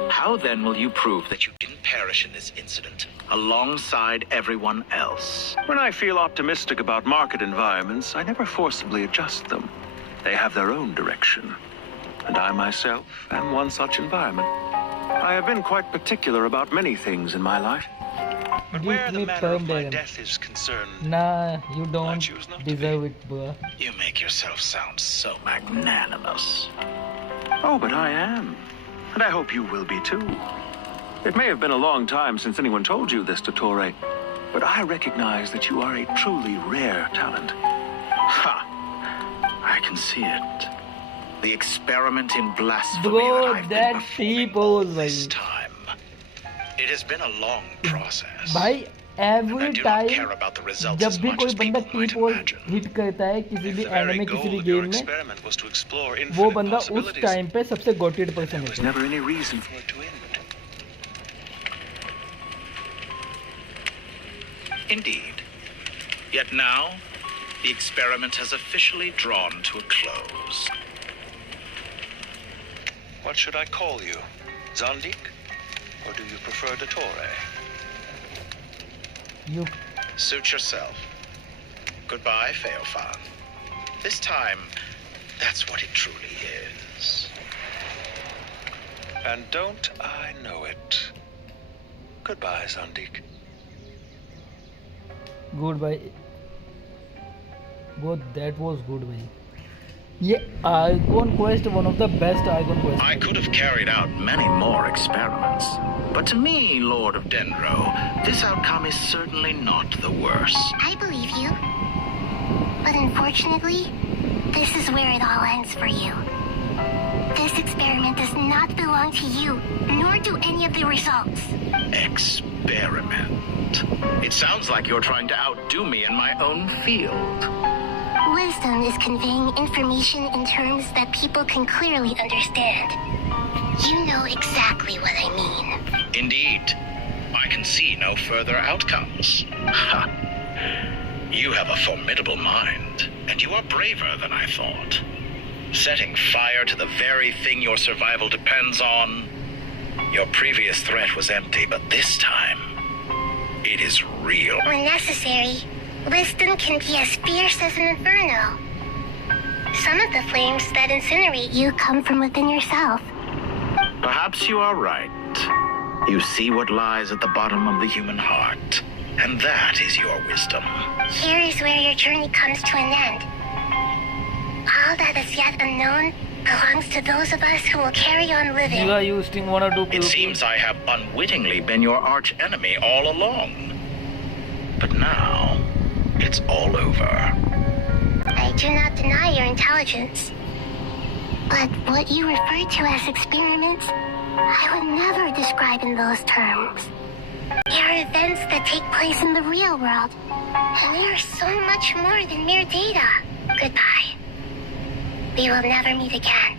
How then will you prove that you didn't perish in this incident, alongside everyone else? When I feel optimistic about market environments, I never forcibly adjust them. They have their own direction. And I myself am one such environment. I have been quite particular about many things in my life. But where the manner of my death is concerned, nah, you don't deserve it, bro. You make yourself sound so magnanimous. Oh, but I am. And I hope you will be too. It may have been a long time since anyone told you this, Dottore, but I recognize that you are a truly rare talent. Ha! I can see it. The experiment in blasphemy Bro, that I've that been people this time. It has been a long process. भाई every time जब भी कोई बंदा T-pose hit करता है किसी भी anime किसी भी गेम में वो बंदा उस टाइम पे सबसे goated person होता है. Never any reason for it to end. Indeed. Yet now, the experiment has officially drawn to a close. What should I call you? Zandik? Or do you prefer Dottore? You suit yourself. Goodbye, Feofan. This time, that's what it truly is. And don't I know it? Goodbye, Zandik. Goodbye. Both that was good, bhai. Yeah, Archon quest, one of the best Archon quests. I could have carried out many more experiments, but to me, Lord of Dendro, this outcome is certainly not the worst. I believe you. But unfortunately, this is where it all ends for you. This experiment does not belong to you, nor do any of the results. Experiment? It sounds like you're trying to outdo me in my own field. Wisdom is conveying information in terms that people can clearly understand. You know exactly what I mean. Indeed. I can see no further outcomes. Ha! You have a formidable mind, and you are braver than I thought. Setting fire to the very thing your survival depends on. Your previous threat was empty, but this time, it is real. When necessary, wisdom can be as fierce as an inferno. Some of the flames that incinerate you come from within yourself. Perhaps you are right. You see what lies at the bottom of the human heart, and that is your wisdom. Here is where your journey comes to an end. All that is yet unknown belongs to those of us who will carry on living. It seems I have unwittingly been your arch enemy all along. But now, it's all over. I do not deny your intelligence. But what you refer to as experiments, I would never describe in those terms. They are events that take place in the real world, and they are so much more than mere data. Goodbye. We will never meet again.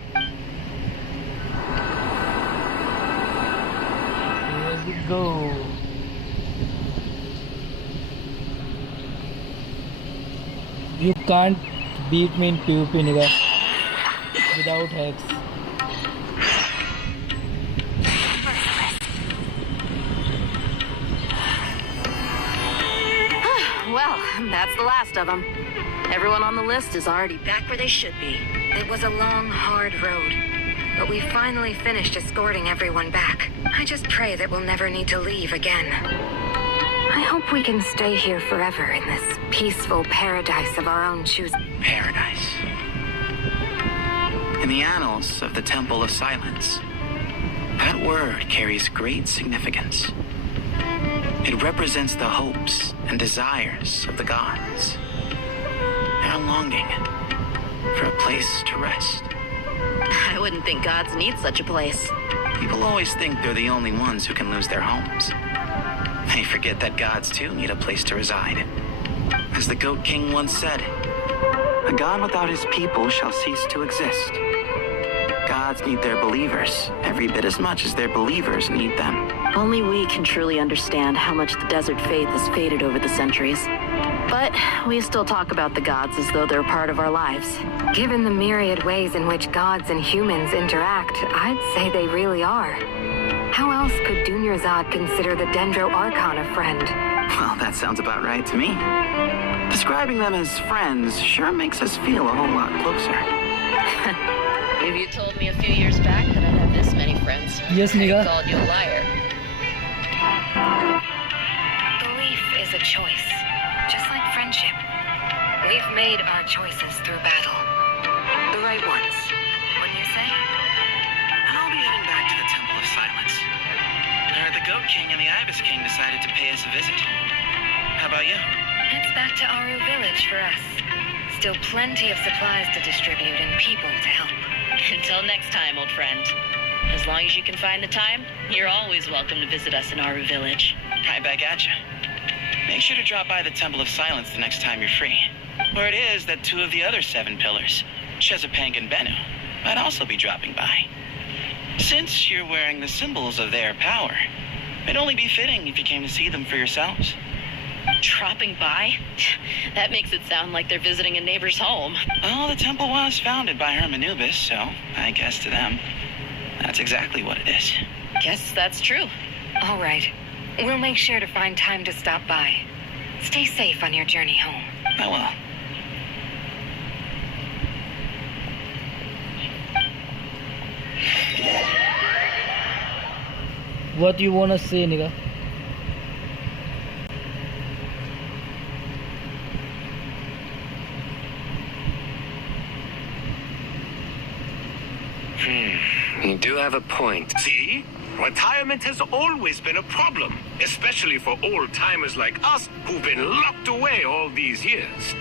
Here we go. You can't beat me in PvP, nigga. Without hacks. Well, that's the last of them. Everyone on the list is already back where they should be. It was a long, hard road, but we finally finished escorting everyone back. I just pray that we'll never need to leave again. I hope we can stay here forever in this peaceful paradise of our own choosing. Paradise. In the annals of the Temple of Silence, that word carries great significance. It represents the hopes and desires of the gods. Their longing for a place to rest. I wouldn't think gods need such a place. People always think they're the only ones who can lose their homes. They forget that gods too need a place to reside. As the Goat King once said, "A god without his people shall cease to exist." God gods need their believers every bit as much as their believers need them. Only we can truly understand how much the desert faith has faded over the centuries. But we still talk about the gods as though they're part of our lives. Given the myriad ways in which gods and humans interact, I'd say they really are. How else could Dunyarzad consider the Dendro Archon a friend? Well, that sounds about right to me. Describing them as friends sure makes us feel a whole lot closer. If you told me a few years back that I'd have this many friends, Yes, I'd nigga. have called you a liar. Belief is a choice, just like friendship. We've made our choices through battle. The right ones, wouldn't you say? I'll be heading back to the Temple of Silence. The Goat King and the Ibis King decided to pay us a visit. How about you? It's back to Aru Village for us. Still plenty of supplies to distribute and people to help. Until next time, old friend. As long as you can find the time, you're always welcome to visit us in Aru Village. Right back at you. Make sure to drop by the Temple of Silence the next time you're free. Where it is that two of the other 7 pillars, Shezapang and Bennu, might also be dropping by. Since you're wearing the symbols of their power, it'd only be fitting if you came to see them for yourselves. Dropping by? That makes it sound like they're visiting a neighbor's home. Well, the temple was founded by Hermanubis, so I guess to them, that's exactly what it is. Guess that's true. All right. We'll make sure to find time to stop by. Stay safe on your journey home. I will. What you wanna say, nigga? You do have a point. See? Retirement has always been a problem, especially for old-timers like us who've been locked away all these years.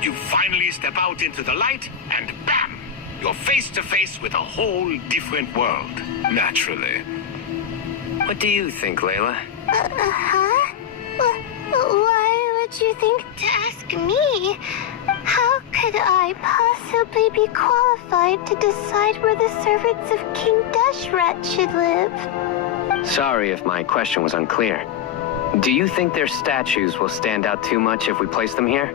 You finally step out into the light, and bam! You're face-to-face with a whole different world. Naturally. What do you think, Layla? Huh? Why would you think to ask me? How could I possibly be qualified to decide where the servants of King Deshret should live? Sorry if my question was unclear. Do you think their statues will stand out too much if we place them here?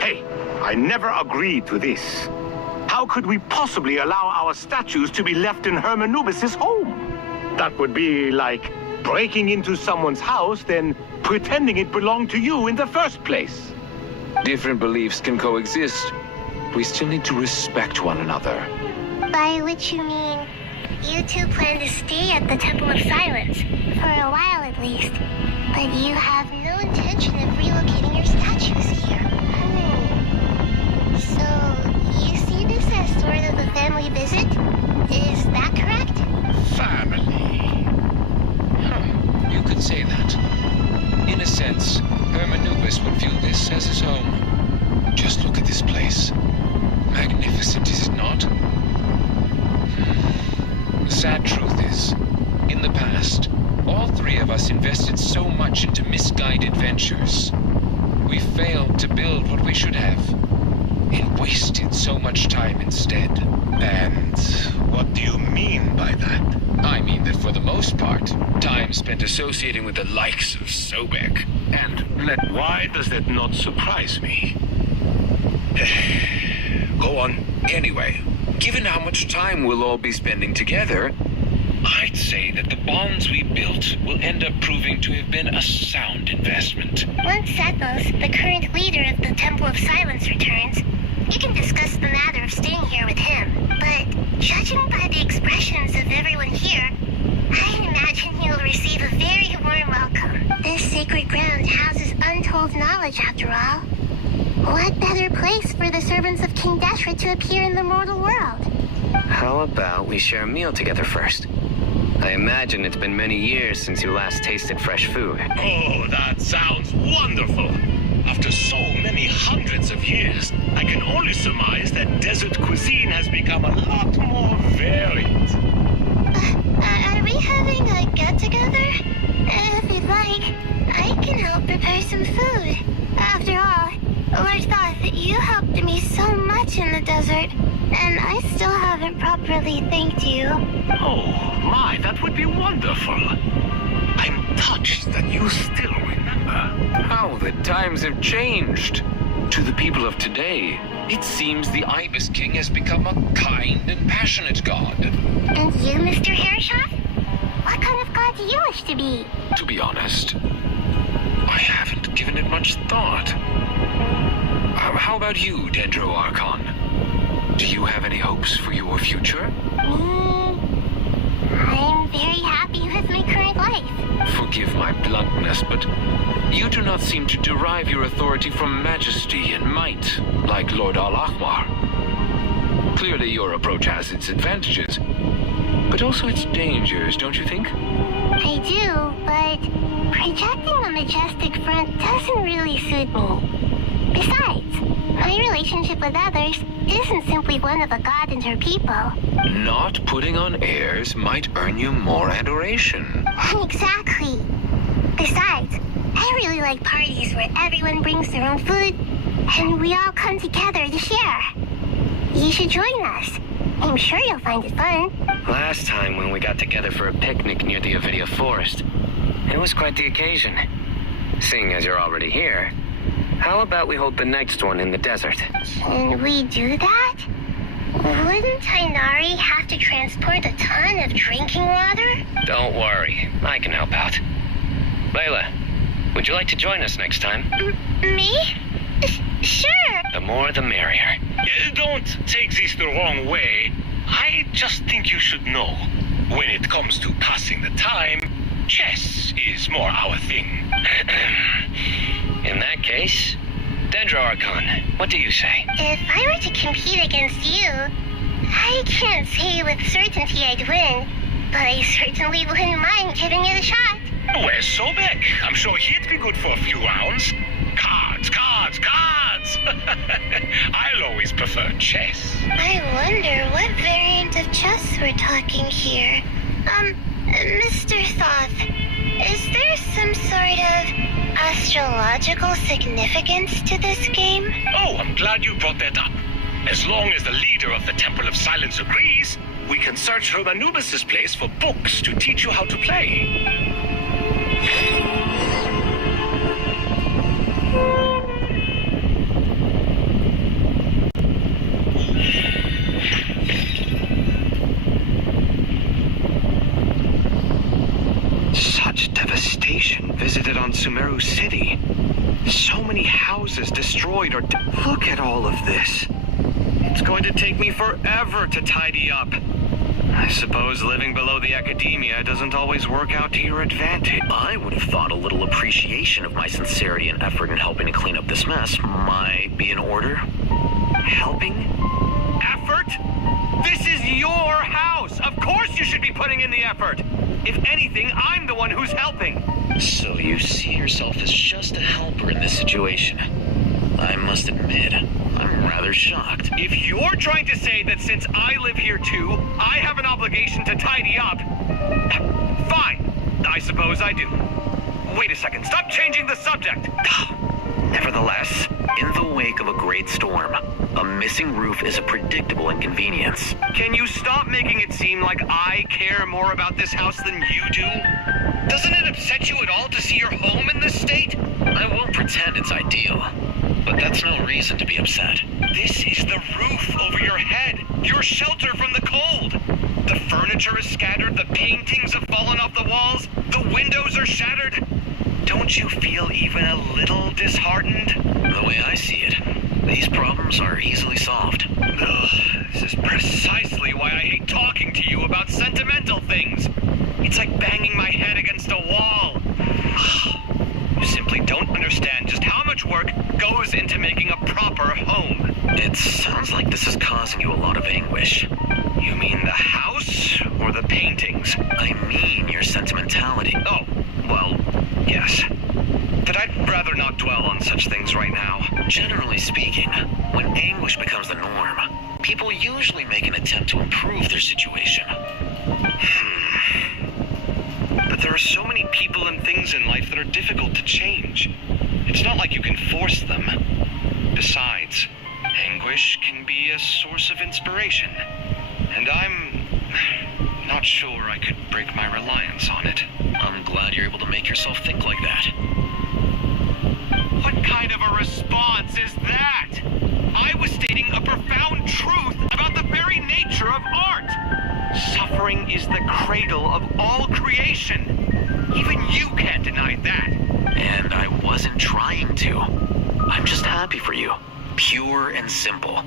Hey, I never agreed to this. How could we possibly allow our statues to be left in Hermanubis' home? That would be like breaking into someone's house, then pretending it belonged to you in the first place. Different beliefs can coexist. We still need to respect one another. By which you mean, you two plan to stay at the Temple of Silence, for a while at least. But you have no intention of relocating your statues here. So, you see this as sort of a family visit? Is that correct? Family. You could say that. In a sense, Hermanubis would view this as his home. Just look at this place. Magnificent, is it not? The sad truth is, in the past, all 3 of us invested so much into misguided ventures. We failed to build what we should have, and wasted so much time instead. And what do you mean by that? I mean that for the most part, time spent associating with the likes of Sobek. And why does that not surprise me? Go on. Anyway, given how much time we'll all be spending together, I'd say that the bonds we built will end up proving to have been a sound investment. Once Sethos, the current leader of the Temple of Silence, returns, you can discuss the matter of staying here with him. But judging by the expressions of everyone here, I imagine he'll receive a very warm welcome. This sacred ground houses untold knowledge, after all. What better place for the servants of King Deshret to appear in the mortal world? How about we share a meal together first? I imagine it's been many years since you last tasted fresh food. Oh, that sounds wonderful. After so many hundreds of years, I can only surmise that desert cuisine has become a lot more varied. Are we having a get-together? If you'd like, I can help prepare some food. After all, Lord Thoth, you helped me so much in the desert, And I still haven't properly thanked you. Oh, my, that would be wonderful. I'm touched that you still remember. How the times have changed. To the people of today, it seems the Ibis King has become a kind and passionate god. And you, Mr. Hershot? What kind of god do you wish to be? To be honest, I haven't given it much thought. How about you, Dendro Archon? Do you have any hopes for your future? I'm very happy with my current life. Forgive my bluntness, but you do not seem to derive your authority from majesty and might, like Lord Al-Akhmar. Clearly your approach has its advantages, but also its dangers, don't you think? I do, but projecting a majestic front doesn't really suit me. Besides, my relationship with others isn't simply one of a god and her people. Not putting on airs might earn you more adoration. Exactly. Besides, I really like parties where everyone brings their own food, and we all come together to share. You should join us. I'm sure you'll find it fun. Last time when we got together for a picnic near the Avidia Forest, it was quite the occasion. Seeing as you're already here, how about we hold the next one in the desert? Can we do that? Wouldn't Tainari have to transport a ton of drinking water? Don't worry, I can help out. Layla, would you like to join us next time? Me? Sure. The more the merrier. Don't take this the wrong way. I just think you should know. When it comes to passing the time, chess is more our thing. In that case, Dendro Archon, what do you say? If I were to compete against you, I can't say with certainty I'd win, but I certainly wouldn't mind giving it a shot. Where's Sobek? I'm sure he'd be good for a few rounds. Cards, cards, cards! I'll always prefer chess. I wonder what variant of chess we're talking here. Mr. Thoth, is there some sort of astrological significance to this game? Oh, I'm glad you brought that up. As long as the leader of the Temple of Silence agrees, we can search from Anubis' place for books to teach you how to play. Such devastation visited on Sumeru City. So many houses destroyed or... Look at all of this. It's going to take me forever to tidy up. I suppose living below the academia doesn't always work out to your advantage. I would have thought a little appreciation of my sincerity and effort in helping to clean up this mess might be in order. Helping? Effort? This is your house! Of course you should be putting in the effort! If anything, I'm the one who's helping. So you see yourself as just a helper in this situation. I must admit, I'm rather shocked. If you're trying to say that since I live here too, I have an obligation to tidy up, fine. I suppose I do. Wait a second, stop changing the subject. Nevertheless, in the wake of a great storm, a missing roof is a predictable inconvenience. Can you stop making it seem like I care more about this house than you do? Doesn't it upset you at all to see your home in this state? I won't pretend it's ideal, but that's no reason to be upset. This is the roof over your head, your shelter from the cold. The furniture is scattered, the paintings have fallen off the walls, the windows are shattered. Don't you feel even a little disheartened? The way I see it, these problems are easily solved. Ugh, this is precisely why I hate talking to you about sentimental things. It's like banging my head against a wall. You simply don't understand just how much work goes into making a proper home. It sounds like this is causing you a lot of anguish. You mean the house or the paintings? I mean your sentimentality. Oh, well, yes. But I'd rather not dwell on such things right now. Generally speaking, when anguish becomes the norm, people usually make an attempt to improve their situation. But there are so many people and things in life that are difficult to change. It's not like you can force them. Besides, Anguish can be a source of inspiration, and I'm not sure I could break my reliance on it. I'm glad you're able to make yourself think like that. What kind of a response is that? I was stating a profound truth about the very nature of art. Suffering is the cradle of all creation. Even you can't deny that. And I wasn't trying to. I'm just happy for you. Pure and simple.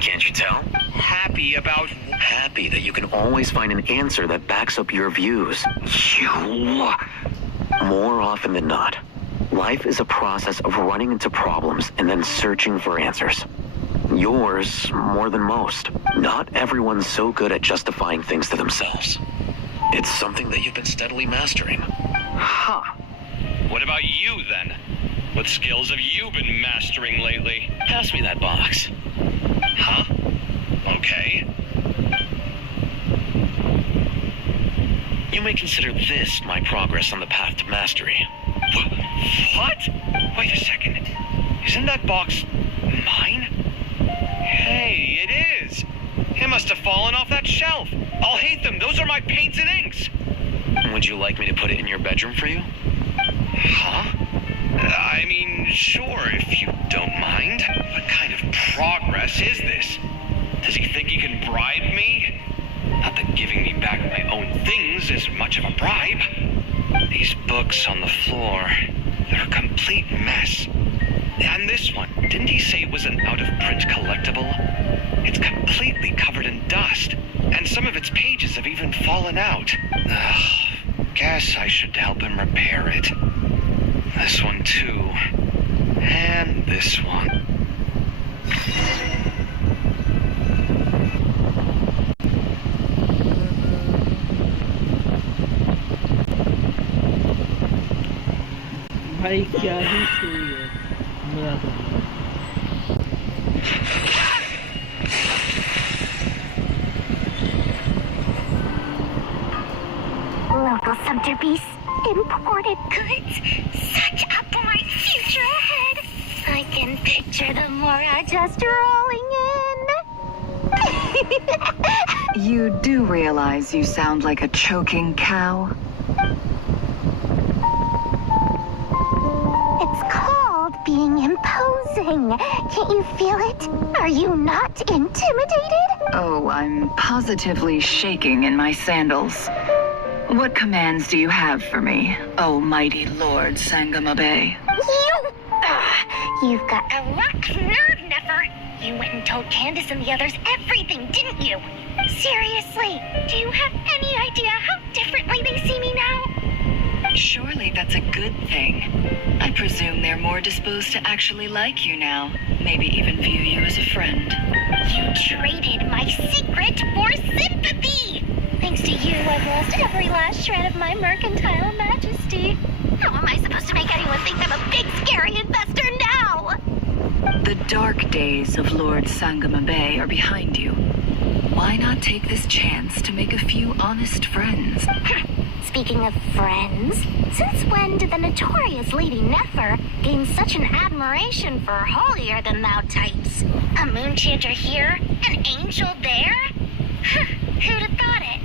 Can't you tell? Happy about... Happy that you can always find an answer that backs up your views. You... More often than not, life is a process of running into problems and then searching for answers. Yours more than most. Not everyone's so good at justifying things to themselves. It's something that you've been steadily mastering. Huh. What about you, then? What skills have you been mastering lately? Pass me that box. Huh? Okay. You may consider this my progress on the path to mastery. What? Wait a second. Isn't that box mine? Hey, it is. It must have fallen off that shelf. I'll hate them. Those are my paints and inks. Would you like me to put it in your bedroom for you? Huh? I mean, sure, if you don't mind. What kind of progress is this? Does he think he can bribe me? Not that giving me back my own things is much of a bribe. These books on the floor, they're a complete mess. And this one, didn't he say it was an out-of-print collectible? It's completely covered in dust, and some of its pages have even fallen out. Ugh, guess I should help him repair it. This one too, and this one. भाई क्या ही story है मजा तो Local subter beasts, imported goods, such a bright future ahead. I can picture the Mora just rolling in. You do realize you sound like a choking cow? It's called being imposing. Can't you feel it? Are you not intimidated? Oh, I'm positively shaking in my sandals. What commands do you have for me, oh mighty Lord Sangamabe? You've got a rock nerve, Nefer. You went and told Candace and the others everything, didn't you? Seriously, do you have any idea how differently they see me now? Surely that's a good thing. I presume they're more disposed to actually like you now. Maybe even view you as a friend. You traded my secret for sympathy! Thanks to you, I've lost every last shred of my mercantile majesty. How am I supposed to make anyone think I'm a big, scary investor now? The dark days of Lord Sangamabe are behind you. Why not take this chance to make a few honest friends? Speaking of friends, since when did the notorious Lady Nefer gain such an admiration for holier-than-thou types? A moon chanter here? An angel there? Who'd have thought it?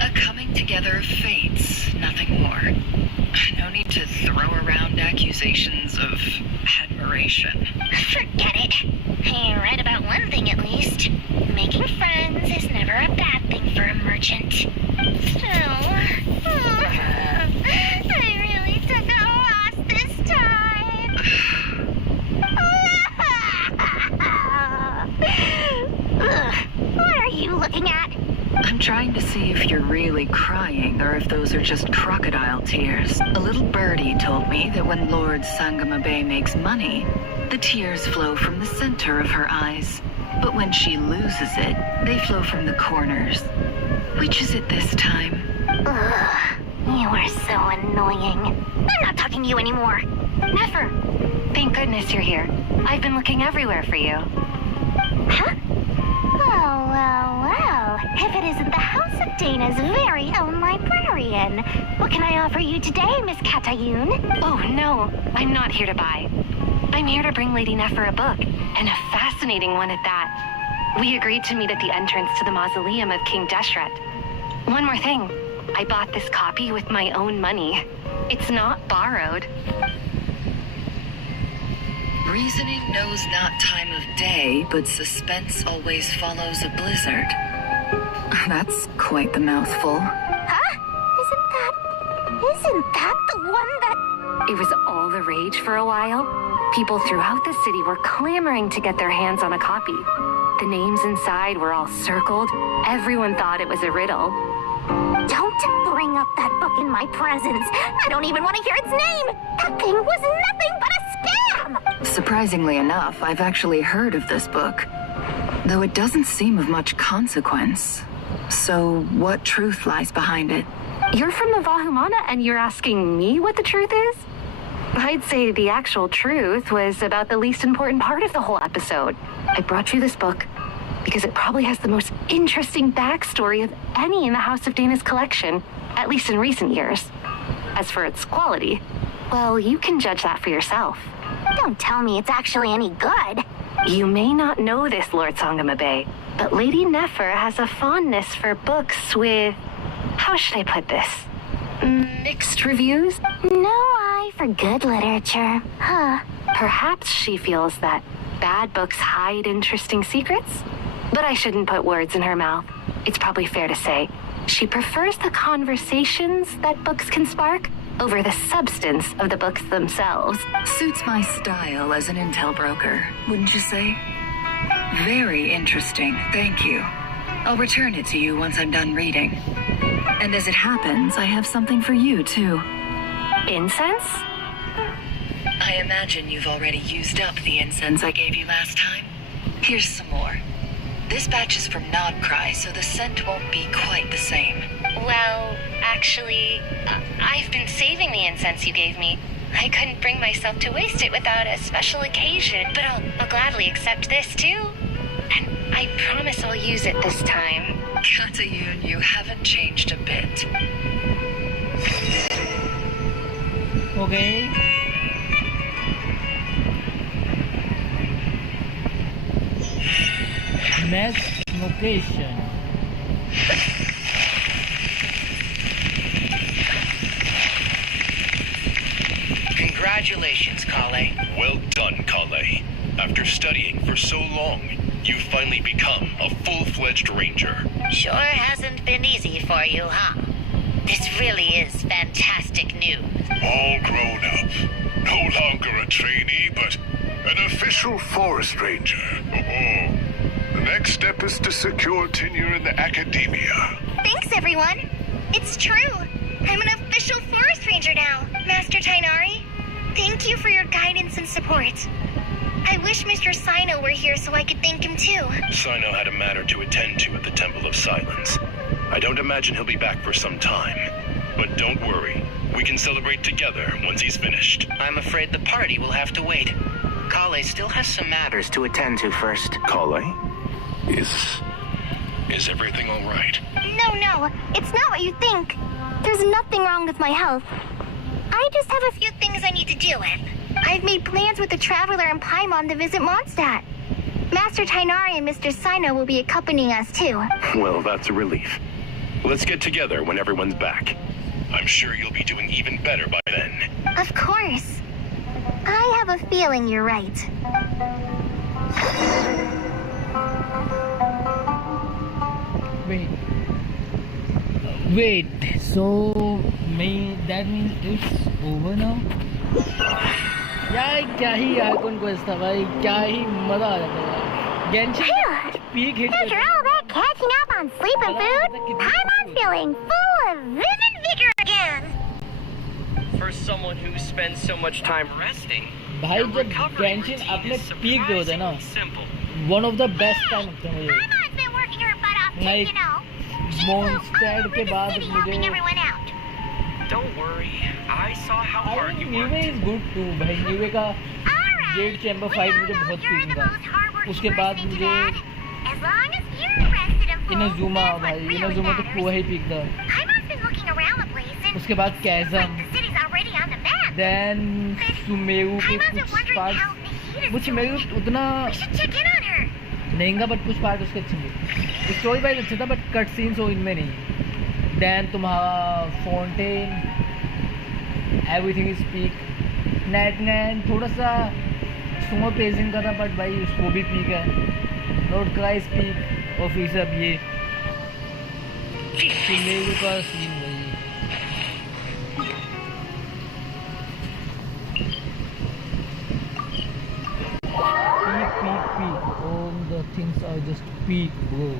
A coming together of fates, nothing more. No need to throw around accusations of admiration. Forget it. You're right about one thing at least. Making friends is never a bad thing for a merchant. Still, I really took a loss this time. What are you looking at? I'm trying to see if you're really crying or if those are just crocodile tears. A little birdie told me that when Lord Sangamabe makes money, the tears flow from the center of her eyes. But when she loses it, they flow from the corners. Which is it this time? Ugh, you are so annoying. I'm not talking to you anymore. Nefer, thank goodness you're here. I've been looking everywhere for you. Huh? Well. If it isn't the House of Dana's very own librarian. What can I offer you today, Miss Katayun? Oh, no. I'm not here to buy. I'm here to bring Lady Nefer a book, and a fascinating one at that. We agreed to meet at the entrance to the mausoleum of King Deshret. One more thing. I bought this copy with my own money. It's not borrowed. Reasoning knows not time of day, but suspense always follows a blizzard. That's quite the mouthful. Huh? Isn't that the one that... It was all the rage for a while. People throughout the city were clamoring to get their hands on a copy. The names inside were all circled. Everyone thought it was a riddle. Don't bring up that book in my presence. I don't even want to hear its name. That thing was nothing but a scam. Surprisingly enough, I've actually heard of this book, though it doesn't seem of much consequence. So, what truth lies behind it? You're from the Vahumana and you're asking me what the truth is? I'd say the actual truth was about the least important part of the whole episode. I brought you this book because it probably has the most interesting backstory of any in the House of Dana's collection, at least in recent years. As for its quality, well, you can judge that for yourself. Don't tell me it's actually any good. You may not know this, Lord Sangamabe, but Lady Nefer has a fondness for books with... how should I put this? Mixed reviews? No eye for good literature. Huh. Perhaps she feels that bad books hide interesting secrets? But I shouldn't put words in her mouth. It's probably fair to say she prefers the conversations that books can spark over the substance of the books themselves. Suits my style as an intel broker, wouldn't you say? Very interesting, thank you. I'll return it to you once I'm done reading. And as it happens, I have something for you, too. Incense? I imagine you've already used up the incense I gave you last time. Here's some more. This batch is from Nodcry, so the scent won't be quite the same. Well, actually, I've been saving the incense you gave me. I couldn't bring myself to waste it without a special occasion, but I'll gladly accept this, too. And I promise I'll use it this time. Katayun, you haven't changed a bit. Okay. Next location. Congratulations, Kale. Well done, Kale. After studying for so long, you've finally become a full-fledged ranger. Sure hasn't been easy for you, huh? This really is fantastic news. All grown up. No longer a trainee, but an official forest ranger. The next step is to secure tenure in the academia. Thanks, everyone. It's true. I'm an official forest ranger now, Master Tainari. Thank you for your guidance and support. I wish Mr. Sino were here so I could thank him too. Sino had a matter to attend to at the Temple of Silence. I don't imagine he'll be back for some time. But don't worry, we can celebrate together once he's finished. I'm afraid the party will have to wait. Kale still has some matters to attend to first. Kale? Is everything all right? No, it's not what you think. There's nothing wrong with my health. I just have a few things I need to deal with. I've made plans with the Traveler and Paimon to visit Mondstadt. Master Tainari and Mr. Sino will be accompanying us too. Well, that's a relief. Let's get together when everyone's back. I'm sure you'll be doing even better by then. Of course. I have a feeling you're right. Wait, so that means it's over now? यार क्या ही icon quest था भाई, क्या ही मजा आ जाता है। Genshin peak hit. After all that catching up on sleep and food, I'm feeling full of vivid vigor again. For someone who spends so much time resting, भाई जब Genshin अपने peak पे होता है ना, one of the best time लगता है मुझे। Like Mondstadt के बाद मुझे Don't worry, I saw how hard you worked. Niue is good too भाई, Niue का Jade Chamber fight मुझे बहुत पीक था। उसके बाद मुझे Inazuma भाई, Inazuma तो पूरा ही पीक था। उसके बाद Chasm, देन सुमेरु के कुछ पार्ट, मुझे सुमेरु उतना नहीं बट कुछ पार्ट उसके अच्छे थे। स्टोरी वाइज अच्छा था बट कट सीन्स हो इनमें नहीं। देन तुम्हारा fountain, everything is peak. Net थोड़ा सा स्लो पेसिंग का था बट भाई उसको भी पीक है। नोट का स्पीक और फिर सब ये सुमेरु का सीन भाई peak. All the things are just peak, bro.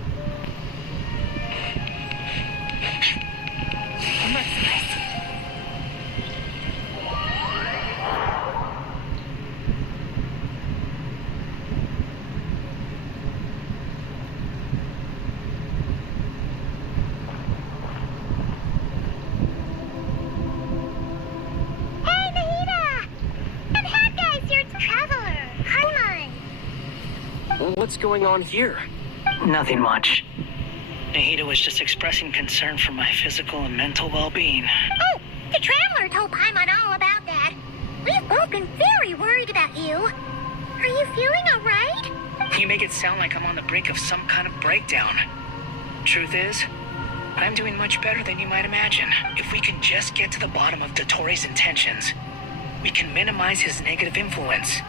What's going on here? Nothing much. Nahida was just expressing concern for my physical and mental well-being. Oh, the Traveler told Paimon all about that. We've both been very worried about you. Are you feeling alright? You make it sound like I'm on the brink of some kind of breakdown. Truth is, I'm doing much better than you might imagine. If we can just get to the bottom of Dottoro's intentions, we can minimize his negative influence.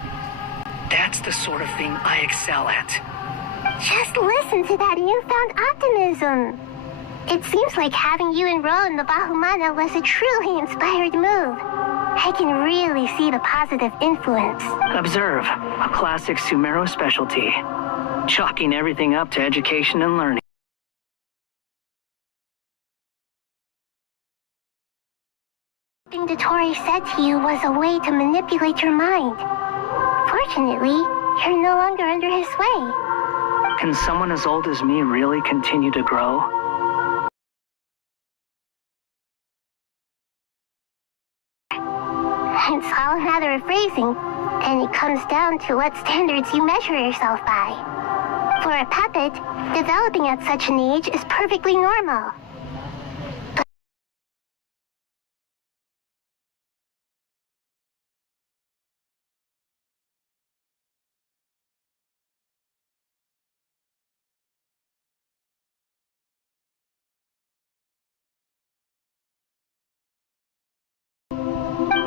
That's the sort of thing I excel at. Just listen to that newfound optimism. It seems like having you enroll in the Bahumana was a truly inspired move. I can really see the positive influence. Observe, a classic Sumero specialty. Chalking everything up to education and learning. Something Dottori said to you was a way to manipulate your mind. Fortunately, you're no longer under his sway. Can someone as old as me really continue to grow? It's all a matter of phrasing, and it comes down to what standards you measure yourself by. For a puppet, developing at such an age is perfectly normal.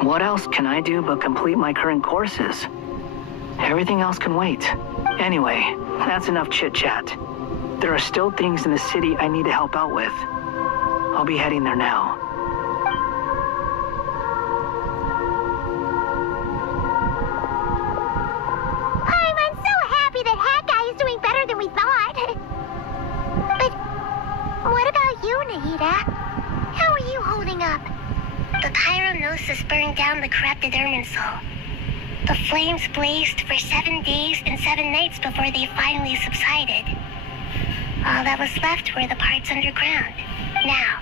What else can I do but complete my current courses? Everything else can wait. Anyway, that's enough chit-chat. There are still things in the city I need to help out with. I'll be heading there now. I'm so happy that Hat Guy is doing better than we thought. But what about you, Nahida? How are you holding up? The Pyronosis burned down the corrupted Irminsul. The flames blazed for 7 days and 7 nights before they finally subsided. All that was left were the parts underground. Now,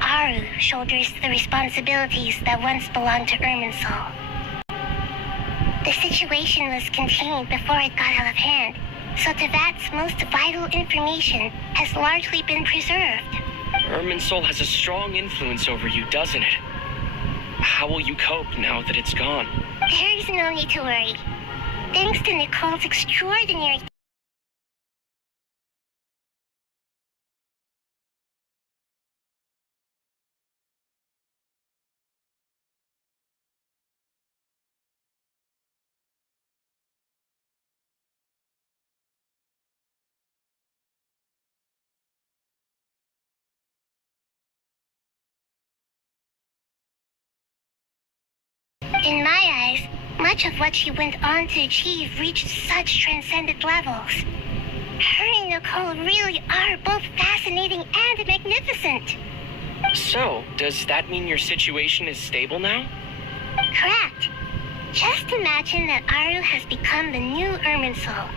Aru shoulders the responsibilities that once belonged to Irminsul. The situation was contained before it got out of hand, so Tevat's most vital information has largely been preserved. Irminsul has a strong influence over you, doesn't it? How will you cope now that it's gone? There is no need to worry. Thanks to Nicole's extraordinary... In my eyes, much of what she went on to achieve reached such transcendent levels. Her and Nicole really are both fascinating and magnificent. So, does that mean your situation is stable now? Correct. Just imagine that Aru has become the new Irminsul,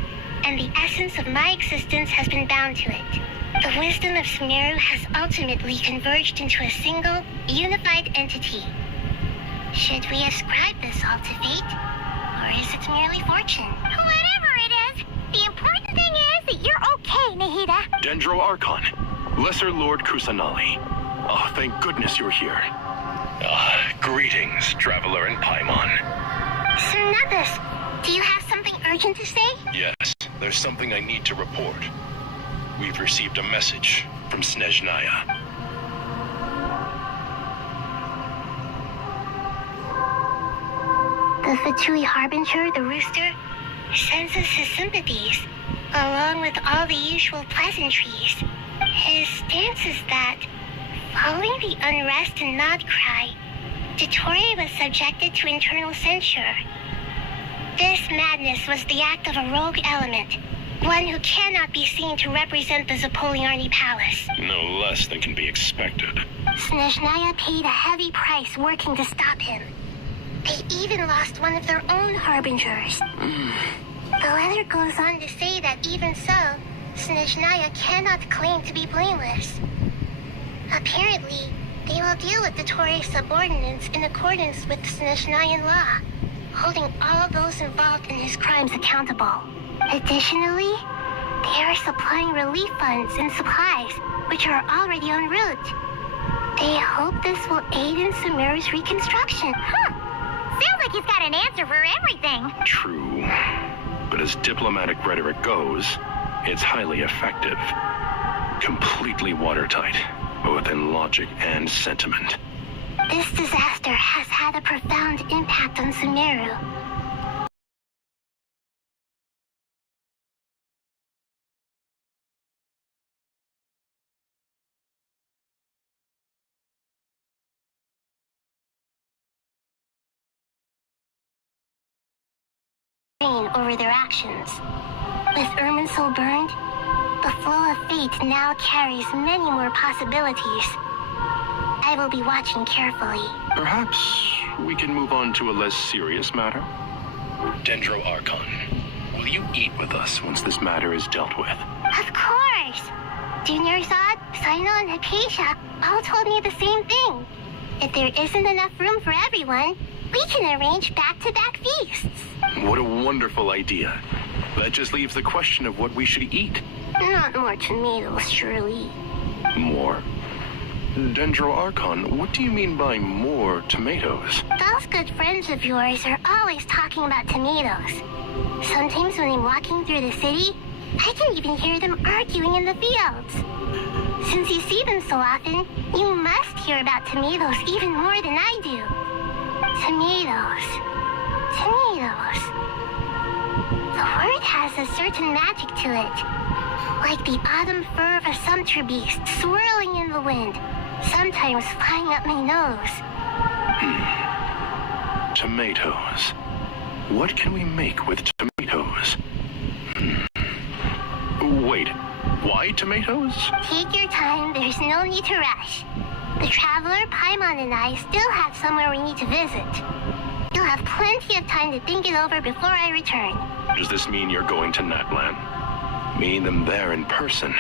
and the essence of my existence has been bound to it. The wisdom of Sumeru has ultimately converged into a single, unified entity. Should we ascribe this all to fate? Or is it merely fortune? Whatever it is, the important thing is that you're okay, Nahida. Dendro Archon, Lesser Lord Kusanali. Oh, thank goodness you're here. Greetings, traveler, and Paimon. Sir Nevis, do you have something urgent to say? Yes, there's something I need to report. We've received a message from Snezhnaya. The Fatui Harbinger, the rooster, sends us his sympathies, along with all the usual pleasantries. His stance is that, following the unrest and Nod cry, Dottore was subjected to internal censure. This madness was the act of a rogue element, one who cannot be seen to represent the Zapoliarni Palace. No less than can be expected. Snezhnaya paid a heavy price working to stop him. They even lost one of their own harbingers. The letter goes on to say that even so, Snezhnaya cannot claim to be blameless. Apparently, they will deal with Dottore's subordinates in accordance with Snezhnayan law, holding all those involved in his crimes accountable. Additionally, they are supplying relief funds and supplies, which are already en route. They hope this will aid in Sumeru's reconstruction. Sounds like he's got an answer for everything. True. But as diplomatic rhetoric goes, it's highly effective. Completely watertight, both in logic and sentiment. This disaster has had a profound impact on Sumeru. Over their actions. With Irminsul burned, the flow of fate now carries many more possibilities. I will be watching carefully. Perhaps we can move on to a less serious matter? Dendro Archon, will you eat with us once this matter is dealt with? Of course! Junior Zod, Sino, and Acacia all told me the same thing. If there isn't enough room for everyone, we can arrange back-to-back feasts. What a wonderful idea. That just leaves the question of what we should eat. Not more tomatoes, surely. More? Dendro Archon, what do you mean by more tomatoes? Those good friends of yours are always talking about tomatoes. Sometimes when I'm walking through the city, I can even hear them arguing in the fields. Since you see them so often, you must hear about tomatoes even more than I do. Tomatoes. Tomatoes. The word has a certain magic to it. Like the autumn fur of a sumpter beast swirling in the wind, sometimes flying up my nose. Tomatoes. What can we make with tomatoes? Wait, why tomatoes? Take your time, there's no need to rush. The traveler, Paimon, and I still have somewhere we need to visit. You'll have plenty of time to think it over before I return. Does this mean you're going to Natlan? Meeting them there in person.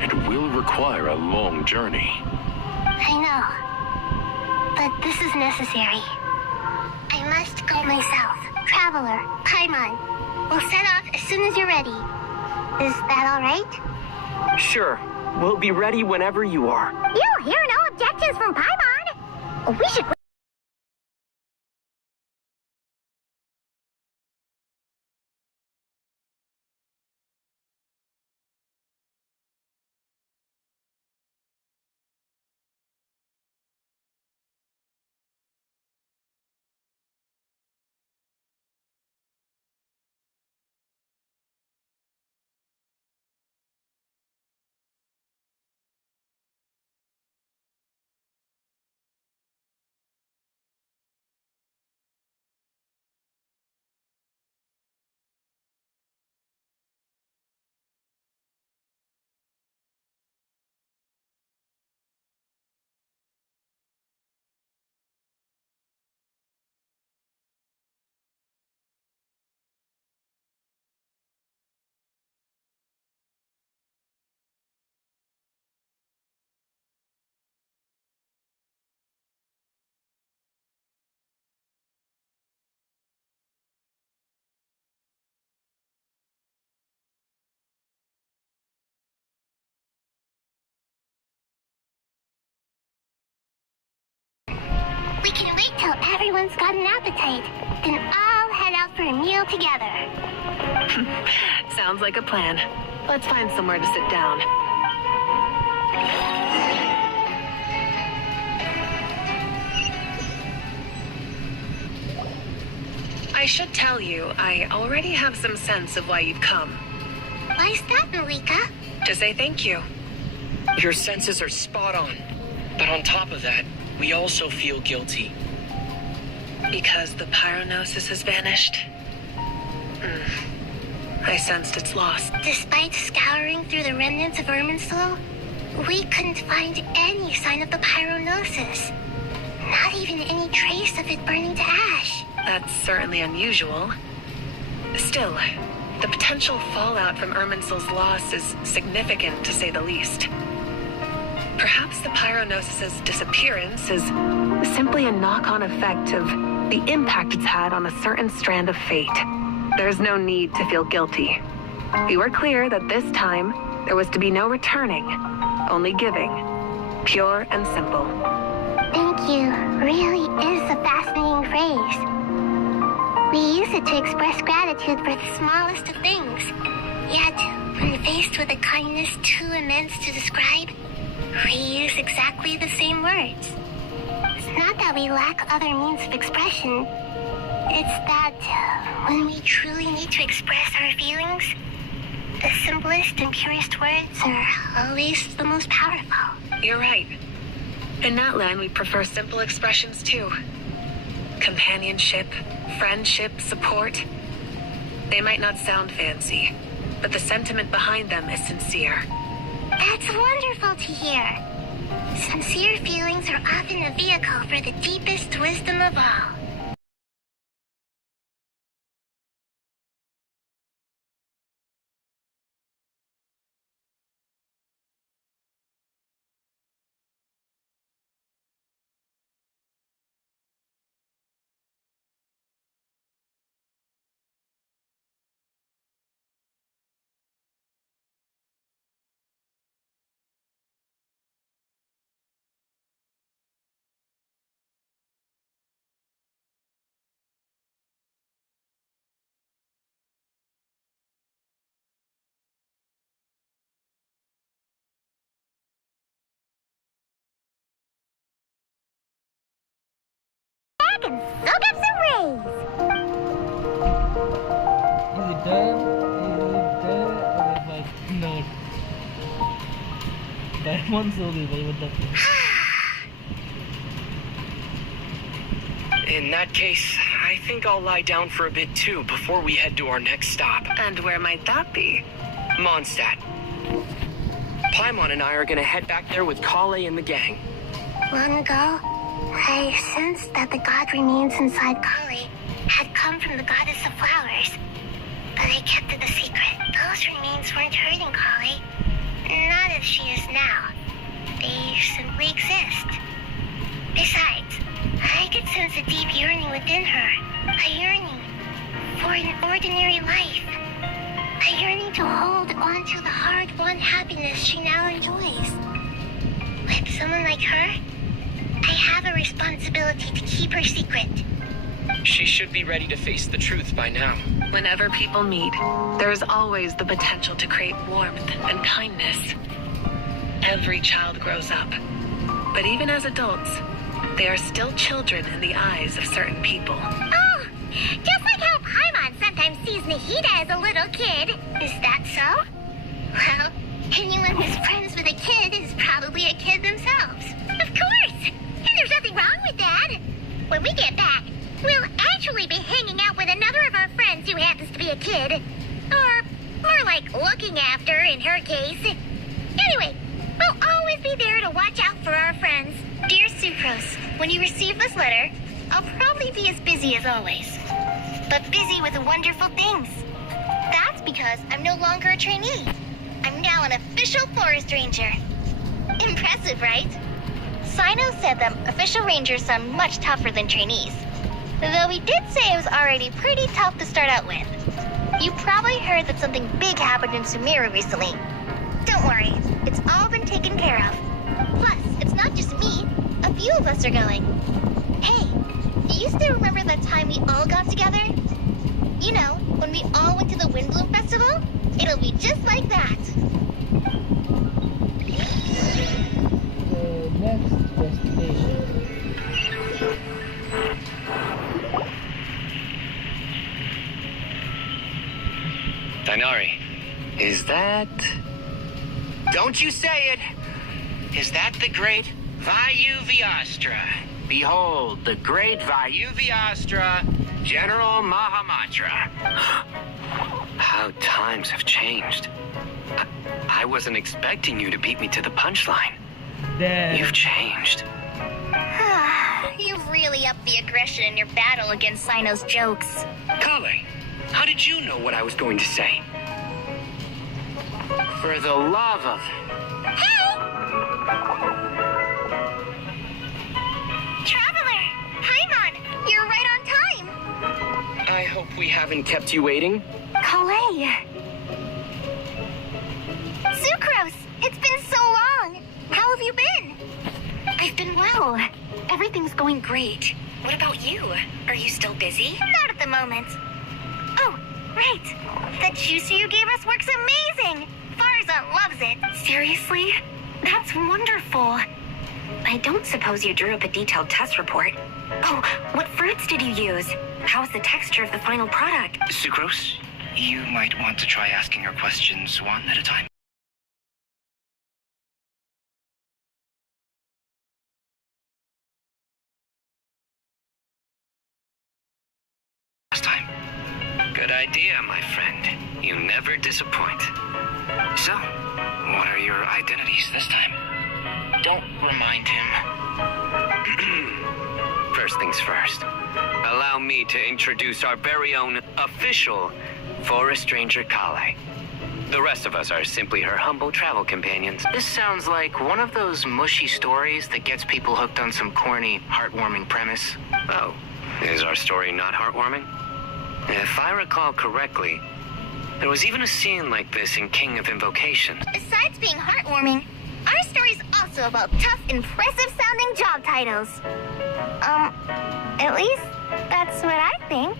It will require a long journey. I know. But this is necessary. I must go myself. Traveler, Paimon, we'll set off as soon as you're ready. Is that all right? Sure. We'll be ready whenever you are. You hear no objections from Paimon? We should Wait till everyone's got an appetite. Then I'll head out for a meal together. Sounds like a plan. Let's find somewhere to sit down. I should tell you, I already have some sense of why you've come. Why's that, Malika? To say thank you. Your senses are spot on. But on top of that, we also feel guilty. Because the pyronosis has vanished? I sensed its loss. Despite scouring through the remnants of Irminsul, we couldn't find any sign of the pyronosis. Not even any trace of it burning to ash. That's certainly unusual. Still, the potential fallout from Irminsul's loss is significant, to say the least. Perhaps the pyronosis's disappearance is simply a knock-on effect of the impact it's had on a certain strand of fate. There's no need to feel guilty. We were clear that this time, there was to be no returning, only giving. Pure and simple. Thank you really is a fascinating phrase. We use it to express gratitude for the smallest of things. Yet, when faced with a kindness too immense to describe, we use exactly the same words. It's not that we lack other means of expression. It's that when we truly need to express our feelings, the simplest and purest words are always the most powerful. You're right. In that line, we prefer simple expressions too. Companionship, friendship, support. They might not sound fancy, but the sentiment behind them is sincere. That's wonderful to hear. Sincere feelings are often a vehicle for the deepest wisdom of all. And soak up some rays. Is it done? Okay, fine. No. Diamonds हो गई भाई मतलब. In that case, I think I'll lie down for a bit too before we head to our next stop. And where might that be? Mondstadt. Paimon and I are gonna head back there with Kale and the gang. Long ago, I sensed that the god remains inside Kali had come from the goddess of flowers, but I kept it a secret. Those remains weren't hurting Kali, not as she is now. They simply exist. Besides, I could sense a deep yearning within her, a yearning for an ordinary life, a yearning to hold on to the hard-won happiness she now enjoys. With someone like her, I have a responsibility to keep her secret. She should be ready to face the truth by now. Whenever people meet, there is always the potential to create warmth and kindness. Every child grows up. But even as adults, they are still children in the eyes of certain people. Oh, just like how Paimon sometimes sees Nahida as a little kid. Is that so? Well, anyone who's friends with a kid is probably a kid themselves. Of course! And there's nothing wrong with that. When we get back, we'll actually be hanging out with another of our friends who happens to be a kid. Or more like looking after, in her case. Anyway, we'll always be there to watch out for our friends. Dear Sucrose, when you receive this letter, I'll probably be as busy as always. But busy with wonderful things. That's because I'm no longer a trainee. I'm now an official forest ranger. Impressive, right? Sino said that official rangers sound much tougher than trainees. Though he did say it was already pretty tough to start out with. You probably heard that something big happened in Sumeru recently. Don't worry, it's all been taken care of. Plus, it's not just me. A few of us are going. Hey, do you still remember that time we all got together? You know, when we all went to the Windbloom Festival? It'll be just like that. The next destination. Dinari, is that... Don't you say it! Is that the great VII? Behold, the great VII, General Mahamatra. How times have changed. I wasn't expecting you to beat me to the punchline. You've changed. You really upped the aggression in your battle against Sino's jokes. Kale, how did you know what I was going to say? For the love of... Hey! Traveler! Paimon! You're right on time! I hope we haven't kept you waiting. Calais! Sucrose! It's been so long! How have you been? I've been well. Everything's going great. What about you? Are you still busy? Not at the moment. Oh, right. The juicer you gave us works amazing! Farza loves it. Seriously? That's wonderful. I don't suppose you drew up a detailed test report. Oh, what fruits did you use? How's the texture of the final product? Sucrose, you might want to try asking your questions one at a time. Good idea, my friend. You never disappoint. So, what are your identities this time? Don't remind him. First things first. Allow me to introduce our very own official Forest Ranger Kale. The rest of us are simply her humble travel companions. This sounds like one of those mushy stories that gets people hooked on some corny, heartwarming premise. Oh, is our story not heartwarming? If I recall correctly, there was even a scene like this in King of Invocation. Besides being heartwarming, our story's also about tough, impressive-sounding job titles. At least that's what I think.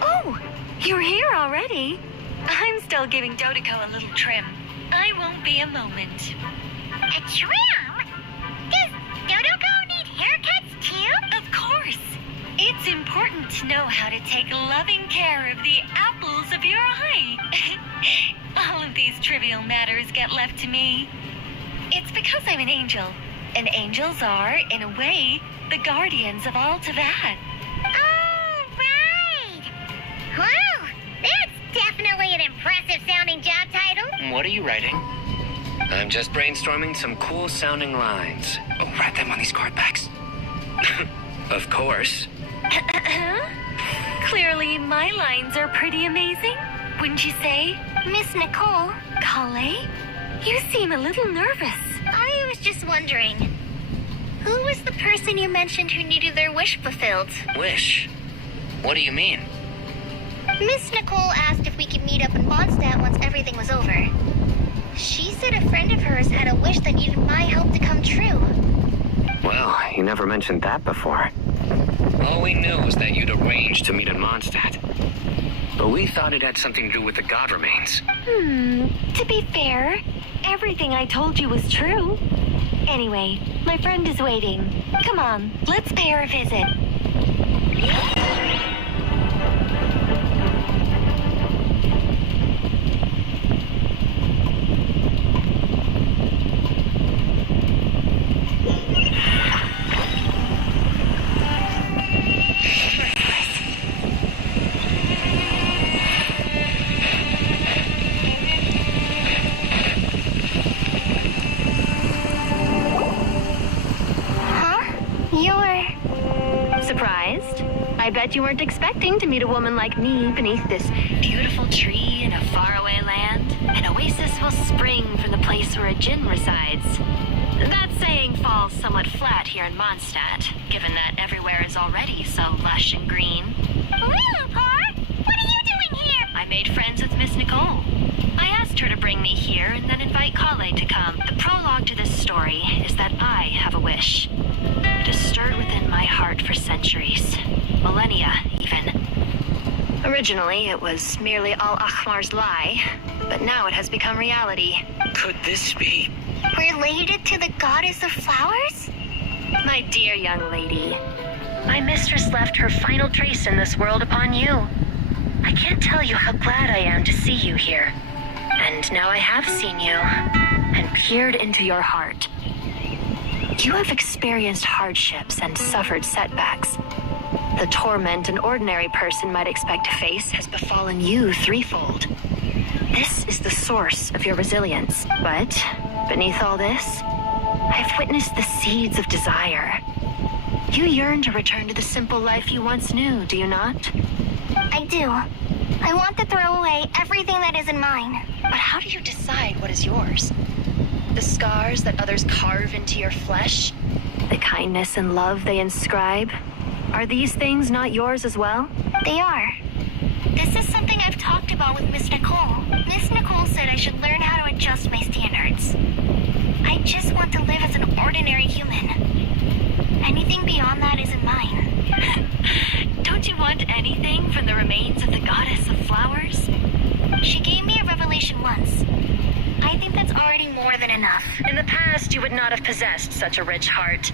Oh, you're here already. I'm still giving Dodico a little trim. I won't be a moment. A trim? Does Dodico need haircuts too? Of course. It's important to know how to take loving care of the apples of your eye. All of these trivial matters get left to me. It's because I'm an angel, and angels are, in a way, the guardians of all Tavad. Oh, right! Wow, that's definitely an impressive-sounding job title. What are you writing? I'm just brainstorming some cool-sounding lines. Oh, write them on these card backs. Of course. Clearly, my lines are pretty amazing, wouldn't you say? Miss Nicole. Kale, you seem a little nervous. I was just wondering, who was the person you mentioned who needed their wish fulfilled? Wish? What do you mean? Miss Nicole asked if we could meet up in Mondstadt once everything was over. She said a friend of hers had a wish that needed my help to come true. Well, you never mentioned that before. All we knew was that you'd arranged to meet in Mondstadt. But we thought it had something to do with the god remains. To be fair, everything I told you was true. Anyway, my friend is waiting. Come on, let's pay her a visit. Surprised? I bet you weren't expecting to meet a woman like me beneath this beautiful tree in a faraway land. An oasis will spring from the place where a djinn resides. That saying falls somewhat flat here in Mondstadt, given that everywhere is already so lush and green. Lilopar, what are you doing here? I made friends with Miss Nicole. I asked her to bring me here and then invite Kale to come. The prologue to this story is that I have a wish. It has stirred within my heart for centuries. Millennia, even. Originally, it was merely Al-Akhmar's lie, but now it has become reality. Could this be? Related to the goddess of flowers? My dear young lady, my mistress left her final trace in this world upon you. I can't tell you how glad I am to see you here. And now I have seen you, and peered into your heart. You have experienced hardships and suffered setbacks. The torment an ordinary person might expect to face has befallen you threefold. This is the source of your resilience. But beneath all this, I've witnessed the seeds of desire. You yearn to return to the simple life you once knew, do you not? I do. I want to throw away everything that isn't mine. But how do you decide what is yours? The scars that others carve into your flesh? The kindness and love they inscribe? Are these things not yours as well? They are. This is something I've talked about with Miss Nicole. Miss Nicole said I should learn how to adjust my standards. I just want to live as an ordinary human. Anything beyond that isn't mine. Don't you want anything from the remains of the goddess of flowers? She gave me a revelation once. I think that's already more than enough. In the past, you would not have possessed such a rich heart.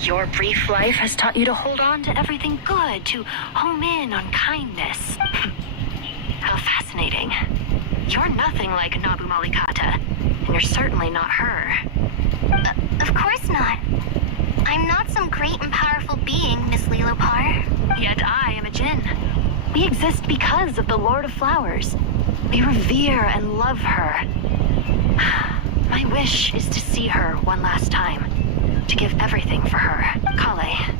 Your brief life has taught you to hold on to everything good, to home in on kindness. How fascinating. You're nothing like Nabu Malikata, and you're certainly not her. Of course not. I'm not some great and powerful being, Miss Lilopar. Yet I am a djinn. We exist because of the Lord of Flowers. We revere and love her. My wish is to see her one last time. To give everything for her. Kale,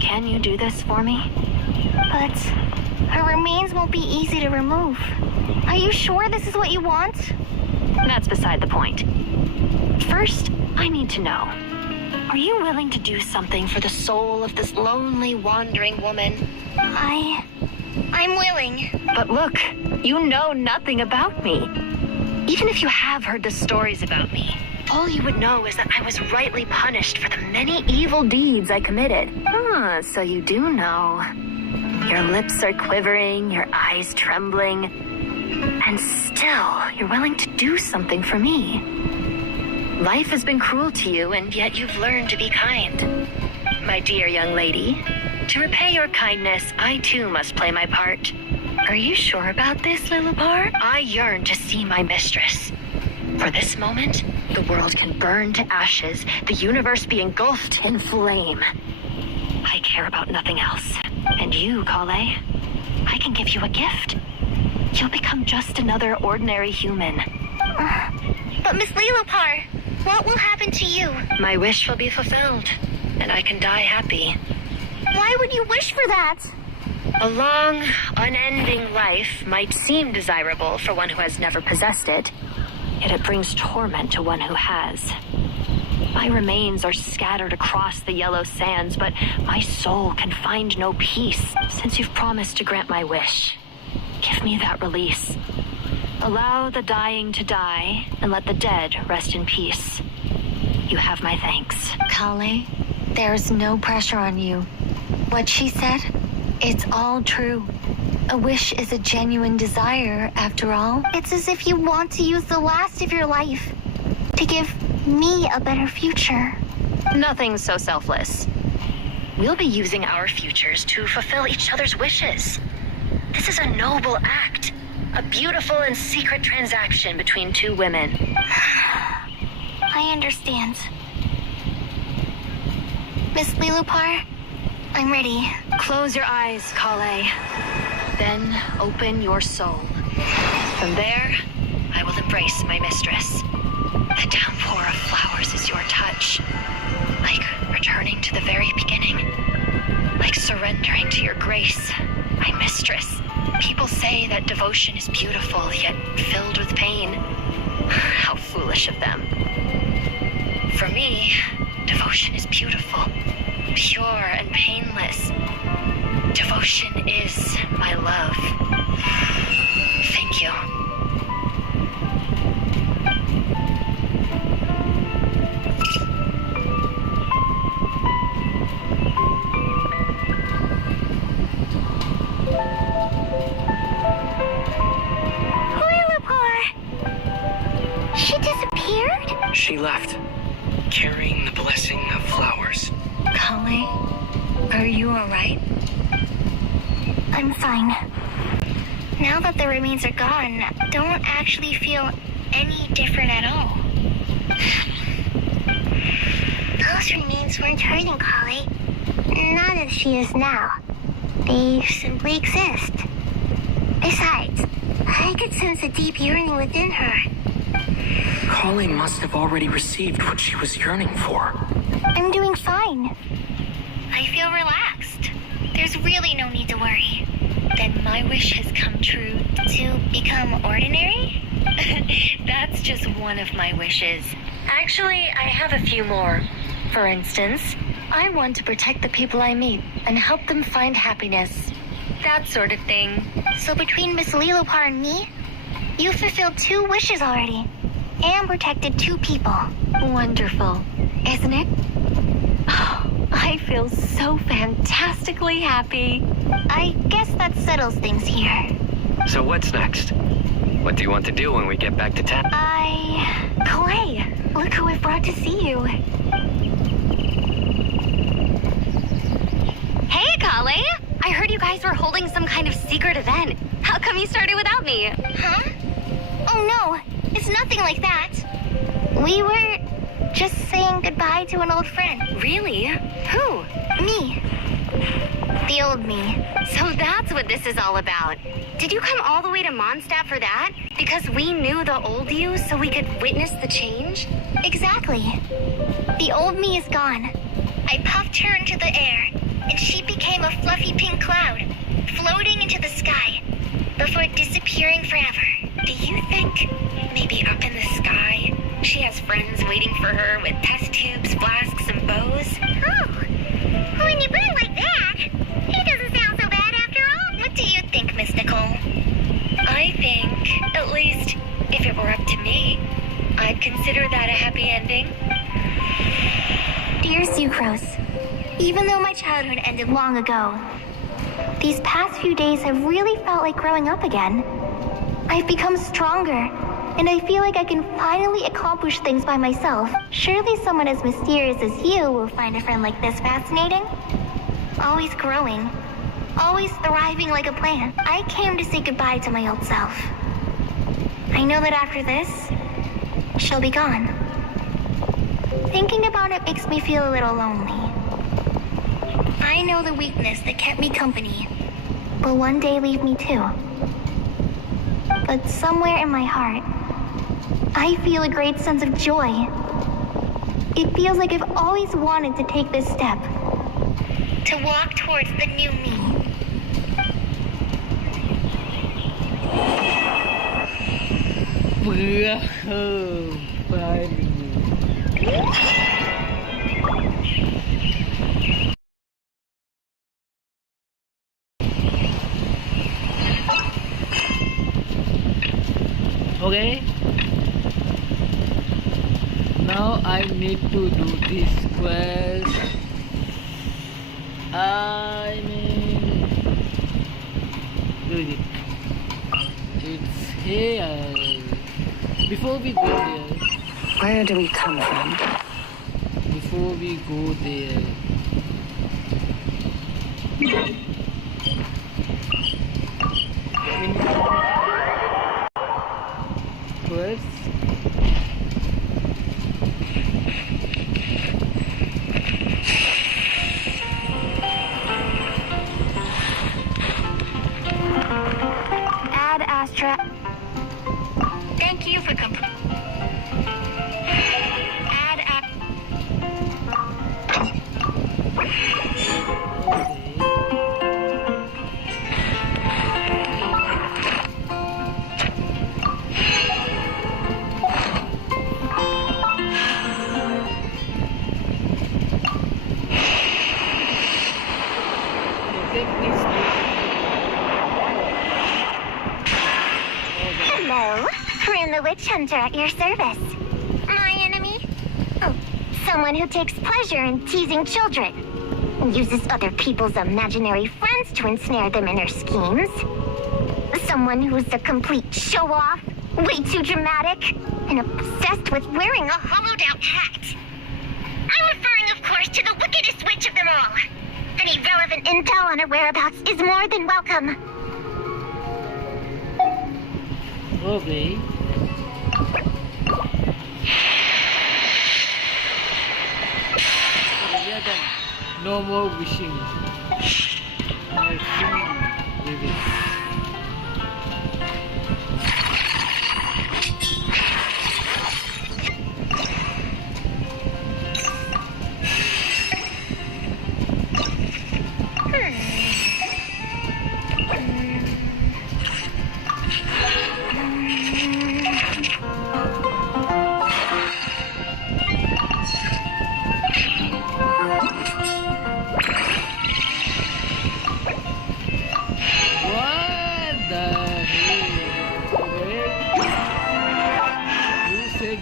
can you do this for me? But her remains won't be easy to remove. Are you sure this is what you want? That's beside the point. First, I need to know. Are you willing to do something for the soul of this lonely, wandering woman? I'm willing. But look, you know nothing about me. Even if you have heard the stories about me, all you would know is that I was rightly punished for the many evil deeds I committed. So you do know. Your lips are quivering, your eyes trembling, and still you're willing to do something for me. Life has been cruel to you, and yet you've learned to be kind. My dear young lady, to repay your kindness, I too must play my part. Are you sure about this, Lilopar? I yearn to see my mistress. For this moment, the world can burn to ashes, the universe be engulfed in flame. I care about nothing else. And you, Kale, I can give you a gift. You'll become just another ordinary human. But Miss Lilopar, what will happen to you? My wish will be fulfilled, and I can die happy. Why would you wish for that? A long, unending life might seem desirable for one who has never possessed it, yet it brings torment to one who has. My remains are scattered across the yellow sands, but my soul can find no peace. Since you've promised to grant my wish, give me that release. Allow the dying to die, and let the dead rest in peace. You have my thanks. Kale, there's no pressure on you. What she said, it's all true. A wish is a genuine desire, after all. It's as if you want to use the last of your life to give me a better future. Nothing so selfless. We'll be using our futures to fulfill each other's wishes. This is a noble act, a beautiful and secret transaction between two women. I understand. Miss Lilopar, I'm ready. Close your eyes, Kale. Then open your soul. From there, I will embrace my mistress. The downpour of flowers is your touch. Like returning to the very beginning. Like surrendering to your grace, my mistress. People say that devotion is beautiful, yet filled with pain. How foolish of them. For me, devotion is beautiful, pure and painless. Devotion is my love. Thank you. She disappeared? She left, carrying the blessing of flowers. Kale, are you alright? I'm fine. Now that the remains are gone, I don't actually feel any different at all. Those remains weren't hurting Kale. Not as she is now. They simply exist. Besides, I could sense a deep yearning within her. Colleen must have already received what she was yearning for. I'm doing fine. I feel relaxed. There's really no need to worry. Then my wish has come true. To become ordinary? That's just one of my wishes. Actually, I have a few more. For instance, I want to protect the people I meet and help them find happiness. That sort of thing. So between Miss Lilopar and me, you fulfilled 2 wishes already. And protected 2 people. Wonderful, isn't it? Oh, I feel so fantastically happy. I guess that settles things here. So what's next? What do you want to do when we get back to town? Clay, look who I've brought to see you. Hey, Kale! I heard you guys were holding some kind of secret event. How come you started without me? Huh? Oh no, it's nothing like that. We were just saying goodbye to an old friend. Really? Who? Me. The old me. So that's what this is all about. Did you come all the way to Mondstadt for that? Because we knew the old you so we could witness the change? Exactly. The old me is gone. I puffed her into the air, and she became a fluffy pink cloud, floating into the sky, before disappearing forever. Do you think maybe up in the sky she has friends waiting for her with test tubes, flasks, and bows? Oh, when you put it like that, it doesn't sound so bad after all. What do you think, Miss Nicole? I think, at least if it were up to me, I'd consider that a happy ending. Dear Sucrose, even though my childhood ended long ago, these past few days have really felt like growing up again. I've become stronger, and I feel like I can finally accomplish things by myself. Surely someone as mysterious as you will find a friend like this fascinating. Always growing, always thriving like a plant. I came to say goodbye to my old self. I know that after this, she'll be gone. Thinking about it makes me feel a little lonely. I know the weakness that kept me company will one day leave me too. But somewhere in my heart, I feel a great sense of joy. It feels like I've always wanted to take this step. To walk towards the new me. Okay. Now I need to do this quest. It's here. Before we go there. Where do we come from? Before we go there. Quest. Ad Astra. Thank you for completing. Hello, Prim the Witch Hunter at your service. My enemy? Oh, someone who takes pleasure in teasing children. And uses other people's imaginary friends to ensnare them in her schemes. Someone who's a complete show-off, way too dramatic, and obsessed with wearing a hollowed-out hat. I'm referring, of course, to the wickedest witch of them all. Any relevant intel on her whereabouts is more than welcome. Okay. We are done. No more wishing. Let's see with it.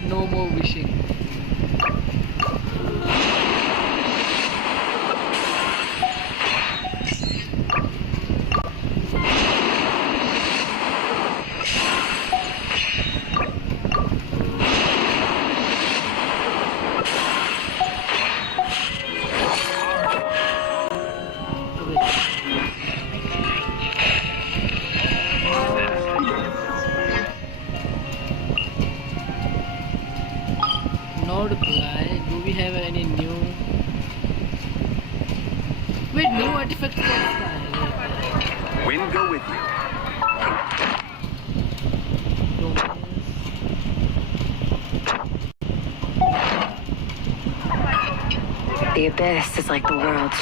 No more wishing. No reply. Do we have any new? Wait, new artifact. Wind go with you. The abyss is like the world.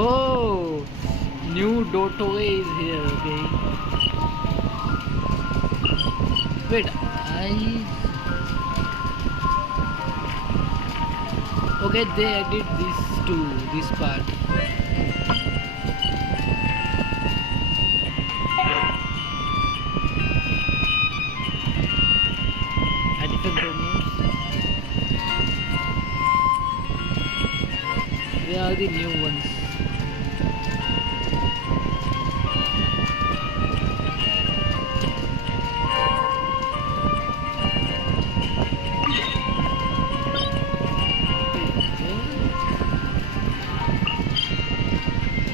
Oh, new doorway is here. Okay. Wait, okay, they added this to this part. Artifact domains. They are the new ones.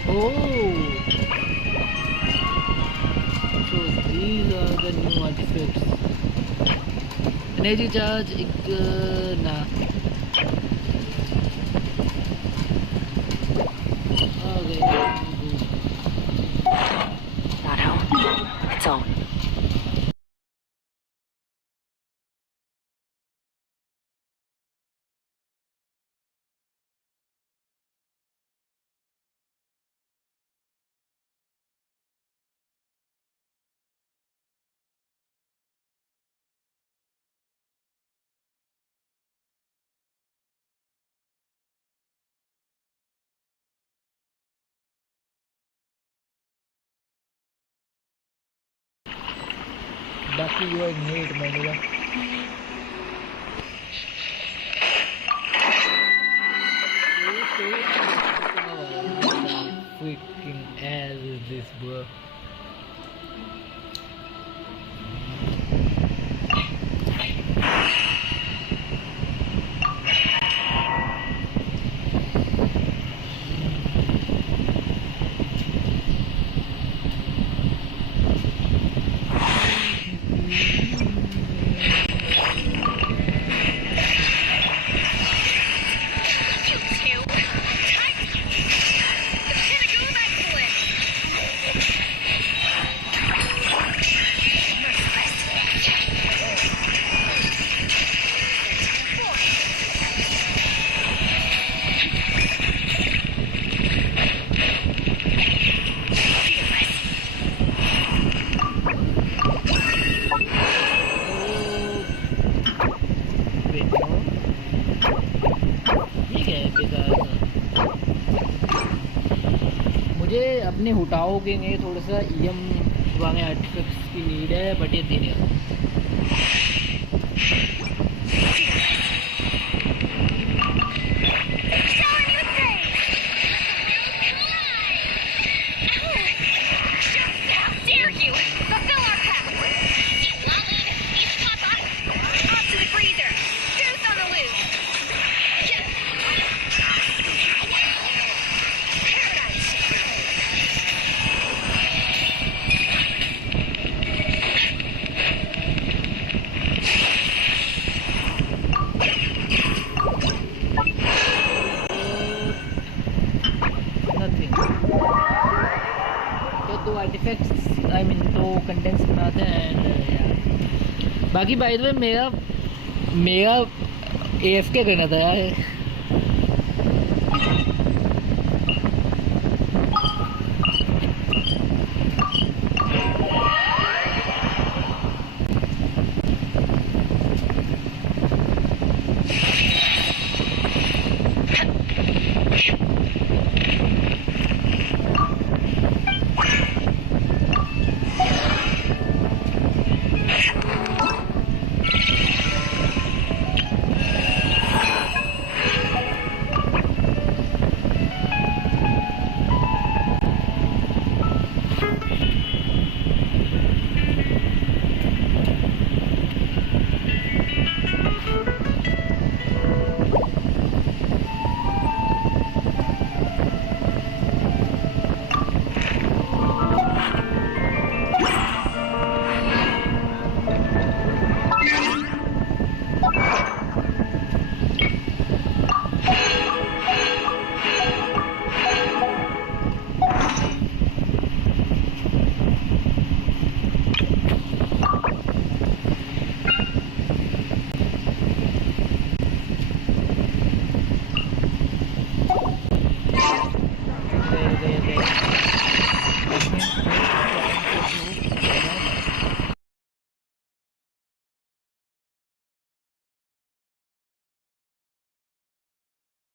Oh, so these are the new artifacts. Energy charge, nah. Okay, Not home. It's on. Ducky, you are mute, my nigga. Freaking ass is this, bro? मुझे अपने हुटाओ के लिए थोड़ा सा EM वाले artefacts की need है, but ये दे रहा आर्टिफैक्ट्स आई मीन तो कंडेंस बनाते हैं एंड बाकी बाय द वे मेरा AFK करना था यार।